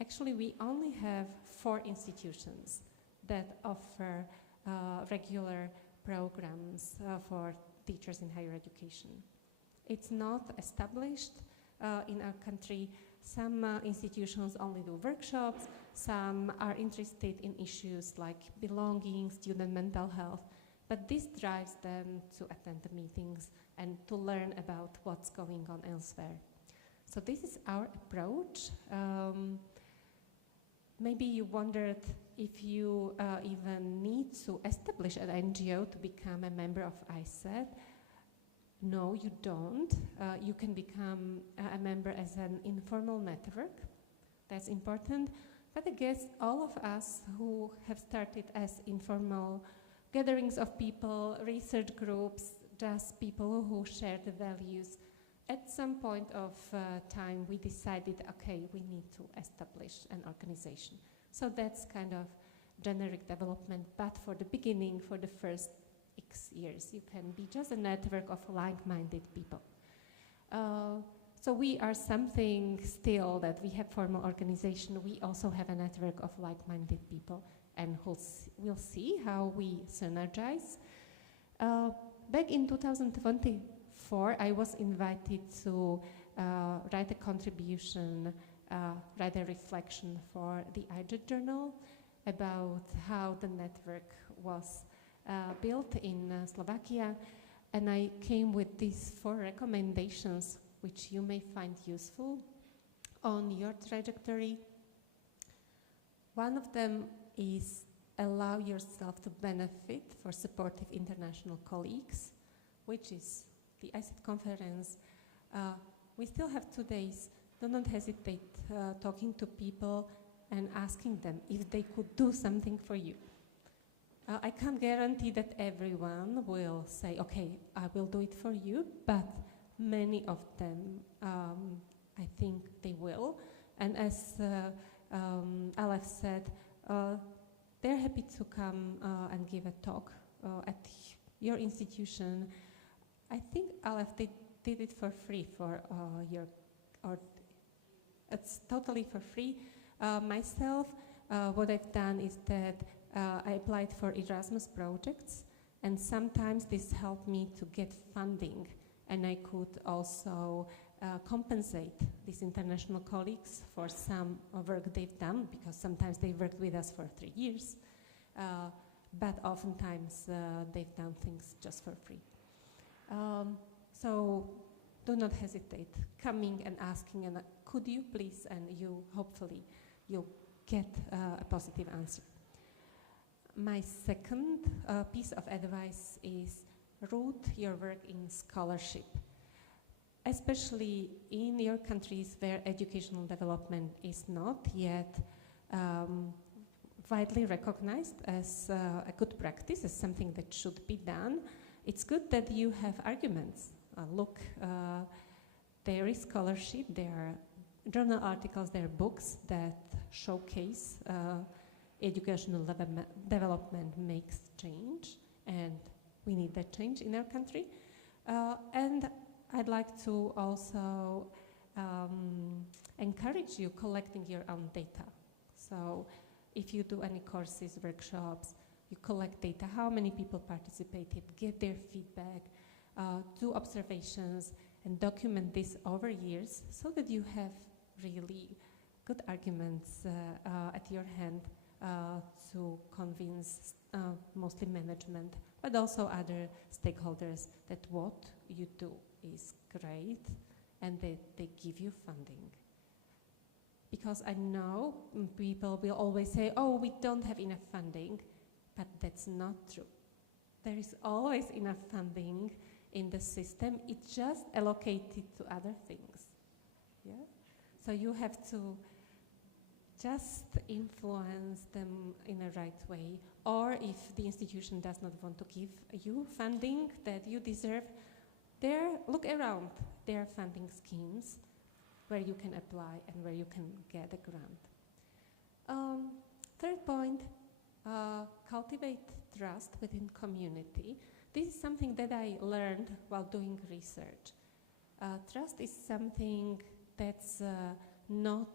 actually we only have 4 institutions that offer regular programs for teachers in higher education. It's not established in our country. Some institutions only do workshops, some are interested in issues like belonging, student mental health, but this drives them to attend the meetings and to learn about what's going on elsewhere. So this is our approach. Maybe you wondered if you even need to establish an NGO to become a member of ICED. No, you don't. You can become a member as an informal network. That's important. But I guess all of us who have started as informal gatherings of people, research groups, just people who share the values, at some point of time we decided, okay, we need to establish an organization. So that's kind of generic development, but for the beginning, for the first X years, you can be just a network of like-minded people. So we are something still that we have formal organization. We also have a network of like-minded people, and we'll see how we synergize. Back in 2024, I was invited to write a contribution, write a reflection for the ICED journal about how the network was built in Slovakia, and I came with these 4 recommendations which you may find useful on your trajectory. One of them is allow yourself to benefit for supportive international colleagues, which is the ICED conference. We still have 2 days. Do not hesitate talking to people and asking them if they could do something for you. I can't guarantee that everyone will say, okay, I will do it for you, but many of them, I think they will. And as Aleph said, they're happy to come and give a talk at your institution. I think Aleph did it for free for it's totally for free. Myself, what I've done is that I applied for Erasmus projects, And sometimes this helped me to get funding, and I could also compensate these international colleagues for some work they've done, because sometimes they worked with us for 3 years, but oftentimes they've done things just for free. So do not hesitate coming and asking, and could you please, and you hopefully you'll get a positive answer. My second piece of advice is root your work in scholarship, especially in your countries where educational development is not yet widely recognized as a good practice, as something that should be done. It's good that you have arguments. Look, there is scholarship, there are journal articles, there are books that showcase educational development makes change, and we need that change in our country. And I'd like to also encourage you collecting your own data. So if you do any courses, workshops, you collect data, how many people participated, get their feedback, do observations, and document this over years so that you have really good arguments at your hand to convince mostly management, but also other stakeholders that what you do is great and that they give you funding. Because I know people will always say, oh, we don't have enough funding, but that's not true. There is always enough funding in the system, it's just allocated to other things. Yeah? So you have to just influence them in a right way, or if the institution does not want to give you funding that you deserve, look around. There are funding schemes where you can apply and where you can get a grant. Third point, cultivate trust within community. This is something that I learned while doing research. Trust is something that's not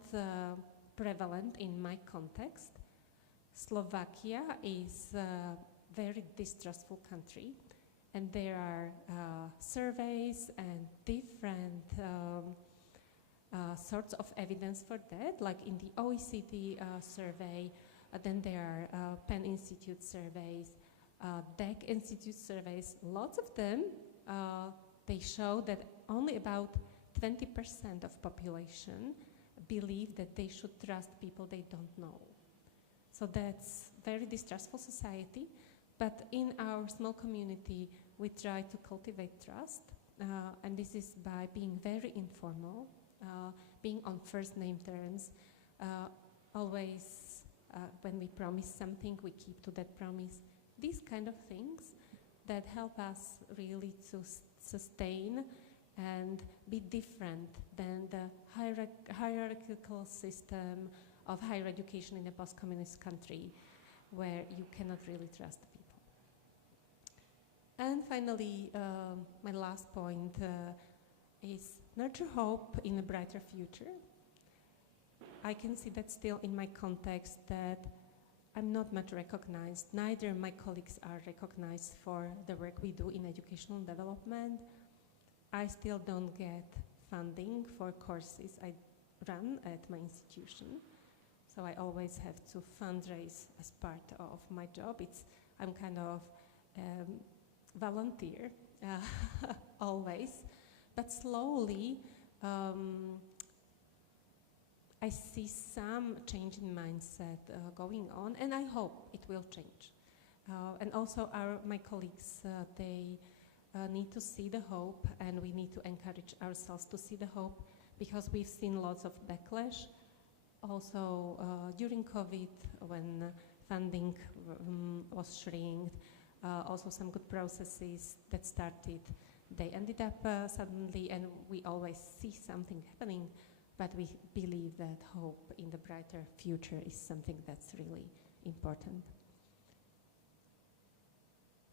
prevalent in my context. Slovakia is a very distrustful country, and there are surveys and different sorts of evidence for that, like in the OECD survey, then there are Penn Institute surveys, DEC Institute surveys, lots of them, they show that only about 20% of population believe that they should trust people they don't know. So that's very distrustful society, but in our small community we try to cultivate trust, and this is by being very informal, being on first name terms, always when we promise something we keep to that promise. These kind of things that help us really to sustain and be different than the hierarchical system of higher education in a post-communist country where you cannot really trust people. And finally, my last point is nurture hope in a brighter future. I can see that still in my context that I'm not much recognized. Neither my colleagues are recognized for the work we do in educational development. I still don't get funding for courses I run at my institution. So I always have to fundraise as part of my job. I'm kind of volunteer always, but slowly I see some change in mindset going on, and I hope it will change. And also my colleagues, they need to see the hope, and we need to encourage ourselves to see the hope, because we've seen lots of backlash. Also during COVID, when funding was shrinked, also some good processes that started, they ended up suddenly, and we always see something happening, but we believe that hope in the brighter future is something that's really important.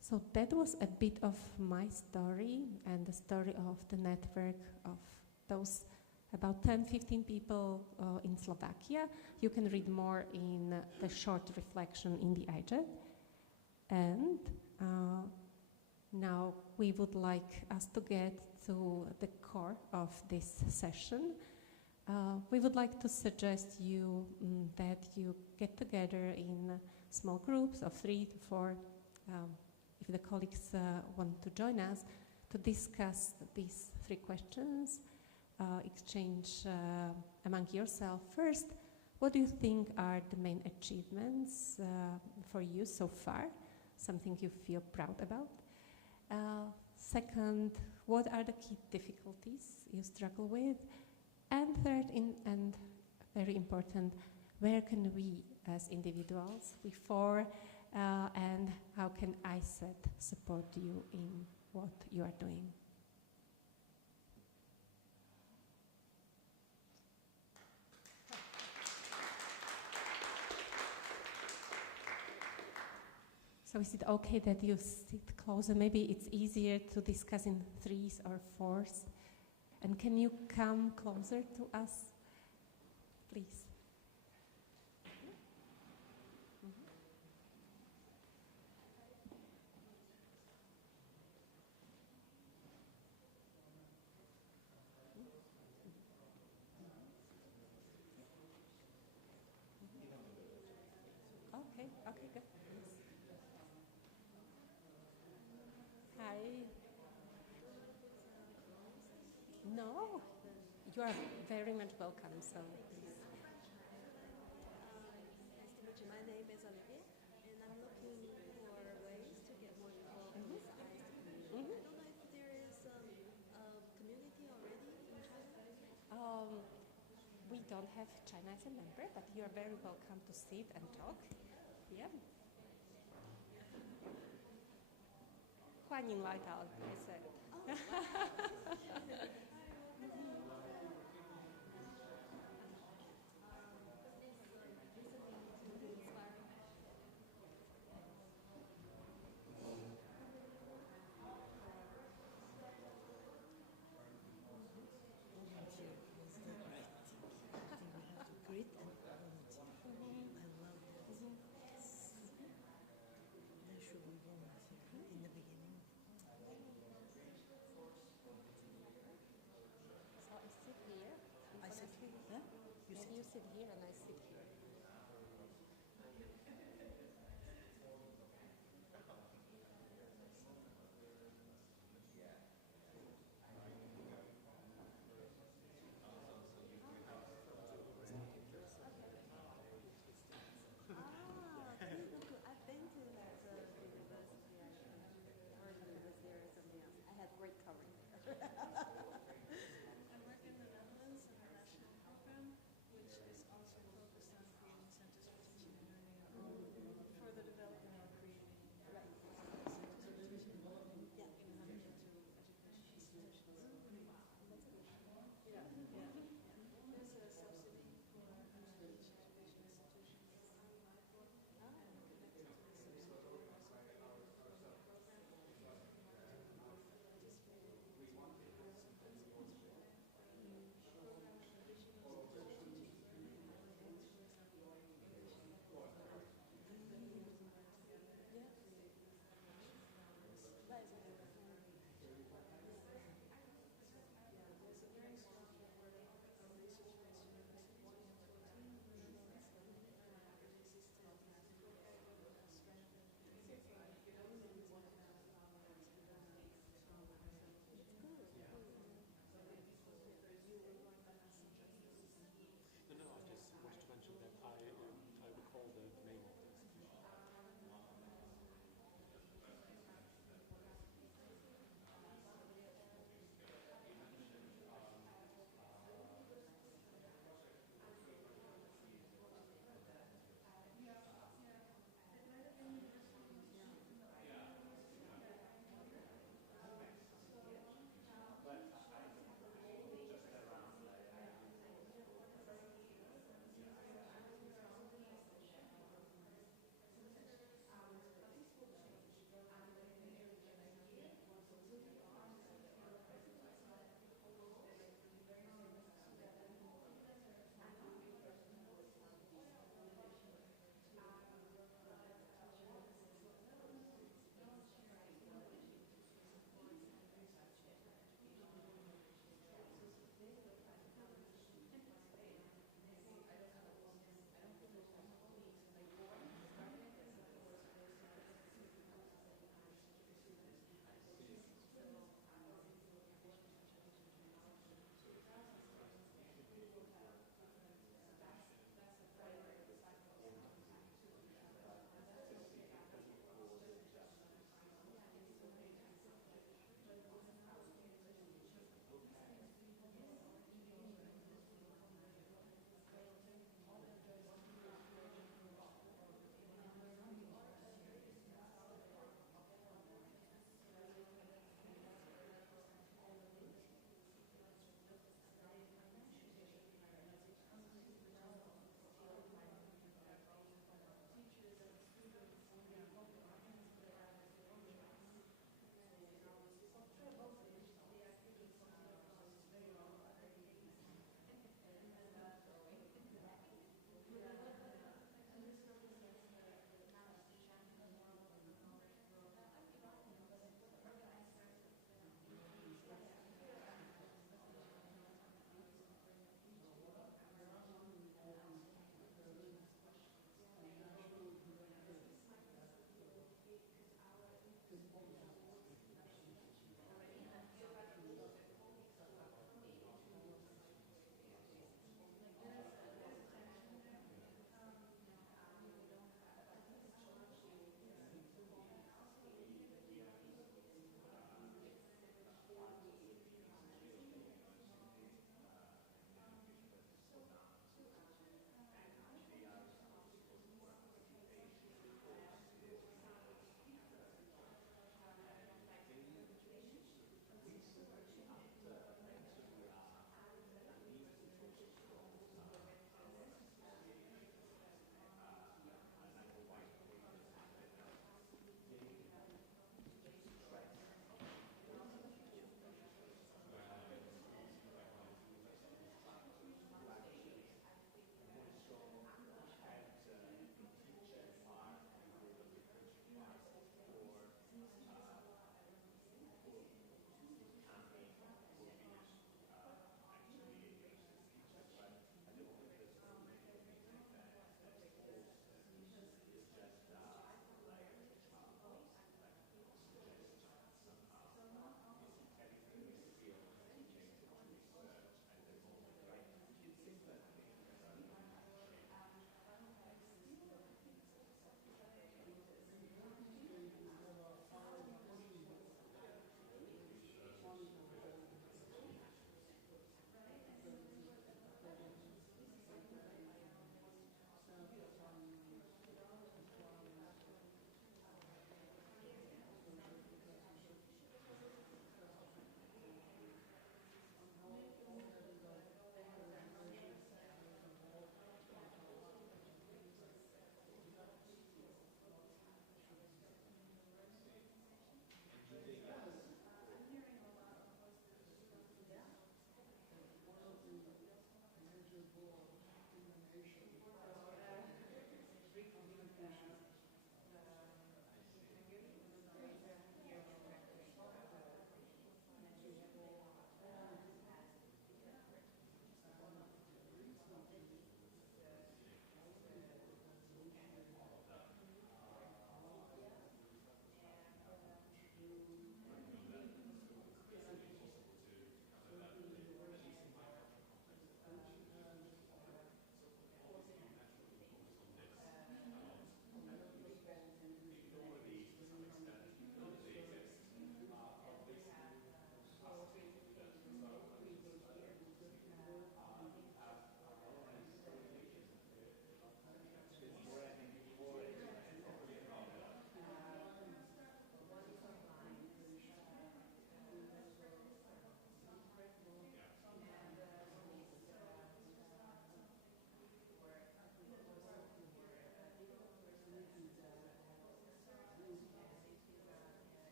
So that was a bit of my story and the story of the network of those about 10-15 people in Slovakia. You can read more in the short reflection in the ICED. And Now we would like us to get to the core of this session. We would like to suggest you that you get together in small groups of 3 to 4, if the colleagues want to join us, to discuss these 3 questions, exchange among yourself. First, what do you think are the main achievements for you so far? Something you feel proud about? Second, what are the key difficulties you struggle with? And third, and very important, where can we as individuals, and how can ICED support you in what you are doing? So is it okay that you sit closer? Maybe it's easier to discuss in 3s or 4s. And can you come closer to us, please? Okay, good. Hi. No, you are very much welcome. So please. Nice to meet you. My name is Olivia, and I'm looking for ways to get more involved with ICED. I don't know if there is a community already in China. We don't have China as a member, but you are very welcome to sit and talk. Yeah. 欢迎来到ICED。You sit here and I sit here. I've been to that university. Or university or something else. I had great covering there. I work in the Netherlands in a national program, which is also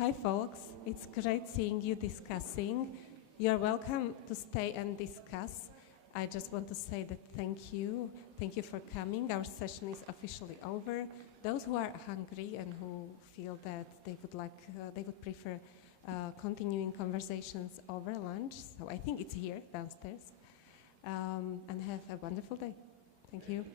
Hi folks, it's great seeing you discussing. You're welcome to stay and discuss. I just want to say that thank you. Thank you for coming. Our session is officially over. Those who are hungry and who feel that they would prefer continuing conversations over lunch, so I think it's here downstairs. And have a wonderful day. Thank you.